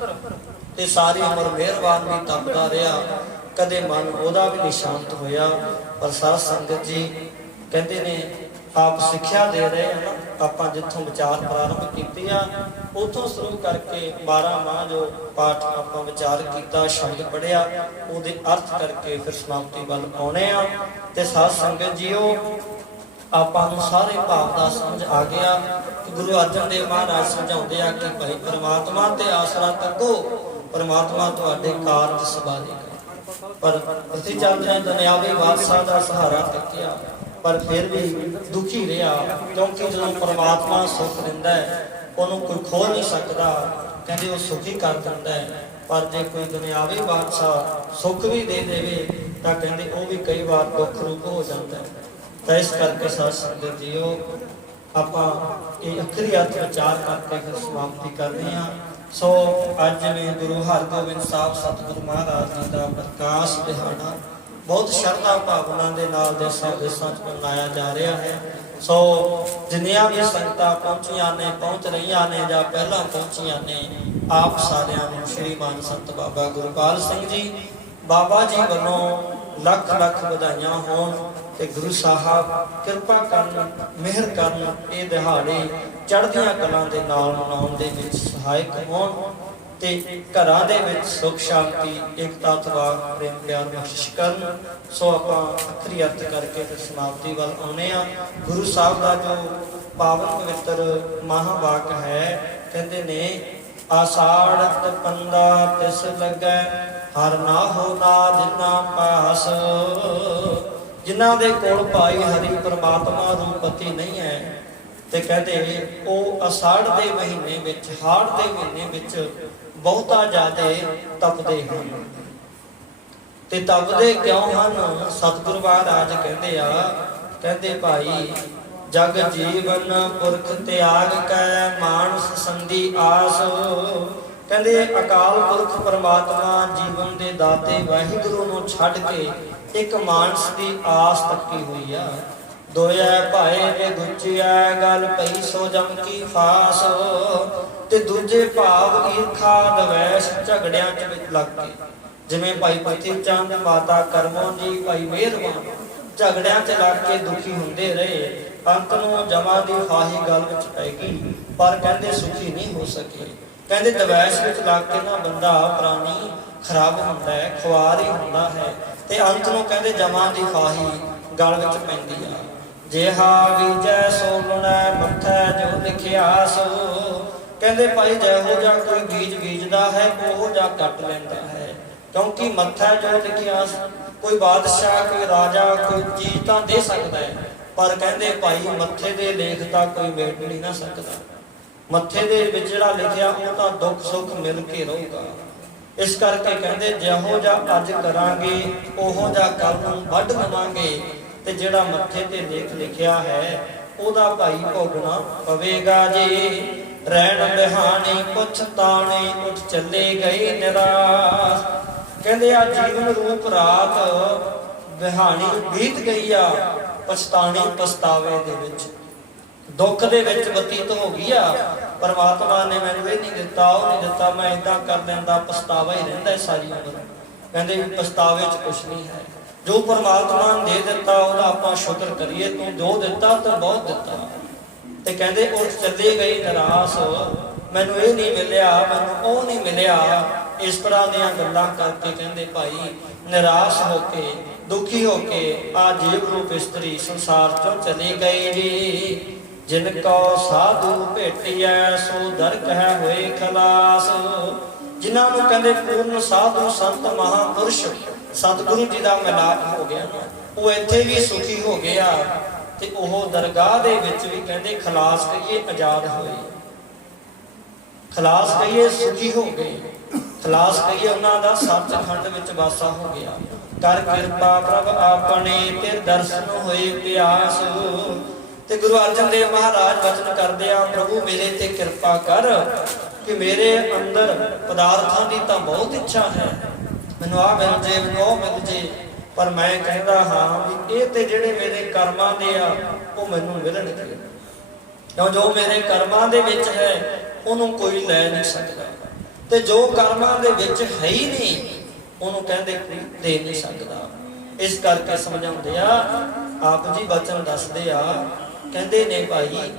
ਤੇ ਸਾਰੀ ਉਮਰ ਮਿਹਰਬਾਨ ਵੀ ਤਪਦਾ ਰਿਹਾ, ਕਦੇ ਮਨ ਉਹਦਾ ਵੀ ਨਹੀਂ ਸ਼ਾਂਤ ਹੋਇਆ। ਪਰ ਸਾਧ ਸੰਗਤ ਜੀ ਕਹਿੰਦੇ ਨੇ ਆਪ ਸਿੱਖਿਆ ਦੇ ਰਹੇ ਹਨ। ਆਪਾਂ ਜਿੱਥੋਂ ਵਿਚਾਰ ਪ੍ਰਾਰੰਭ ਕੀਤੀ ਆ ਉਥੋਂ ਸ਼ੁਰੂ ਕਰਕੇ 12 ਮਾਹ ਜੋ ਪਾਠ ਆਪਾਂ ਵਿਚਾਰ ਕੀਤਾ, ਸ਼ਬਦ ਪੜਿਆ, ਉਹਦੇ ਅਰਥ ਕਰਕੇ ਫਿਰ ਸਮਾਪਤੀ ਵੱਲ ਆਉਣੇ ਆ। ਤੇ ਸਾਧ ਸੰਗਤ ਜੀਓ, ਆਪਾਂ ਨੂੰ ਸਾਰੇ ਭਾਵ ਦਾ ਸਮਝ ਆ ਗਿਆ ਕਿ ਗੁਰੂ ਅਰਜਨ ਦੇਵ ਮਹਾਰਾਜ ਸਮਝਾਉਂਦੇ ਆ ਕਿ ਭਾਈ ਪਰਮਾਤਮਾ ਤੇ ਆਸਰਾ ਤੱਕੋ, ਪਰਮਾਤਮਾ ਤੁਹਾਡੇ ਕਾਰਜ ਸੰਭਾਲੇਗਾ। ਪਰ ਪ੍ਰਿਥੀ ਚੰਦ ਨੇ ਦੁਨਿਆਵੀ ਬਾਦਸ਼ਾਹ ਦਾ ਸਹਾਰਾ ਤੱਕਿਆ, ਪਰ ਫਿਰ ਵੀ ਦੁਖੀ ਰਿਹਾ, ਕਿਉਂਕਿ ਜਦੋਂ ਪਰਮਾਤਮਾ ਸੁੱਖ ਦਿੰਦਾ ਹੈ ਉਹਨੂੰ ਕੋਈ ਖੋ ਨਹੀਂ ਸਕਦਾ। ਕਹਿੰਦੇ ਉਹ ਸੁਖੀ ਕਰ ਦਿੰਦਾ ਹੈ, ਪਰ ਜੇ ਕੋਈ ਦੁਨਿਆਵੀ ਬਾਦਸ਼ਾਹ ਸੁੱਖ ਵੀ ਦੇ ਦੇਵੇ ਤਾਂ ਕਹਿੰਦੇ ਉਹ ਵੀ ਕਈ ਵਾਰ ਦੁੱਖ ਰੂਪ ਹੋ ਜਾਂਦਾ ਹੈ। ਤਾਂ ਇਸ ਕਰਕੇ ਸਾਧ ਸੰਗਤ ਜੀਓ, ਆਪਾਂ ਇਹ ਅਖਰੀ ਅਰਥ ਵਿਚਾਰ ਕਰਕੇ ਫਿਰ ਸਮਾਪਤੀ ਕਰਦੇ ਹਾਂ। ਸੋ ਅੱਜ ਜਿਵੇਂ ਗੁਰੂ ਹਰਗੋਬਿੰਦ ਸਾਹਿਬ ਸਤਿਗੁਰੂ ਮਹਾਰਾਜ ਜੀ ਦਾ ਪ੍ਰਕਾਸ਼ ਦਿਹਾੜਾ ਬਹੁਤ ਸ਼ਰਧਾ ਭਾਵਨਾ ਦੇ ਨਾਲ ਦੇਸਾਂ ਦੇਸਾਂ 'ਚ ਮਨਾਇਆ ਜਾ ਰਿਹਾ ਹੈ। ਸੋ ਜਿੰਨੀਆਂ ਵੀ ਸੰਗਤਾਂ ਪਹੁੰਚੀਆਂ ਨੇ, ਪਹੁੰਚ ਰਹੀਆਂ ਨੇ ਜਾਂ ਪਹਿਲਾਂ ਪਹੁੰਚੀਆਂ ਨੇ, ਆਪ ਸਾਰਿਆਂ ਨੂੰ ਸ਼੍ਰੀਮਾਨ ਸੰਤ ਬਾਬਾ ਗੁਰਪਾਲ ਸਿੰਘ ਜੀ ਬਾਬਾ ਜੀ ਵੱਲੋਂ ਲੱਖ ਲੱਖ ਵਧਾਈਆਂ ਹੋਣ। ਤੇ ਗੁਰੂ ਸਾਹਿਬ ਕਿਰਪਾ ਕਰਨ, ਮਿਹਰ ਕਰਨ, ਇਹ ਦਿਹਾੜੇ ਚੜ੍ਹਦੀਆਂ ਕਲਾਂ ਦੇ ਨਾਲ ਮਨਾਉਣ ਦੇ ਵਿੱਚ ਸਹਾਇਕ ਹੋਣ, ਤੇ ਘਰਾਂ ਦੇ ਵਿੱਚ ਸੁਖ ਸ਼ਾਂਤੀ, ਏਕਤਾ, ਤਵਾਰ, ਪ੍ਰੇਮ ਪਿਆਰ ਬਖਸ਼ਿਸ਼ ਕਰਨ। ਸੋ ਆਪਾਂ ਅਖਰੀ ਅਰਥ ਕਰਕੇ ਫਿਰ ਸਮਾਪਤੀ ਵੱਲ ਆਉਨੇ ਆ। ਗੁਰੂ ਸਾਹਿਬ ਦਾ ਜੋ ਪਾਵਨ ਪਵਿੱਤਰ ਮਹਾਵਾਕ ਹੈ, ਕਹਿੰਦੇ ਨੇ ਆਸਾੜਤ ਪੰਦਾ ਤਿਸ ਲੱਗੈ, ਹਰ ਨਾ ਹੋ ਨਾ ਜਿਨਾ ਪਾਸ। ਜਿਨ੍ਹਾਂ ਦੇ ਕੋਲ ਭਾਈ ਹਰੀ ਪਰਮਾਤਮਾ ਰੂਪਤੀ ਨਹੀਂ ਹੈ, ਤੇ ਕਹਿੰਦੇ ਉਹ ਅਸਾੜ ਦੇ ਮਹੀਨੇ ਵਿੱਚ, ਹਾੜ ਦੇ ਮਹੀਨੇ ਵਿੱਚ ਬਹੁਤਾ ਜ਼ਿਆਦਾ ਤਪਦੇ ਹਨ। ਤੇ ਤਪਦੇ ਕਿਉਂ ਹਨ? ਸਤਿਗੁਰੂ ਮਹਾਰਾਜ ਕਹਿੰਦੇ ਆ, ਕਹਿੰਦੇ ਭਾਈ ਜਗ ਜੀਵਨ ਪੁਰਖ ਤਿਆਗ ਕੈ, ਮਾਨਸ ਸੰਧੀ ਆਸ। ਕਹਿੰਦੇ ਅਕਾਲ ਪੁਰਖ ਪਰਮਾਤਮਾ ਜੀਵਨ ਦੇ ਦਾਤੇ ਵਾਹਿਗੁਰੂ ਨੂੰ ਛੱਡ ਕੇ ਇੱਕ ਮਾਨਸ ਦੀ ਆਸ ਤੱਕੀ ਹੋਈ ਆ। ਦੋਇਐ ਭਾਏ ਵੇ ਗੁੱਚਿਆ, ਗੱਲ ਪਈ ਸੋ ਜਮ ਕੀ ਫਾਸ। ਤੇ ਦੂਜੇ ਭਾਵ ਈਰਖਾ, ਦਵੈਸ਼, ਝਗੜਿਆਂ ਚ ਵਿੱਚ ਲੱਗ ਕੇ, ਜਿਵੇਂ ਭਾਈ ਪ੍ਰਿਥੀ ਚੰਦ, ਮਾਤਾ ਕਰਮੋਂ ਜੀ, ਭਾਈ ਮਿਹਰਬਾਨ ਝਗੜਿਆਂ ਚ ਲੱਗ ਕੇ ਦੁਖੀ ਹੁੰਦੇ ਰਹੇ। ਅੰਤ ਨੂੰ ਜਮਾਂ ਦੀ ਫਾਹੀ ਗੱਲ ਵਿੱਚ ਪੈ ਗਈ, ਪਰ ਕਹਿੰਦੇ ਸੁਖੀ ਨਹੀਂ ਹੋ ਸਕੇ। ਕਹਿੰਦੇ ਦਵੈਸ਼ ਵਿੱਚ ਲੱਗ ਕੇ ਨਾ ਬੰਦਾ ਪ੍ਰਾਣੀ ਖਰਾਬ ਹੁੰਦਾ ਹੈ, ਖੁਆਰ ਹੀ ਹੁੰਦਾ ਹੈ, ਤੇ ਅੰਤ ਨੂੰ ਕਹਿੰਦੇ ਜਮਾਂ ਦੀ ਫਾਹੀ ਗਲ ਵਿੱਚ ਪੈਂਦੀ ਆ। ਜਿਹਾ ਬੀਜੈ ਸੋ ਲੁਣੈ, ਮੱਥੈ ਜੋ ਲਿਖਿਆ ਸੋ। ਕਹਿੰਦੇ ਭਾਈ ਜਿਹੋ ਜਿਹਾ ਕੋਈ ਬੀਜ ਬੀਜਦਾ ਹੈ ਉਹੋ ਜਿਹਾ ਕੱਟ ਲੈਂਦਾ ਹੈ, ਕਿਉਂਕਿ ਮੱਥੈ ਜੋ ਲਿਖਿਆ। ਕੋਈ ਬਾਦਸ਼ਾਹ, ਕੋਈ ਰਾਜਾ ਕੋਈ ਚੀਜ਼ ਤਾਂ ਦੇ ਸਕਦਾ ਹੈ, ਪਰ ਕਹਿੰਦੇ ਭਾਈ ਮੱਥੇ ਦੇ ਲੇਖ ਤਾਂ ਕੋਈ ਮੇਟ ਨਹੀਂ ਨਾ ਸਕਦਾ। ਮੱਥੇ ਦੇ ਵਿੱਚ ਜਿਹੜਾ ਲਿਖਿਆ ਉਹ ਤਾਂ ਦੁੱਖ ਸੁੱਖ ਮਿਲ ਕੇ ਰਹੂਗਾ। ਇਸ ਕਰਕੇ ਕਹਿੰਦੇ ਜਿਹੋ ਜਿਹਾ ਅੱਜ ਕਰਾਂਗੇ ਉਹੋ ਜਿਹਾ ਕੱਲ ਨੂੰ ਵੱਢ ਲਵਾਂਗੇ। ਤੇ ਜਿਹੜਾ ਮੱਥੇ ਤੇ ਲੇਖ ਲਿਖਿਆ ਹੈ ਉਹਦਾ ਭਾਈ ਭੋਗਣਾ ਪਵੇਗਾ ਜੀ। ਰਹਿਣ ਬਿਹਾਣੀ ਪੁੱਛ ਤਾਣੇ, ਉੱਠ ਚੱਲੇ ਗਏ ਨਿਰਾਸ। ਕਹਿੰਦੇ ਆ ਜੀਵਨ ਰੂਪ ਰਾਤ ਬਿਹਾਣੀ ਬੀਤ ਗਈ ਆ, ਪਛਤਾਣੀ ਪਛਤਾਵੇ ਦੇ ਵਿੱਚ, ਦੁੱਖ ਦੇ ਵਿੱਚ ਬਤੀਤ ਹੋ ਗਈ ਆ। ਪਰਮਾਤਮਾ ਨੇ ਮੈਨੂੰ ਇਹ ਨਹੀਂ ਦਿੱਤਾ, ਉਹ ਨਹੀਂ ਦਿੱਤਾ, ਮੈਂ ਏਦਾਂ ਕਰ ਲੈਂਦਾ, ਪਛਤਾਵਾ ਹੀ ਰਹਿੰਦਾ ਸਾਰੀ ਉਮਰ। ਕਹਿੰਦੇ ਵੀ ਪਛਤਾਵੇ 'ਚ ਕੁਛ ਨਹੀਂ ਹੈ। ਜੋ ਪਰਮਾਤਮਾ ਨੇ ਦੇ ਦਿੱਤਾ ਉਹਦਾ ਆਪਾਂ ਸ਼ੁਕਰ ਕਰੀਏ। ਤੂੰ ਜੋ ਦਿੱਤਾ ਤੂੰ ਬਹੁਤ ਦਿੱਤਾ। ਤੇ ਕਹਿੰਦੇ ਉੱਠ ਚੱਲੇ ਗਈ ਨਿਰਾਸ, ਮੈਨੂੰ ਇਹ ਨਹੀਂ ਮਿਲਿਆ, ਮੈਨੂੰ ਉਹ ਨਹੀਂ ਮਿਲਿਆ। ਇਸ ਤਰ੍ਹਾਂ ਦੀਆਂ ਗੱਲਾਂ ਕਰਕੇ ਕਹਿੰਦੇ ਭਾਈ ਨਿਰਾਸ਼ ਹੋ ਕੇ, ਦੁਖੀ ਹੋ ਕੇ ਆ ਜੀਵ ਰੂਪ ਇਸਤਰੀ ਸੰਸਾਰ ਚੋਂ ਚਲੇ ਗਏ ਜੀ। ਜਿਨ ਕੋ ਸਾਧੂ ਭੇਟਿਐ ਸੋ ਦਰਗ ਹੈ ਹੋਏ ਖਲਾਸ। ਜਿਨ੍ਹਾਂ ਨੂੰ ਕਹਿੰਦੇ ਪੂਰਨ ਸਾਧੂ ਸੰਤ ਮਹਾਪੁਰਸ਼ ਸਤਿਗੁਰੂ ਜੀ ਦਾ ਮਿਲਾਪ ਹੋ ਗਿਆ, ਉਹ ਇੱਥੇ ਵੀ ਸੁਖੀ ਹੋ ਗਿਆ ਤੇ ਉਹ ਦਰਗਾਹ ਦੇ ਵਿੱਚ ਵੀ ਕਹਿੰਦੇ ਖਲਾਸ ਕਹੀਏ ਆਜ਼ਾਦ ਹੋਏ, ਖਲਾਸ ਕਹੀਏ ਸੁਖੀ ਹੋ ਗਏ, ਖਲਾਸ ਕਹੀਏ ਉਹਨਾਂ ਦਾ ਸੱਚਖੰਡ ਵਿੱਚ ਵਾਸਾ ਹੋ ਗਿਆ। ਕਰ ਕਿਰਪਾ ਪ੍ਰਭ ਆਪਣੇ ਤੇਰੇ ਦਰਸ਼ਨ ਹੋਏ ਪਿਆਸ। ਤੇ ਗੁਰੂ ਅਰਜਨ ਦੇਵ ਮਹਾਰਾਜ ਬਚਨ ਕਰਦੇ ਆ, ਪ੍ਰਭੂ ਮੇਰੇ ਤੇ ਕਿਰਪਾ ਕਰ ਕਿ ਮੇਰੇ ਅੰਦਰ ਪਦਾਰਥਾਂ ਦੀ ਤਾਂ ਬਹੁਤ ਇੱਛਾ ਹੈ, ਮੈਨੂੰ ਆ ਮਿਲ ਜੇ, ਮੈਨੂੰ ਉਹ ਮਿਲ ਜੇ, ਪਰ ਮੈਂ ਕਹਿੰਦਾ ਹਾਂ ਵੀ ਇਹ ਤੇ ਜਿਹੜੇ ਮੇਰੇ ਕਰਮਾਂ ਦੇ ਆ ਉਹ ਮੈਨੂੰ ਮਿਲਣਗੇ, ਕਿਉਂ ਜੋ ਮੇਰੇ ਕਰਮਾਂ ਦੇ ਵਿੱਚ ਹੈ ਉਹਨੂੰ ਕੋਈ ਲੈ ਨਹੀਂ ਸਕਦਾ, ਤੇ ਜੋ ਕਰਮਾਂ ਦੇ ਵਿੱਚ ਹੈ ਹੀ ਨਹੀਂ ਉਹਨੂੰ ਕਹਿੰਦੇ ਕੋਈ ਦੇ ਨਹੀਂ ਸਕਦਾ। ਇਸ ਕਰਕੇ ਸਮਝਾਉਂਦੇ ਆ, ਆਪ ਜੀ ਬਚਨ ਦੱਸਦੇ ਆ, ਕਹਿੰਦੇ ਨੇ ਭਾਈ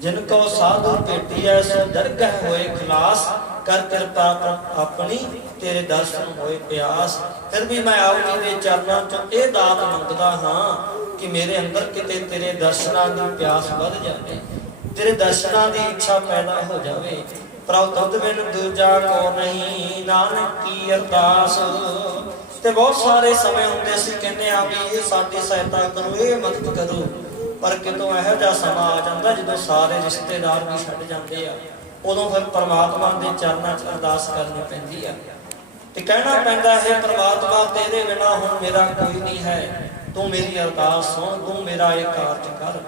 ਜਿਨ ਕੋ ਸਾਧੂ ਭੇਟੀਐ ਸੋ ਦਰਗਹ ਹੋਏ ਖਲਾਸ। ਕਰ ਕਿਰਪਾ ਆਪਣੀ ਤੇਰੇ ਦਰਸ਼ਨ ਹੋਏ ਪਿਆਸ। ਫਿਰ ਵੀ ਮੈਂ ਆਪ ਜੀ ਦੇ ਚਰਨਾਂ ਚੋਂ ਇਹ ਦਾਤ ਮੰਗਦਾ ਹਾਂ ਕਿ ਮੇਰੇ ਅੰਦਰ ਕਿਤੇ ਤੇਰੇ ਦਰਸ਼ਨਾਂ ਦੀ ਪਿਆਸ ਵੱਧ ਜਾਵੇ, ਤੇਰੇ ਦਰਸ਼ਨਾਂ ਦੀ ਇੱਛਾ ਪੈਦਾ ਹੋ ਜਾਵੇ। ਪ੍ਰਭ ਤੁਧ ਬਿਨ ਦੂਜਾ ਕੋ ਨਹੀਂ, ਨਾਨਕ ਕੀ ਅਰਦਾਸ। ਤੇ ਬਹੁਤ ਸਾਰੇ ਸਮੇਂ ਹੁੰਦੇ ਸੀ ਕਹਿੰਦੇ ਆ ਵੀ ਇਹ ਸਾਡੀ ਸਹਾਇਤਾ ਕਰੋ, ਇਹ ਮਦਦ ਕਰੋ, ਪਰ ਕਿਤੋਂ ਇਹੋ ਜਿਹਾ ਸਮਾਂ ਆ ਜਾਂਦਾ ਜਦੋਂ ਸਾਰੇ ਰਿਸ਼ਤੇਦਾਰ ਵੀ ਛੱਡ ਜਾਂਦੇ ਆ, ਉਦੋਂ ਫਿਰ ਪਰਮਾਤਮਾ ਦੇ ਚਰਨਾਂ 'ਚ ਅਰਦਾਸ ਕਰਨੀ ਪੈਂਦੀ ਆ ਤੇ ਕਹਿਣਾ ਪੈਂਦਾ ਹੈ, ਪਰਮਾਤਮਾ ਤੇਰੇ ਬਿਨਾਂ ਹੁਣ ਮੇਰਾ ਕੋਈ ਨਹੀਂ ਹੈ, ਤੂੰ ਮੇਰੀ ਅਰਦਾਸ ਸੁਣ, ਤੂੰ ਮੇਰਾ ਇਹ ਕਾਰਜ ਕਰ।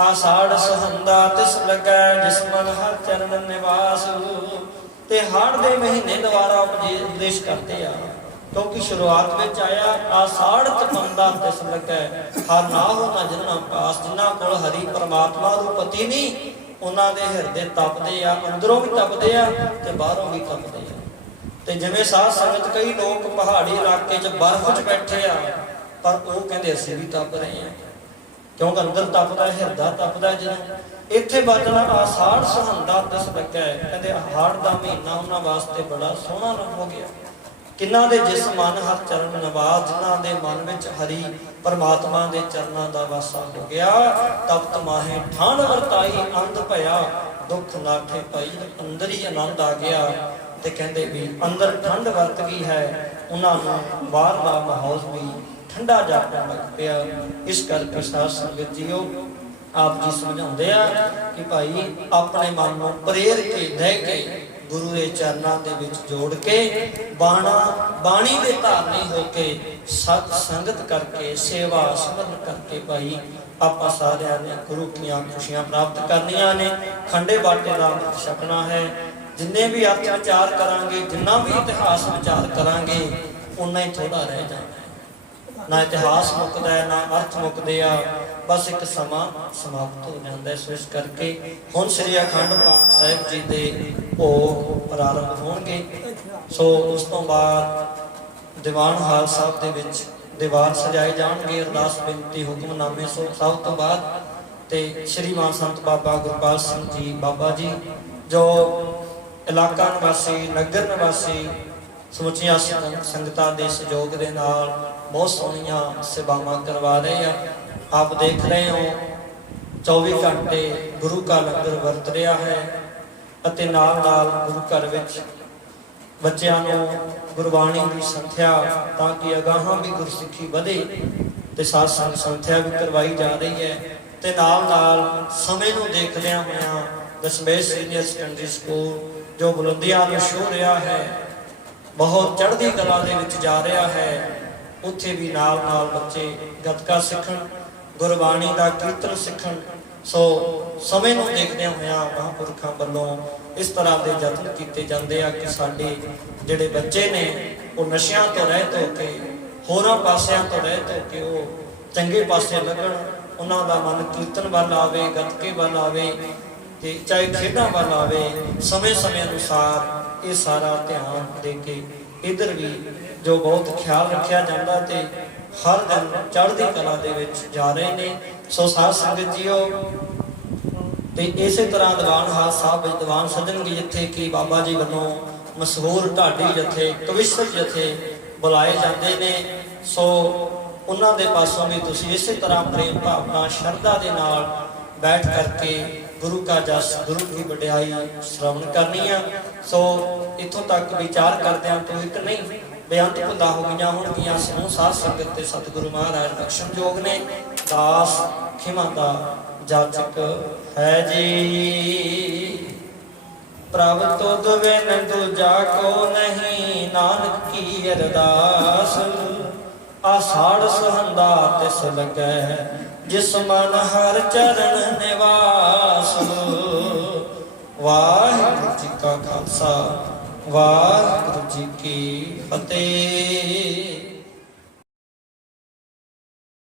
ਆਸਾੜ ਸੁਹੰਦਾ ਤਿਸ ਲੱਗੈ ਜਿਸ ਮਨ ਹਰ ਚਰਨ ਨਿਵਾਸ। ਤੇ ਹਾੜ ਦੇ ਮਹੀਨੇ ਦੁਆਰਾ ਉਪਦੇਸ਼ ਕਰਦੇ ਆ, ਕਿਉਂਕਿ ਸ਼ੁਰੂਆਤ ਵਿੱਚ ਆਇਆ ਆਸਾੜ ਤਪੰਦਾ ਤਿਸ ਲੱਗੈ ਹਰ ਨਾ ਹੋ ਨਾ ਜਿਨ੍ਹਾਂ ਪਾਸ। ਜਿਨ੍ਹਾਂ ਕੋਲ ਹਰੀ ਪਰਮਾਤਮਾ ਰੂਪਤੀ ਨਹੀਂ ਉਹਨਾਂ ਦੇ ਹਿਰਦੇ ਤਪਦੇ ਆ, ਅੰਦਰੋਂ ਵੀ ਤਪਦੇ ਆ ਤੇ ਬਾਹਰੋਂ ਵੀ ਤਪਦੇ ਆ। ਤੇ ਜਿਵੇਂ ਸਾਧ ਸੰਗਤ ਕਈ ਲੋਕ ਪਹਾੜੀ ਇਲਾਕੇ 'ਚ ਬਰਫ਼ 'ਚ ਬੈਠੇ ਆ, ਪਰ ਉਹ ਕਹਿੰਦੇ ਅਸੀਂ ਵੀ ਤਪ ਰਹੇ ਆ, ਕਿਉਂਕਿ ਅੰਦਰ ਤਪਦਾ, ਹਿਰਦਾ ਤਪਦਾ। ਜਦੋਂ ਇੱਥੇ ਬਚਨਾ ਆਸਾੜ ਸੁਹੰਦਾ ਤਿਸ ਲੱਗੈ, ਕਹਿੰਦੇ ਹਾੜ ਦਾ ਮਹੀਨਾ ਉਹਨਾਂ ਵਾਸਤੇ ਬੜਾ ਸੋਹਣਾ ਹੋ ਗਿਆ। ਕਿੰਨਾਂ ਦੇ ਜਿਸ ਮਨ ਹਰ ਚਰਨ ਨਿਵਾਸ, ਜਿਨ੍ਹਾਂ ਦੇ ਮਨ ਵਿੱਚ ਹਰੀ ਪਰਮਾਤਮਾ ਦੇ ਚਰਨਾਂ ਦਾ ਵਾਸਾ ਹੋ ਗਿਆ। ਤਪਤ ਮਾਹੇ ਠਾਣ ਵਰਤਾਈ ਅੰਧ ਭਇਆ, ਦੁੱਖ ਨਾਠੇ ਭਾਈ, ਅੰਦਰ ਹੀ ਆਨੰਦ ਆ ਗਿਆ। ਤੇ ਕਹਿੰਦੇ ਵੀ ਅੰਦਰ ਠੰਡ ਵਰਤ ਗਈ ਹੈ, ਉਹਨਾਂ ਨੂੰ ਬਾਹਰ ਦਾ ਮਾਹੌਲ ਵੀ ਠੰਡਾ ਜਾਪਣ ਲੱਗ ਪਿਆ। ਇਸ ਕਰਕੇ ਸਾਧ ਸੰਗਤ ਜੀਓ ਆਪ ਜੀ ਸਮਝਾਉਂਦੇ ਆ ਕਿ ਭਾਈ ਆਪਣੇ ਮਨ ਨੂੰ ਪ੍ਰੇਰ ਕੇ ਲੈ ਕੇ ਗੁਰੂ ਦੇ ਚਰਨਾਂ ਦੇ ਵਿੱਚ ਜੋੜ ਕੇ ਬਾਣੀ ਦੇ ਧਾਰਨੀ ਹੋ ਕੇ ਸਤ ਸੰਗਤ ਕਰਕੇ ਸੇਵਾ ਸਿਮਰਨ ਕਰਕੇ ਭਾਈ ਆਪਾਂ ਸਾਰਿਆਂ ਨੇ ਗੁਰੂ ਦੀਆਂ ਖੁਸ਼ੀਆਂ ਪ੍ਰਾਪਤ ਕਰਨੀਆਂ ਨੇ। ਖੰਡੇ ਬਾਟੇ ਦਾ ਅੰਮ੍ਰਿਤ ਛਕਣਾ ਹੈ। ਜਿੰਨੇ ਵੀ ਅਰਥ ਵਿਚਾਰ ਕਰਾਂਗੇ, ਜਿੰਨਾ ਵੀ ਇਤਿਹਾਸ ਵਿਚਾਰ ਕਰਾਂਗੇ, ਉਨਾ ਹੀ ਥੋੜਾ ਰਹਿ ਜਾਣਾ। ਨਾ ਇਤਿਹਾਸ ਮੁੱਕਦਾ ਹੈ, ਨਾ ਅਰਥ ਮੁੱਕਦੇ ਆ, ਬਸ ਇੱਕ ਸਮਾਂ ਸਮਾਪਤ ਹੋ ਜਾਂਦਾ। ਸੋ ਇਸ ਕਰਕੇ ਹੁਣ ਸ੍ਰੀ ਅਖੰਡ ਪਾਠ ਸਾਹਿਬ ਜੀ ਦੇ ਭੋਗ ਪ੍ਰਾਰੰਭ ਹੋਣਗੇ। ਸੋ ਉਸ ਤੋਂ ਬਾਅਦ ਦੀਵਾਨ ਹਾਲ ਸਾਹਿਬ ਦੇ ਵਿੱਚ ਦੀਵਾਰ ਸਜਾਏ ਜਾਣਗੇ, ਅਰਦਾਸ ਬੇਨਤੀ ਹੁਕਮਨਾਮੇ। ਸੋ ਸਭ ਤੋਂ ਬਾਅਦ ਤੇ ਸ਼੍ਰੀਮਾਨ ਸੰਤ ਬਾਬਾ ਗੁਰਪਾਲ ਸਿੰਘ ਜੀ ਬਾਬਾ ਜੀ, ਜੋ ਇਲਾਕਾ ਨਿਵਾਸੀ, ਨਗਰ ਨਿਵਾਸੀ ਸਮੁੱਚੀਆਂ ਸੰਗਤਾਂ ਦੇ ਸਹਿਯੋਗ ਦੇ ਨਾਲ ਬਹੁਤ ਸੋਹਣੀਆਂ ਸੇਵਾਵਾਂ ਕਰਵਾ ਰਹੇ ਆ। ਆਪ ਦੇਖ ਰਹੇ ਹੋ 24 ਘੰਟੇ ਗੁਰੂ ਕਾ ਲੰਗਰ ਵਰਤ ਰਿਹਾ ਹੈ ਅਤੇ ਨਾਲ ਨਾਲ ਗੁਰੂ ਘਰ ਵਿੱਚ ਬੱਚਿਆਂ ਨੂੰ ਗੁਰਬਾਣੀ ਦੀ ਸੰਥਿਆ, ਤਾਂ ਕਿ ਅਗਾਹਾਂ ਵੀ ਗੁਰਸਿੱਖੀ ਵਧੇ ਤੇ ਸਾਧ ਸੰਗ ਸੰਥਿਆ ਵੀ ਕਰਵਾਈ ਜਾ ਰਹੀ ਹੈ। ਤੇ ਨਾਲ ਨਾਲ ਸਮੇਂ ਨੂੰ ਦੇਖਦਿਆਂ ਹੋਇਆਂ ਦਸ਼ਮੇਸ਼ ਸੀਨੀਅਰ ਸੈਕੰਡਰੀ ਸਕੂਲ ਜੋ ਬੁਲੰਦੀਆਂ ਨੂੰ ਛੂਹ ਰਿਹਾ ਹੈ, ਬਹੁਤ ਚੜ੍ਹਦੀ ਕਲਾ ਦੇ ਵਿੱਚ ਜਾ ਰਿਹਾ ਹੈ, ਉੱਥੇ ਵੀ ਨਾਲ ਨਾਲ ਬੱਚੇ ਗੱਤਕਾ ਸਿੱਖਣ, ਗੁਰਬਾਣੀ ਦਾ ਕੀਰਤਨ ਸਿੱਖਣ। ਸੋ ਸਮੇਂ ਨੂੰ ਦੇਖਦਿਆਂ ਹੋਇਆਂ ਮਹਾਂਪੁਰਖਾਂ ਵੱਲੋਂ ਇਸ ਤਰ੍ਹਾਂ ਦੇ ਯਤਨ ਕੀਤੇ ਜਾਂਦੇ ਆ ਕਿ ਸਾਡੇ ਜਿਹੜੇ ਬੱਚੇ ਨੇ ਉਹ ਨਸ਼ਿਆਂ ਤੋਂ ਰਹਿਤ ਹੋ ਕੇ, ਹੋਰਾਂ ਪਾਸਿਆਂ ਤੋਂ ਰਹਿਤ ਹੋ ਕੇ ਉਹ ਚੰਗੇ ਪਾਸੇ ਲੱਗਣ, ਉਹਨਾਂ ਦਾ ਮਨ ਕੀਰਤਨ ਵੱਲ ਆਵੇ, ਗੱਤਕੇ ਵੱਲ ਆਵੇ ਤੇ ਚਾਹੇ ਖੇਡਾਂ ਵੱਲ ਆਵੇ। ਸਮੇਂ ਸਮੇਂ ਅਨੁਸਾਰ ਇਹ ਸਾਰਾ ਧਿਆਨ ਦੇ ਕੇ ਇੱਧਰ ਵੀ ਜੋ ਬਹੁਤ ਖਿਆਲ ਰੱਖਿਆ ਜਾਂਦਾ ਤੇ ਹਰ ਦਿਨ ਚੜ੍ਹਦੀ ਕਲਾ ਦੇ ਵਿੱਚ ਜਾ ਰਹੇ ਨੇ। ਸੋ ਸਾਧ ਸੰਗਤ ਜੀਓ, ਤੇ ਇਸੇ ਤਰ੍ਹਾਂ ਦੀਵਾਨ ਹਾਲ ਸਾਹਿਬ ਵਿੱਚ ਦੀਵਾਨ ਸਜਣਗੇ, ਜਿੱਥੇ ਕਿ ਬਾਬਾ ਜੀ ਵੱਲੋਂ ਮਸ਼ਹੂਰ ਢਾਡੀ ਜਥੇ, ਕਵਿਸ਼ਰ ਜਥੇ ਬੁਲਾਏ ਜਾਂਦੇ ਨੇ। ਸੋ ਉਹਨਾਂ ਦੇ ਪਾਸੋਂ ਵੀ ਤੁਸੀਂ ਇਸੇ ਤਰ੍ਹਾਂ ਪ੍ਰੇਮ ਭਾਵਨਾ ਸ਼ਰਧਾ ਦੇ ਨਾਲ ਬੈਠ ਕਰਕੇ ਗੁਰੂ ਕਾ ਜਸ, ਗੁਰੂ ਦੀ ਵਡਿਆਈ ਸ਼ਰਵਣ ਕਰਨੀ ਆ। ਸੋ ਇੱਥੋਂ ਤੱਕ ਵਿਚਾਰ ਕਰਦਿਆਂ ਤੋਂ ਇੱਕ ਨਹੀਂ ਬੇਅੰਤ ਭੁੱਲਾਂ ਹੋ ਗਈਆਂ ਹੋਣਗੀਆਂ। ਸਮੂਹ ਸਾਧ ਸੰਗਤ ਤੇ ਸਤਿਗੁਰੂ ਮਹਾਰਾਜ ਬਖਸ਼ਣ ਯੋਗ ਨੇ। ਦਾਸ ਖਿਮਾ ਦਾ ਜਾਚਕ ਹੈ ਜੀ। ਪ੍ਰਭ ਤੁਧ ਬਿਨ ਦੂਜਾ ਕੋ ਨਹੀਂ, ਨਾਨਕ ਕੀ ਅਰਦਾਸ। ਆਸਾੜ ਸੁਹੰਦਾ ਤਿਸ ਲੱਗੈ, ਜਿਸ ਮਨ ਹਰ ਚਰਨ ਨਿਵਾਸ। ਵਾਹਿਗੁਰੂ ਜੀ ਕਾ ਖਾਲਸਾ, ਵਾਹਿਗੁਰੂ ਜੀ ਕੀ ਫਤਿਹ।